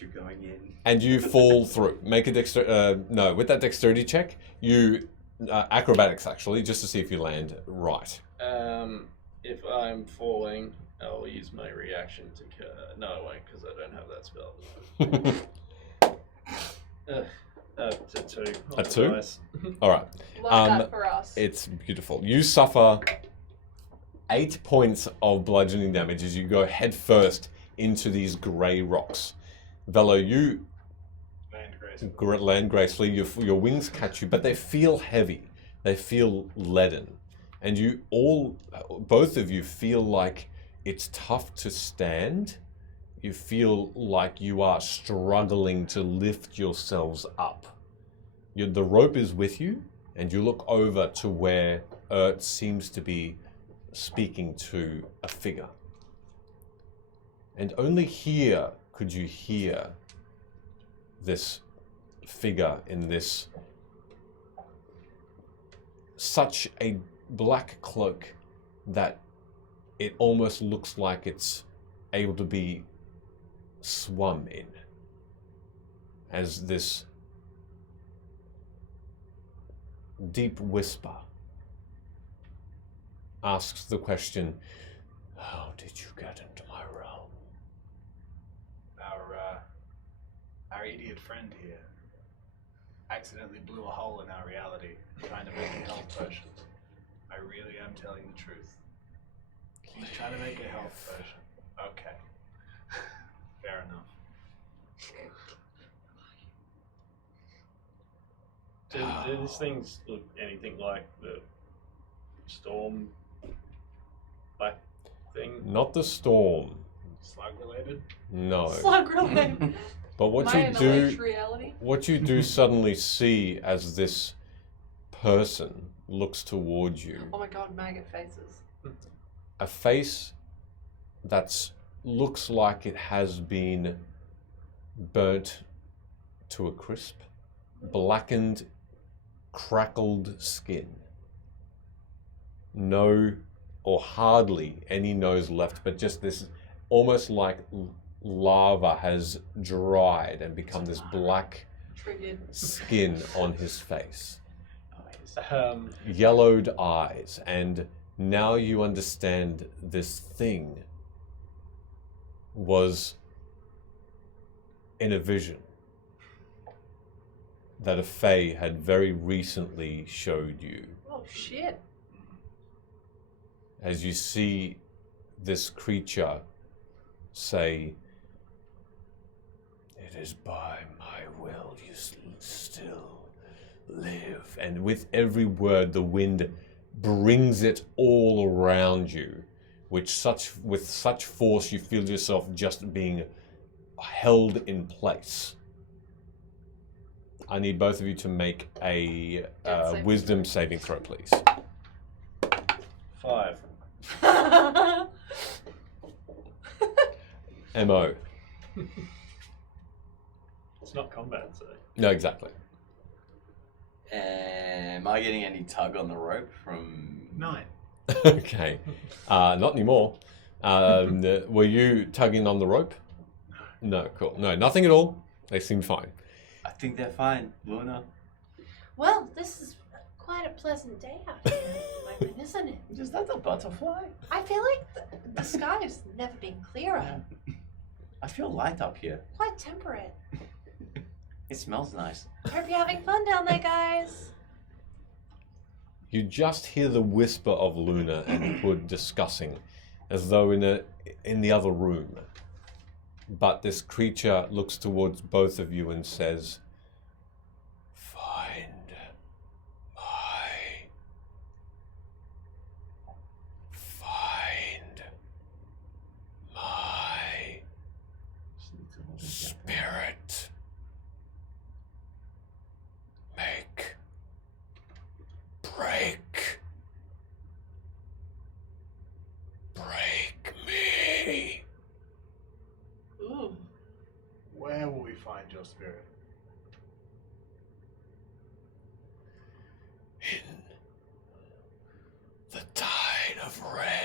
you're going in. And you fall through. Make a with that dexterity check, you acrobatics actually, just to see if you land right. If I'm falling, I'll use my reaction to. No, I won't because I don't have that spell. To 2. A 2? Nice. All right. Like that for us. It's beautiful. You suffer 8 points of bludgeoning damage as you go head first into these grey rocks. Velo, you land gracefully. Your wings catch you, but they feel heavy. They feel leaden. And both of you feel like it's tough to stand. You feel like you are struggling to lift yourselves up. The rope is with you, and you look over to where Ert seems to be speaking to a figure. And only here could you hear this figure in this such a black cloak that it almost looks like it's able to be swum in, as this deep whisper asks the question, how did you get into my realm? Our idiot friend here accidentally blew a hole in our reality trying to make a health potion. I really am telling the truth. He's trying to make a health potion. Okay. Fair enough. Do these things look anything like the storm black thing? Not the storm. Slug related? No. Slug related. But what My you do knowledge reality. what you do suddenly see as this person looks towards you, Oh my god, maggot faces. a face that looks like it has been burnt to a crisp, blackened, crackled skin. No, or hardly any nose left, but just this almost like lava has dried and become this black Triggered. skin on his face. Um, Yellowed eyes, and now you understand this thing was in a vision that a fae had very recently showed you. Oh shit. As you see this creature say, "It is by my will you still live." And with every word, the wind brings it all around you, with such force you feel yourself just being held in place. I need both of you to make a saving wisdom saving throw, please. 5. MO. It's not combat, so. No, exactly. Am I getting any tug on the rope from... 9. Okay. Not anymore. Were you tugging on the rope? No, cool. No, nothing at all. They seem fine. I think they're fine, Luna. Well, this is quite a pleasant day out here, Luime, isn't it? Is that a butterfly? I feel like the sky has never been clearer. I feel light up here. Quite temperate. It smells nice. Hope you're having fun down there, guys. You just hear the whisper of Luna and Hood discussing, as though in the other room. But this creature looks towards both of you and says, "Find my spirit. Break me." Ooh. Where will we find your spirit? In the tide of rain.